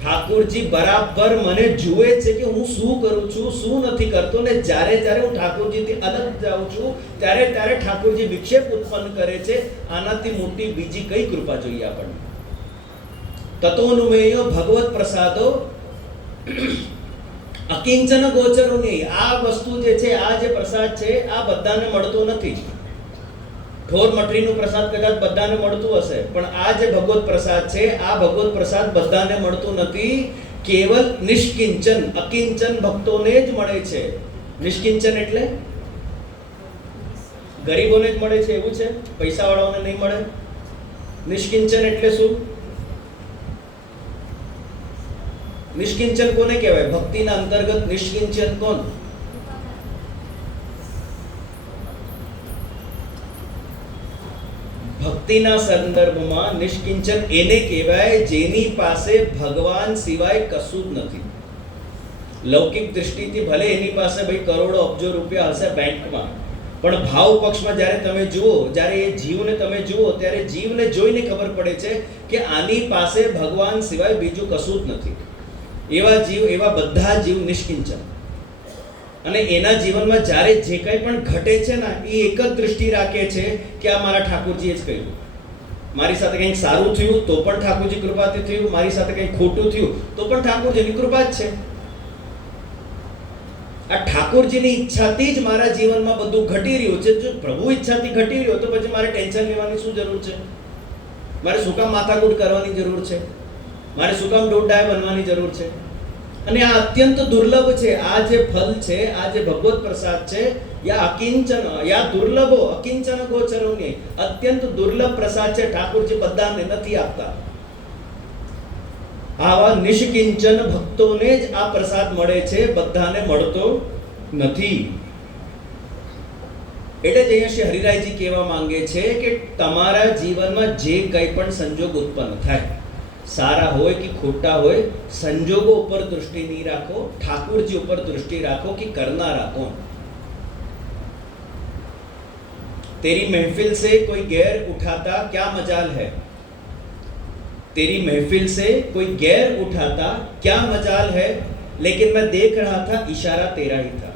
ઠાકોરજી બરાબર મને જુએ છે કે હું શું કરું છું, શું નથી કરતો. ને જ્યારે જ્યારે હું ઠાકોરજીથી અલગ જાઉં છું, ત્યારે ત્યારે ઠાકોરજી વિક્ષેપ ઉત્પન્ન કરે છે. આનાથી મોટી બીજી કઈ કૃપા જોઈએ આપણને? તતોનુમેયો ભગવત પ્રસાદો અકિંચન ગોચરો નહીં. આ વસ્તુ જે છે, આ જે પ્રસાદ છે, આ બધાને મળતો નથી. ઠોર મટરીનું પ્રસાદ કદાચ બધાને મળતું હશે, પણ આ જે ભગવત પ્રસાદ છે, આ ભગવત પ્રસાદ બધાને મળતું નથી. કેવલ નિષ્કિંચન, અકિંચન ભક્તોને જ મળે છે. નિષ્કિંચન એટલે ગરીબોને જ મળે છે એવું છે, પૈસાવાળાઓને નહીં મળે. નિષ્કિંચન એટલે શું? નિષ્કિંચન કોને કહેવાય? ભક્તિના અંતર્ગત નિષ્કિંચન કોણ? ભક્તિના સંદર્ભમાં નિષ્કિંચન એને કહેવાય જેની પાસે ભગવાન સિવાય કશું જ નથી. લૌકિક દૃષ્ટિથી ભલે એની પાસે ભાઈ કરોડો અબજો રૂપિયા હશે બેંકમાં, પણ ભાવ પક્ષમાં જ્યારે તમે જુઓ, જ્યારે એ જીવને તમે જુઓ, ત્યારે જીવને જોઈને ખબર પડે છે કે આની પાસે ભગવાન સિવાય બીજું કશું જ નથી. એવા જીવ, એવા બધા જીવ નિષ્કિંચન. અને એના જીવનમાં જ્યારે જે કંઈ પણ ઘટે છે ને, એ એક જ દૃષ્ટિ રાખે છે કે આ મારા ઠાકોરજીએ જ કહ્યું. મારી સાથે કંઈક સારું થયું તો પણ ઠાકોરજી કૃપાથી થયું, મારી સાથે કંઈક ખોટું થયું તો પણ ઠાકોરજીની કૃપા જ છે. આ ઠાકોરજીની ઈચ્છાથી જ મારા જીવનમાં બધું ઘટી રહ્યું છે. જો પ્રભુ ઈચ્છાથી ઘટી રહ્યો તો પછી મારે ટેન્શન લેવાની શું જરૂર છે? મારે શું કામ માથાકૂટ કરવાની જરૂર છે? મારે શું કામ દોડડાય બનવાની જરૂર છે? અને આ અત્યંત દુર્લભ છે. આ જે ફલ છે, આ જે ભગવત પ્રસાદ છે, યા અકિંચન, યા દુર્લભો અકિંચન ગોચરોની, અત્યંત દુર્લભ પ્રસાદ છે. ઠાકોરજી બધાને નથી આપતા. આવા નિષ્કિંચન ભક્તોને જ આ પ્રસાદ મળે છે, બધાને મળતો નથી. એટલે જ અહીંયા શ્રી હરિરાયજી કહેવા માંગે છે કે તમારા જીવનમાં જે કંઈ પણ સંજોગ ઉત્પન્ન થાય, સારા હોય કે ખોટા હોય, સંજોગો ઉપર દૃષ્ટિ નહીં રાખો, ઠાकुरજી ઉપર દૃષ્ટિ રાખો कि करनारा कौन। तेरी महफिल से कोई गैर उठाता क्या मजाल है, तेरी महफिल से कोई गैर उठाता क्या मजाल है, लेकिन मैं देख रहा था इशारा तेरा ही था।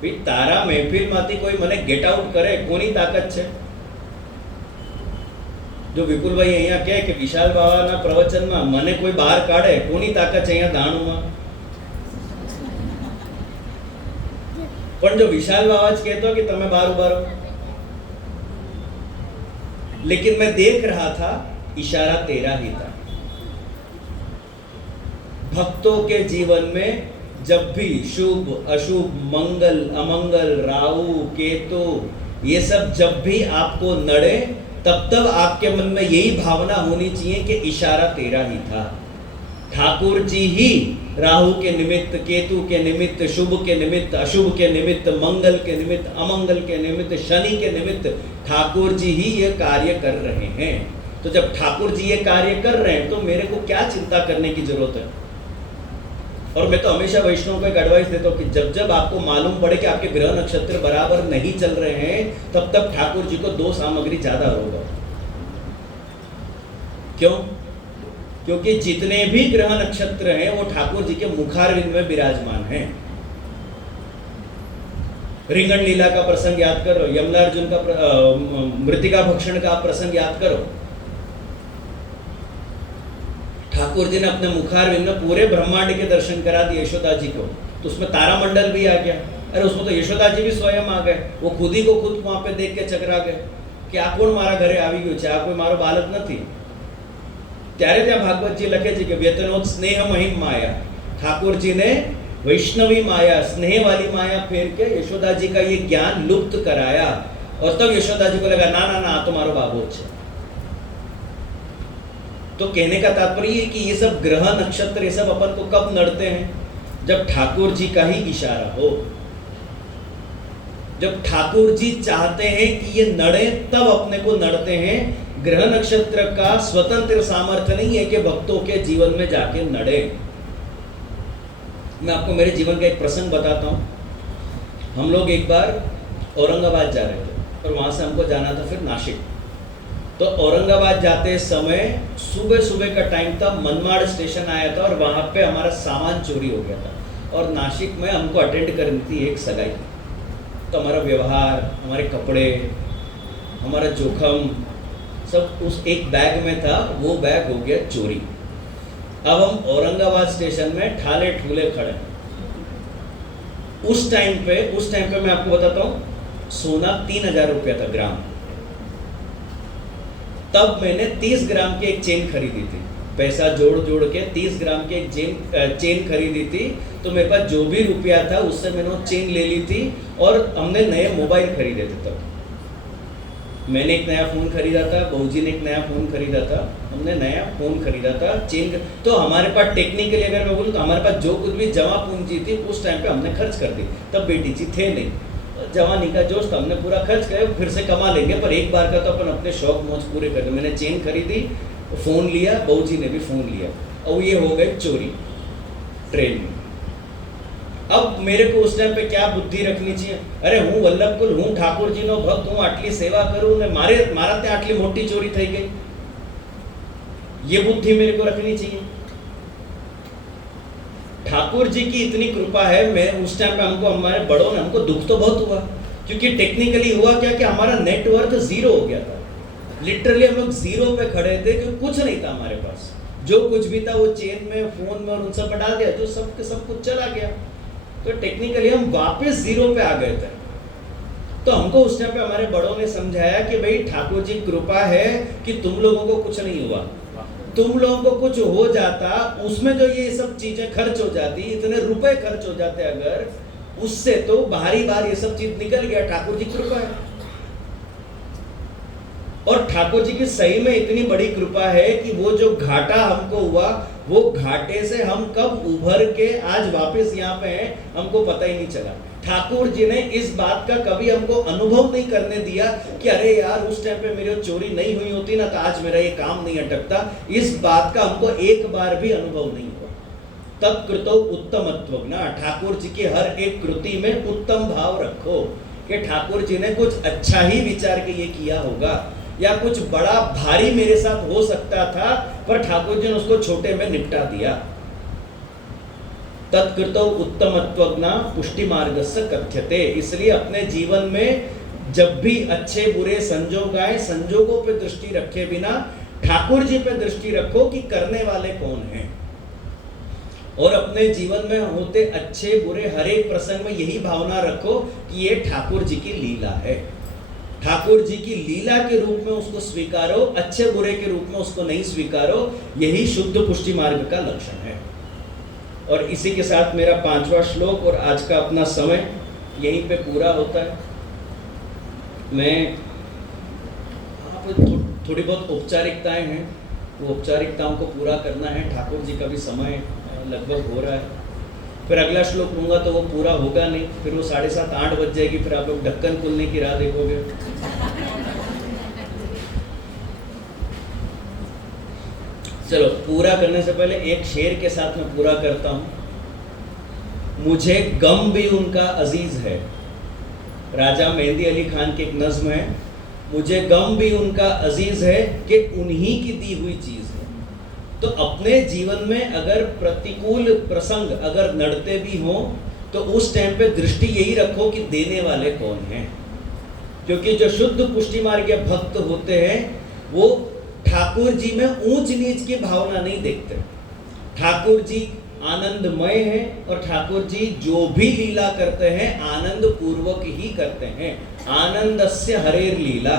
भाई तारा महफिल माथी कोई मने गेट आउट करे कोनी ताकत छे। जो विपुल भाई अहींया कहे कि विशाल बाबाना प्रवचन में मने कोई बहार काढे कोनी ताकत छे अहींया दाणुमां। પણ જો વિશાલ બાબા જ કહેતો कि તમે બહાર ઉભા રહો, लेकिन मैं देख रहा था इशारा तेरा ही था। भक्तों के जीवन में जब भी शुभ अशुभ, मंगल अमंगल, राहु केतु, ये सब जब भी आपको नड़े, तब आपके मन में यही भावना होनी चाहिए कि इशारा तेरा ही था। ठाकुर जी ही राहु के निमित्त, केतु के निमित्त, शुभ के निमित्त, अशुभ के निमित्त, मंगल के निमित्त, अमंगल के निमित्त, शनि के निमित्त ठाकुर जी ही ये कार्य कर रहे हैं। तो जब ठाकुर जी ये कार्य कर रहे हैं तो मेरे को क्या चिंता करने की जरूरत है? और मैं तो हमेशा वैष्णव को एक एडवाइस देता हूँ कि जब जब आपको मालूम पड़े कि आपके ग्रह नक्षत्र बराबर नहीं चल रहे हैं, तब तब ठाकुर जी को 2 सामग्री ज्यादा होगा। क्यों? क्योंकि जितने भी ग्रह नक्षत्र हैं वो ठाकुर जी के मुखारविंद में विराजमान हैं। रिंगण लीला का प्रसंग याद करो, यमुना अर्जुन का मृतिका भक्षण का प्रसंग याद करो। ठाकुर जी ने अपने मुखारविंद में पूरे ब्रह्मांड के दर्शन करा दिए यशोदा जी को, तो उसमें तारामंडल भी आ गया। अरे उसमें तो यशोदा जी भी स्वयं आ गए, वो खुद ही को खुद वहां पे देख के चकरा गए कि आ कोण मारा घरे આવી ગયું છે, આ કોઈ મારો બાલક નથી। ત્યારે ત્યાં ભાગવતજી લખે છે કે વ્યતનોત સ્નેહ મહિમ માયા, ठाकुर जी ने वैष्णवी माया, स्नेह वाली माया फेर के यशोदा जी का ये ज्ञान लुप्त कराया, और तब यशोदा जी को लगा ना ना ना तो मारो बाबू है। तो कहने का तात्पर्य है कि ये सब ग्रह नक्षत्र ये सब अपन को कब नड़ते हैं? जब ठाकुर जी का ही इशारा हो, जब ठाकुर जी चाहते हैं कि ये नड़े तब अपने को नड़ते हैं। ग्रह नक्षत्र का स्वतंत्र सामर्थ्य नहीं है कि भक्तों के जीवन में जाके नड़े। मैं आपको मेरे जीवन का एक प्रसंग बताता हूँ। हम लोग एक बार औरंगाबाद जा रहे थे और वहां से हमको जाना था फिर नासिक। तो औरंगाबाद जाते समय सुबह सुबह का टाइम था, मनमाड़ स्टेशन आया था और वहां पे हमारा सामान चोरी हो गया था। और नासिक में हमको अटेंड करनी थी एक सगाई। तो हमारा व्यवहार, हमारे कपड़े, हमारा जोखम सब उस एक बैग में था, वो बैग हो गया चोरी। अब हम औरंगाबाद स्टेशन में ठाले ठूले खड़े। उस टाइम पे मैं आपको बताता हूँ, सोना 3000 रुपया था ग्राम। तब मैंने 30 ग्राम की एक चेन खरीदी थी, पैसा जोड़ जोड़ के 30 ग्राम की एक चेन खरीदी थी। तो मेरे पास जो भी रुपया था उससे मैंने वो चेन ले ली थी। और हमने नए मोबाइल खरीदे थे। तब मैंने एक नया फ़ोन खरीदा था, बहूजी ने एक नया फ़ोन खरीदा था, हमने नया फ़ोन खरीदा था, चेन। तो हमारे पास टेक्निकली अगर मैं बोलूँ तो हमारे पास जो कुछ भी जमा पूंजी थी उस टाइम पे हमने खर्च कर दी। तब बेटी जी थे नहीं, जवानी का जोश था, हमने पूरा खर्च किया, फिर से कमा लेंगे पर एक बार का तो अपन अपने शौक मौज पूरे कर ले। मैंने चेन खरीदी, फ़ोन लिया, बहूजी ने भी फ़ोन लिया, और ये हो गए चोरी ट्रेन में। अब मेरे को उस टाइम पे क्या बुद्धि रखनी चाहिए? अरे हूँ वल्लभकुल, हूँ ठाकुर जी नो भक्त, हूँ आटली सेवा करूँ ने मारा त्या आटली मोटी चोरी थई गई। ये बुद्धि मेरे को रखनी चाहिए। ठाकुर जी की इतनी कृपा है। मैं उस टाइम पे हमको, हमारे बड़ों ने, हमको दुख तो बहुत हुआ, क्योंकि टेक्निकली हुआ क्या कि हमारा नेटवर्थ 0 हो गया था। लिटरली हम लोग 0 पे खड़े थे, क्योंकि कुछ नहीं था हमारे पास। जो कुछ भी था वो चेन में, फोन में और उन सब में डाल दिया, तो सब कुछ चला गया। तो टेक्निकली हम वापस 0 पे आ गए थे। तो हमको उस टाइम पे हमारे बड़ों ने समझाया कि भाई ठाकुर जी कृपा है कि तुम लोगों को कुछ नहीं हुआ। तुम लोगों को कुछ हो जाता, उसमें जो ये सब चीजें खर्च हो जाती, इतने रुपए खर्च हो जाते अगर, उससे तो बाहरी बार ये सब चीज निकल गया। ठाकुर जी कृपा है। और ठाकुर जी की सही में इतनी बड़ी कृपा है कि वो जो घाटा हमको हुआ, वो घाटे से हम कब उभर के आज वापस यहाँ पे हैं, हमको पता ही नहीं चला। ठाकुर जी ने इस बात का कभी हमको अनुभव नहीं करने दिया कि अरे यार उस टाइम पे मेरी चोरी नहीं हुई होती ना तो आज मेरा ये काम नहीं अटकता। इस बात का हमको एक बार भी अनुभव नहीं हुआ। तब कृतो उत्तमत्व ना, ठाकुर जी की हर एक कृति में उत्तम भाव रखो कि ठाकुर जी ने कुछ अच्छा ही विचार के ये किया होगा, या कुछ बड़ा भारी मेरे साथ हो सकता था पर ठाकुर जी ने उसको छोटे में निपटा दिया। तत्कृतौ उत्तमत्वज्ञा पुष्टि मार्गस्य कथ्यते। इसलिए अपने जीवन में जब भी अच्छे बुरे संजोग आए, संजोगों पे दृष्टि रखे बिना ठाकुर जी पे दृष्टि रखो कि करने वाले कौन हैं। और अपने जीवन में होते अच्छे बुरे हर एक प्रसंग में यही भावना रखो कि ये ठाकुर जी की लीला है। ठाकुर जी की लीला के रूप में उसको स्वीकारो, अच्छे बुरे के रूप में उसको नहीं स्वीकारो। यही शुद्ध पुष्टि मार्ग का लक्षण है। और इसी के साथ मेरा 5वां श्लोक और आज का अपना समय यहीं पे पूरा होता है। मैं थोड़ी बहुत औपचारिकताएं हैं, वो औपचारिकताओं को पूरा करना है। ठाकुर जी का भी समय लगभग हो रहा है। फिर अगला श्लोक लूंगा तो वो पूरा होगा नहीं, फिर वो 7:30 8 बज जाएगी, फिर आप लोग ढक्कन खुलने की राह देखोगे। चलो, पूरा करने से पहले एक शेर के साथ मैं पूरा करता हूं। मुझे गम भी उनका अजीज है। राजा मेहंदी अली खान की एक नज्म है, मुझे गम भी उनका अजीज है कि उन्हीं की दी हुई चीज है। तो अपने जीवन में अगर प्रतिकूल प्रसंग अगर नड़ते भी हों तो उस टाइम पे दृष्टि यही रखो कि देने वाले कौन हैं। क्योंकि जो शुद्ध पुष्टि मार्ग के भक्त होते हैं वो ठाकुर जी में ऊंच नीच की भावना नहीं देखते। ठाकुर जी आनंदमय है और ठाकुर जी जो भी लीला करते हैं आनंद पूर्वक ही करते हैं। आनंदस्य हरेर लीला,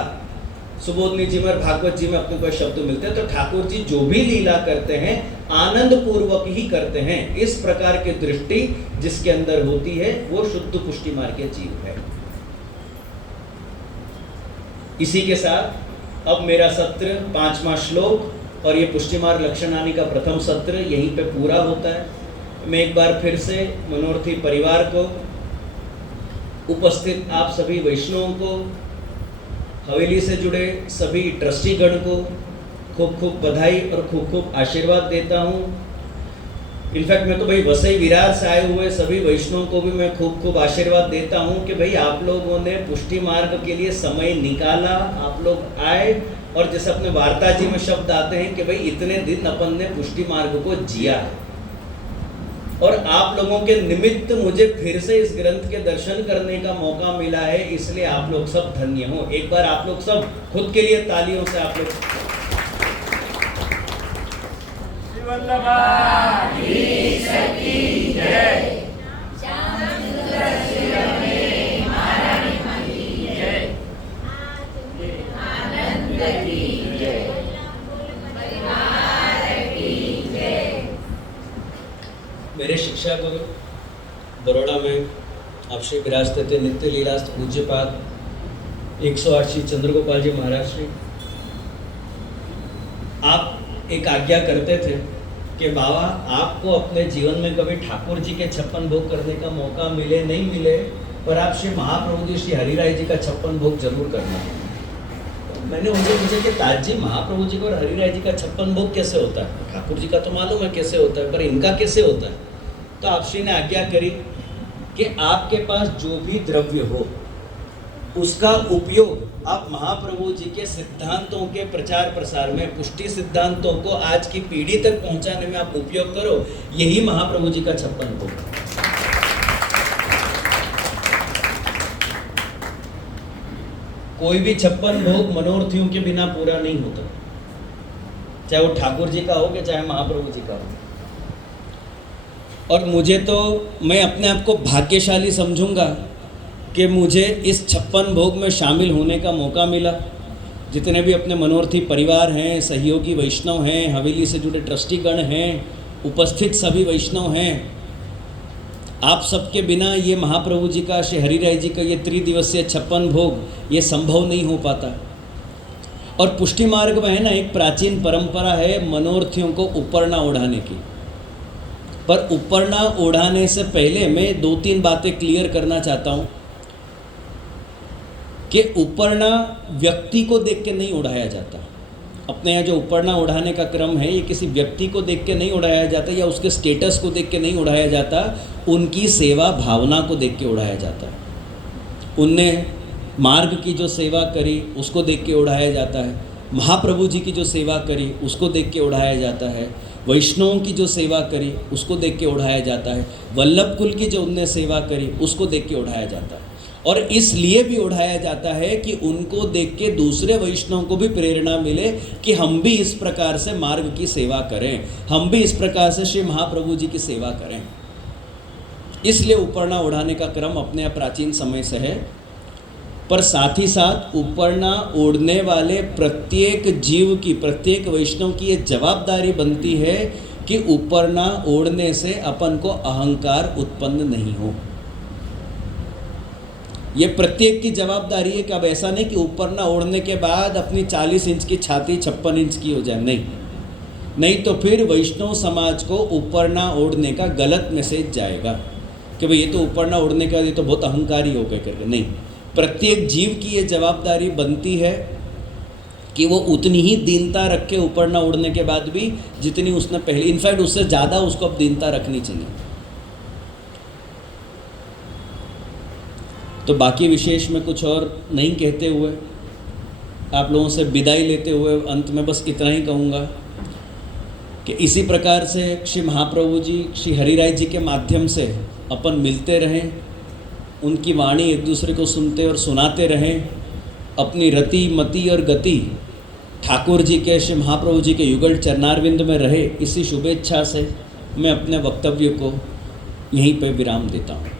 सुबोधनी जी में और भागवत जी में अपने को शब्द मिलते हैं। तो ठाकुर जी जो भी लीला करते हैं आनंद पूर्वक ही करते हैं। इस प्रकार की दृष्टि जिसके अंदर होती है वो शुद्ध पुष्टि मार्ग के जीव है। इसी के साथ अब मेरा सत्र 5वां श्लोक और ये पुष्टि मार्ग लक्षण आने का प्रथम सत्र यहीं पे पूरा होता है। मैं एक बार फिर से मनोरथी परिवार को, उपस्थित आप सभी वैष्णवों को, हवेली से जुड़े सभी ट्रस्टी गण को खूब खूब बधाई और खूब खूब आशीर्वाद देता हूँ। इनफैक्ट मैं तो भाई वसई विरार से आए हुए सभी वैष्णवों को भी मैं खूब खूब आशीर्वाद देता हूँ कि भाई आप लोगों ने पुष्टि मार्ग के लिए समय निकाला, आप लोग आए और जैसे अपने वार्ता जी में शब्द आते हैं कि भाई इतने दिन अपन ने पुष्टि मार्ग को जिया है और आप लोगों के निमित्त मुझे फिर से इस ग्रंथ के दर्शन करने का मौका मिला है, इसलिए आप लोग सब धन्य हो। एक बार आप लोग सब खुद के लिए तालियों से आप लोग मेरे शिक्षा गुरु बड़ौदा में आप श्री विराजते थे नित्य लीलास्त पूज्यपाद 108 श्री चंद्रगोपाल जी महाराज श्री, आप एक आज्ञा करते थे कि बाबा आपको अपने जीवन में कभी ठाकुर जी के 56 भोग करने का मौका मिले नहीं मिले, पर आप श्री महाप्रभु जी श्री हरिराय जी का 56 भोग जरूर करना। मैंने उनसे पूछा कि ताज जी महाप्रभु जी का और हरिराय जी का 56 भोग कैसे होता है? ठाकुर जी का तो मालूम है कैसे होता है, पर इनका कैसे होता है? तो आप श्री ने आज्ञा करी कि आपके पास जो भी द्रव्य हो उसका उपयोग आप महाप्रभु जी के सिद्धांतों के प्रचार प्रसार में, पुष्टि सिद्धांतों को आज की पीढ़ी तक पहुंचाने में आप उपयोग करो। यही महाप्रभु जी का 56 भोग। कोई भी 56 भोग मनोरथियों के बिना पूरा नहीं होता, चाहे वो ठाकुर जी का हो कि चाहे महाप्रभु जी का हो। और मुझे तो, मैं अपने आप को भाग्यशाली समझूंगा कि मुझे इस 56 भोग में शामिल होने का मौका मिला। जितने भी अपने मनोरथी परिवार हैं, सहयोगी वैष्णव हैं, हवेली से जुड़े ट्रस्टीगण हैं, उपस्थित सभी वैष्णव हैं, आप सबके बिना ये महाप्रभु जी का, श्री हरिराय जी का ये त्रिदिवसीय 56 भोग ये संभव नहीं हो पाता। और पुष्टि मार्ग में है ना एक प्राचीन परंपरा है मनोरथियों को उपरना ओढ़ाने की। पर उपरना ओढ़ाने से पहले मैं 2-3 बातें क्लियर करना चाहता हूँ कि उपरना व्यक्ति को देख के नहीं उड़ाया जाता। अपने यहाँ जो उपरना उड़ाने का क्रम है ये किसी व्यक्ति को देख के नहीं उड़ाया जाता या उसके स्टेटस को देख के नहीं उड़ाया जाता, उनकी सेवा भावना को देख के उड़ाया जाता है। उनने मार्ग की जो सेवा करी उसको देख के उड़ाया जाता है, महाप्रभु जी की जो सेवा करी उसको देख के उड़ाया जाता है, वैष्णवों की जो सेवा करी उसको देख के उड़ाया जाता है, वल्लभ कुल की जो उनने सेवा करी उसको देख के उड़ाया जाता है। और इसलिए भी उठाया जाता है कि उनको देख के दूसरे वैष्णव को भी प्रेरणा मिले कि हम भी इस प्रकार से मार्ग की सेवा करें, हम भी इस प्रकार से श्री महाप्रभु जी की सेवा करें। इसलिए उपरना ओढ़ाने का क्रम अपने आप प्राचीन समय से है। पर साथ ही साथ उपरना ओढ़ने वाले प्रत्येक जीव की, प्रत्येक वैष्णव की ये जवाबदारी बनती है कि उपरना ओढ़ने से अपन को अहंकार उत्पन्न नहीं हो। ये प्रत्येक की जवाबदारी है कि अब ऐसा नहीं कि उपरना ओढ़ने के बाद अपनी 40 इंच की छाती 56 इंच की हो जाए, नहीं तो फिर वैष्णव समाज को उपरना ओढ़ने का गलत मैसेज जाएगा कि भाई ये तो उपरना ओढ़ने के बाद ये तो बहुत अहंकारी हो गए करके। नहीं, प्रत्येक जीव की ये जवाबदारी बनती है कि वो उतनी ही दीनता रखे उपरना ओढ़ने के बाद भी जितनी उसने पहले, इनफैक्ट उससे ज़्यादा उसको अब दीनता रखनी चाहिए। तो बाकी विशेष में कुछ और नहीं कहते हुए, आप लोगों से विदाई लेते हुए अंत में बस इतना ही कहूँगा कि इसी प्रकार से श्री महाप्रभु जी, श्री हरिराय जी के माध्यम से अपन मिलते रहें, उनकी वाणी एक दूसरे को सुनते और सुनाते रहें, अपनी रति मति और गति ठाकुर जी के, श्री महाप्रभु जी के युगल चरणारविंद में रहे, इसी शुभेच्छा से मैं अपने वक्तव्य को यहीं पे विराम देता हूँ।